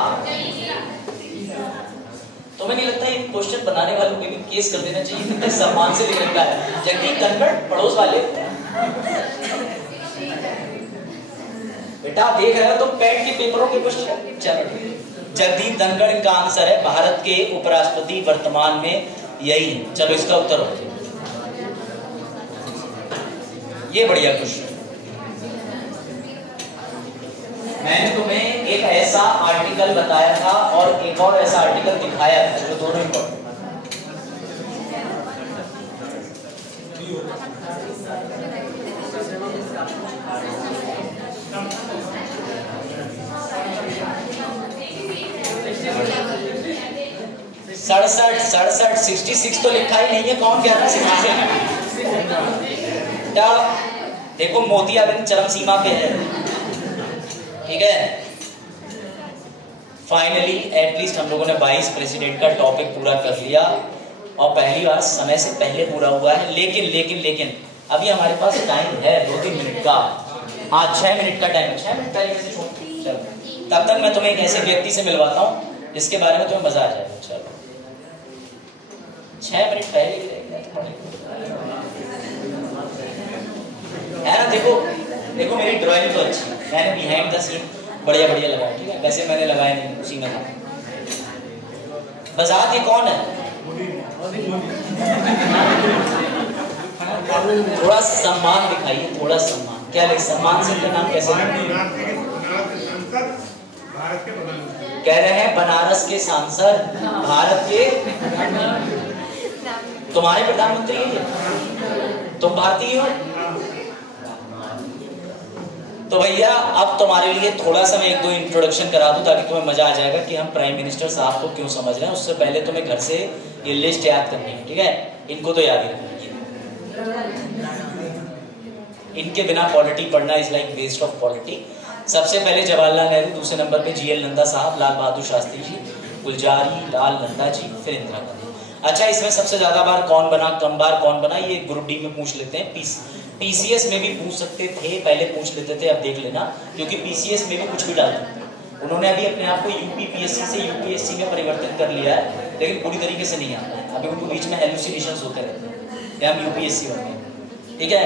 तुम्हें नहीं लगता ये क्वेश्चन बनाने वालों के भी केस कर देना चाहिए? कितने सम्मान से लिख रखा है जगदीप धनखड़, पड़ोस वाले। बेटा देख रहे हो तो पैट के पेपरों के क्वेश्चन। चलो जगदीप धनखड़ इनका आंसर है, भारत के उपराष्ट्रपति वर्तमान में यही है। चलो इसका उत्तर हो, ये बढ़िया क्वेश्चन। मैंने तुम्हें एक ऐसा आर्टिकल बताया था और एक और ऐसा आर्टिकल दिखाया था जो दोनों इंपॉर्टेंट। सड़सठ 66 तो लिखा ही नहीं है, कौन कह रहा है 66? देखो मोतियाबिंद चरम सीमा पे है, ठीक है। फाइनली एटलीस्ट हम लोगों ने वाइस प्रेसिडेंट का टॉपिक पूरा कर लिया। और पहली बार समय से पहले पूरा हुआ है। लेकिन लेकिन लेकिन अभी हमारे पास टाइम है 2-3 मिनट का। हाँ 6 मिनट का टाइम है, 6 मिनट पहले से छोड़। चलो तब तक मैं तुम्हें एक ऐसे व्यक्ति से मिलवाता हूँ जिसके बारे में तुम्हें मजा आ जाएगा। चलो 6 मिनट पहले ही है ना। देखो देखो मेरी ड्राइंग तो अच्छी है, मैंने बिहाइंड द सीन बढ़िया बढ़िया लगाया, ठीक है। वैसे मैंने लगाया नहीं, उसी में था। बजात ये कौन है? थोड़ा सम्मान दिखाइए, थोड़ा सम्मान। क्या लगे सम्मान से नाम कैसे? कह रहे हैं बनारस के सांसद, भारत के। तुम्हारे प्रधानमंत्री हैं, तुम भारतीय हो। तो भैया अब तुम्हारे लिए थोड़ा सा मैं 1-2 इंट्रोडक्शन करा दूं ताकि तुम्हें मजा आ जाएगा कि हम प्राइम मिनिस्टर साहब को क्यों समझ रहे हैं। उससे पहले तुम्हें घर से ये लिस्ट याद करनी है, ठीक है। इनको तो याद ही रखनी है, इनके बिना पॉलिटी पढ़ना is like waste of polity. सबसे पहले जवाहरलाल नेहरू, दूसरे नंबर पे GL नंदा साहब, लाल बहादुर शास्त्री जी, गुलजारी लाल नंदा जी, फिर इंदिरा गांधी। अच्छा इसमें सबसे ज्यादा बार कौन बना, कम बार कौन बना, ये ग्रुप डी में पूछ लेते हैं। PCS में भी पूछ सकते थे, पहले पूछ लेते थे, अब देख लेना, क्योंकि PCS में भी कुछ भी डाल सकते हैं। उन्होंने अभी अपने आप को UPPSC से UPSC में परिवर्तित कर लिया है, लेकिन पूरी तरीके से नहीं आता है। अभी उनको बीच में हेलुसिनेशंस होते रहते हैं कि हम UPSC बन गए, ठीक है।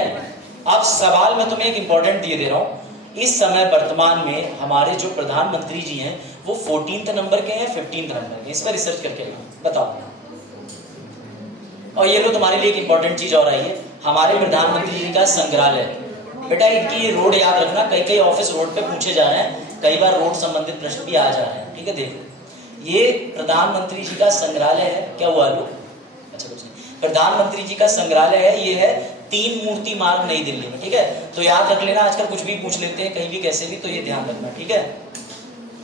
अब सवाल मैं तुम्हें एक इंपॉर्टेंट दिए दे रहा हूँ। इस समय वर्तमान में हमारे जो प्रधानमंत्री जी हैं वो 14th नंबर के हैं, 15th नंबर के। इस पर रिसर्च करके बताओ। और ये लो तुम्हारे लिए एक इंपॉर्टेंट चीज और आई है, हमारे प्रधानमंत्री जी का संग्रहालय। बेटा इनकी ये रोड याद रखना, कई कई ऑफिस रोड पे पूछे जा रहे हैं, कई बार रोड संबंधित प्रश्न भी आ जा रहे हैं, ठीक है। देखो ये प्रधानमंत्री जी का संग्रहालय है। क्या हुआ लोग? अच्छा कुछ नहीं, प्रधानमंत्री जी का संग्रहालय है। ये है 3 मूर्ति मार्ग नई दिल्ली में, ठीक है। तो याद रख लेना, आजकल कुछ भी पूछ लेते हैं कहीं भी कैसे भी, तो ये ध्यान रखना, ठीक है।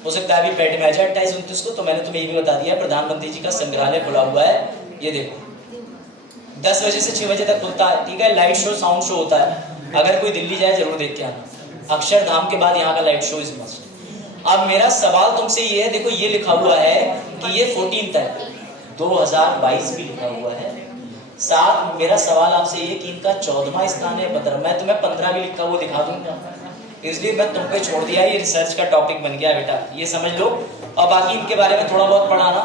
हो सकता है अभी पेट में 28-29 को, तो मैंने तुम्हें ये भी बता दिया प्रधानमंत्री जी का संग्रहालय खुला हुआ है। ये देखो 10 बजे से 6 बजे तक खुलता है, ठीक है। लाइट शो साउंड शो होता है, अगर कोई दिल्ली जाए जरूर देख के आना। अक्षरधाम के बाद यहाँ का लाइट शो इज मस्ट। अब मेरा सवाल तुमसे ये है, देखो ये लिखा हुआ है कि ये 14th है, 2022 भी लिखा हुआ है। साथ मेरा सवाल आपसे ये कि इनका 14वां स्थान है बदर। मैं तुम्हें 15 भी लिखा हुआ दिखा दूंगा, इसलिए मैं तुम पे छोड़ दिया। ये रिसर्च का टॉपिक बन गया बेटा, ये समझ लो। और बाकी इनके बारे में थोड़ा बहुत पढ़ाना।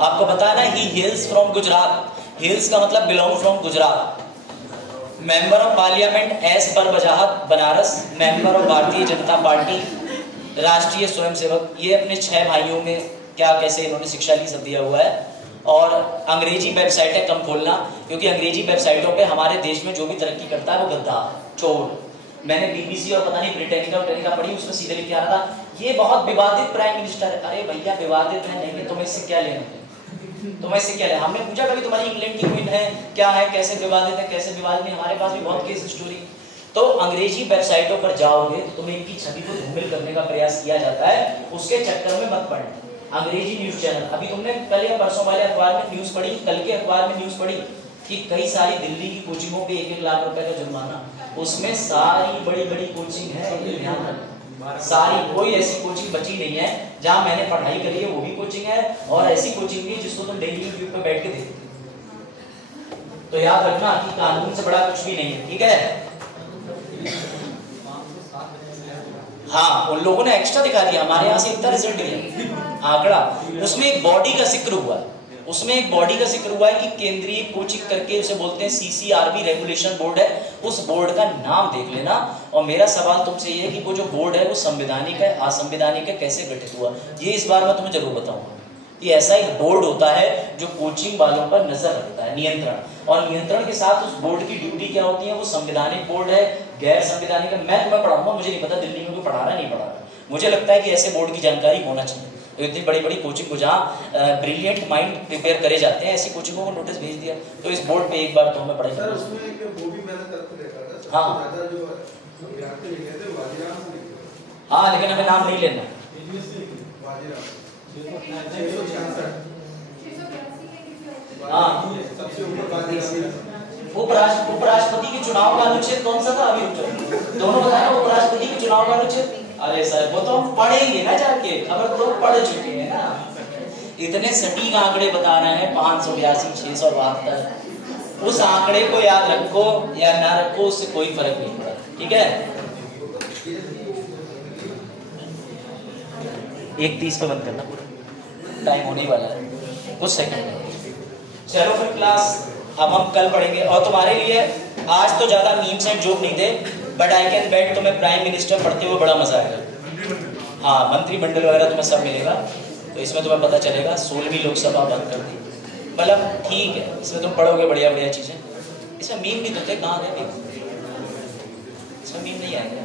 आपको पता है ना, ही हेल्स फ्रॉम गुजरात। हेल्स का मतलब belong from Gujarat. Member of parliament S पर वजाहत Banaras, member of Bharatiya Janata party, राष्ट्रीय स्वयंसेवक। ये अपने 6 भाइयों में क्या कैसे इन्होंने शिक्षा ली सब दिया हुआ है। और अंग्रेजी वेबसाइटें कम खोलना, क्योंकि अंग्रेजी वेबसाइटों पे हमारे देश में जो भी तरक्की करता है वो गद्दार चोर। मैंने BBC और पता नहीं ब्रिटेनिका पढ़ी, उसमें सीधे लिख के आ रहा था ये बहुत विवादित प्राइम मिनिस्टर है। अरे भैया विवादित है नहीं, तुम्हें इससे क्या लेना, तुम्हें इससे क्या लेना। हमने पूछा कभी तुम्हारी इंग्लैंड की क्वीन है क्या है, कैसे विवादित है कैसे विवादित नहीं। हमारे पास भी बहुत केस स्टोरी। तो अंग्रेजी वेबसाइटों पर जाओगे तो तुम्हें इनकी छवि को धूमिल करने का प्रयास किया जाता है, उसके चक्कर में मत पड़ना। अंग्रेजी न्यूज चैनल, अभी तुमने कल या परसों वाले अखबार में न्यूज पढ़ी, कल के अखबार में न्यूज पढ़ी कि कई सारी दिल्ली की कोचिंगों पे 1-1 लाख रुपए का जुर्माना। उसमें सारी बड़ी बड़ी कोचिंग है, ध्यान रखना, सारी, कोई ऐसी कोचिंग बची नहीं है जहां मैंने पढ़ाई करी है वो भी कोचिंग है, और ऐसी कोचिंग भी जिसको तुम डेली यूट्यूब पे बैठ के देखते हो। तो याद रखना कि कानून से बड़ा कुछ भी नहीं है, ठीक है। हाँ उन लोगों ने एक्स्ट्रा दिखा दिया, हमारे यहाँ से इतना रिजल्ट दिया आंकड़ा। उसमें एक बॉडी का जिक्र हुआ है, उसमें एक बॉडी का जिक्र हुआ है कि केंद्रीय कोचिंग करके उसे बोलते हैं CCRB रेगुलेशन बोर्ड है, उस बोर्ड का नाम देख लेना। और मेरा सवाल तुमसे ये है कि वो जो बोर्ड है वो संवैधानिक है असंवैधानिक है, कैसे गठित हुआ, ये इस बार मैं तुम्हें जरूर बताऊंगा। कि ऐसा एक बोर्ड होता है जो कोचिंग वालों पर नजर रखता है, नियंत्रण, और नियंत्रण के साथ उस बोर्ड की ड्यूटी क्या होती है, वो संवैधानिक बोर्ड है गैर संवैधानिक है। मैं तुम्हें पढ़ाऊंगा, मुझे नहीं पता दिल्ली में कोई पढ़ा रहा नहीं पढ़ा रहा, मुझे लगता है कि ऐसे बोर्ड की जानकारी होना चाहिए। तो इतनी बड़ी बड़ी कोचिंग को जहाँ ब्रिलियंट माइंड प्रिपेयर करे जाते हैं, ऐसी कोचिंगों को नोटिस भेज दिया। तो इस बोर्ड पे एक बार तो हमें पढ़ाई सर उसमें एक वो भी मैंने तथ्य देखा था। हाँ जो विद्यार्थी लिखे थे वाजीराम से लिखे थे। हाँ लेकिन हमें नाम नहीं लेना। वाजीराम 666 हाँ सबसे ऊपर वाजीराम। उपराष्ट्रपति के चुनाव का अनुच्छेद कौन सा था अभी दोनों बताया, उपराष्ट्रपति के चुनाव का अनुच्छेद। अरे सर वो तो हम पढ़ेंगे ना जाके, खबर तो पढ़ चुके हैं ना। इतने सटीक आंकड़े बता रहे हैं 582, 672। उस आंकड़े को याद रखो या ना रखो, उससे कोई फर्क नहीं पड़ता। ठीक है, 1:30 पे बंद करना, पूरा टाइम होने वाला है, कुछ सेकंड। चलो फिर क्लास अब हम कल पढ़ेंगे। और तुम्हारे लिए आज तो ज्यादा मीम्स एंड जोक नहीं थे, बट आई कैन बेट तुम्हें प्राइम मिनिस्टर पढ़ते हुए बड़ा मजा आएगा। हाँ, मंत्रिमंडल वगैरह तुम्हें सब मिलेगा, तो इसमें तुम्हें पता चलेगा 16वीं लोकसभा बंद कर दी। मतलब ठीक है, इसमें तुम पढ़ोगे बढ़िया बढ़िया चीजें। इसमें मीम भी तो थे, कहाँ थे? इसमें मीम नहीं आएंगे।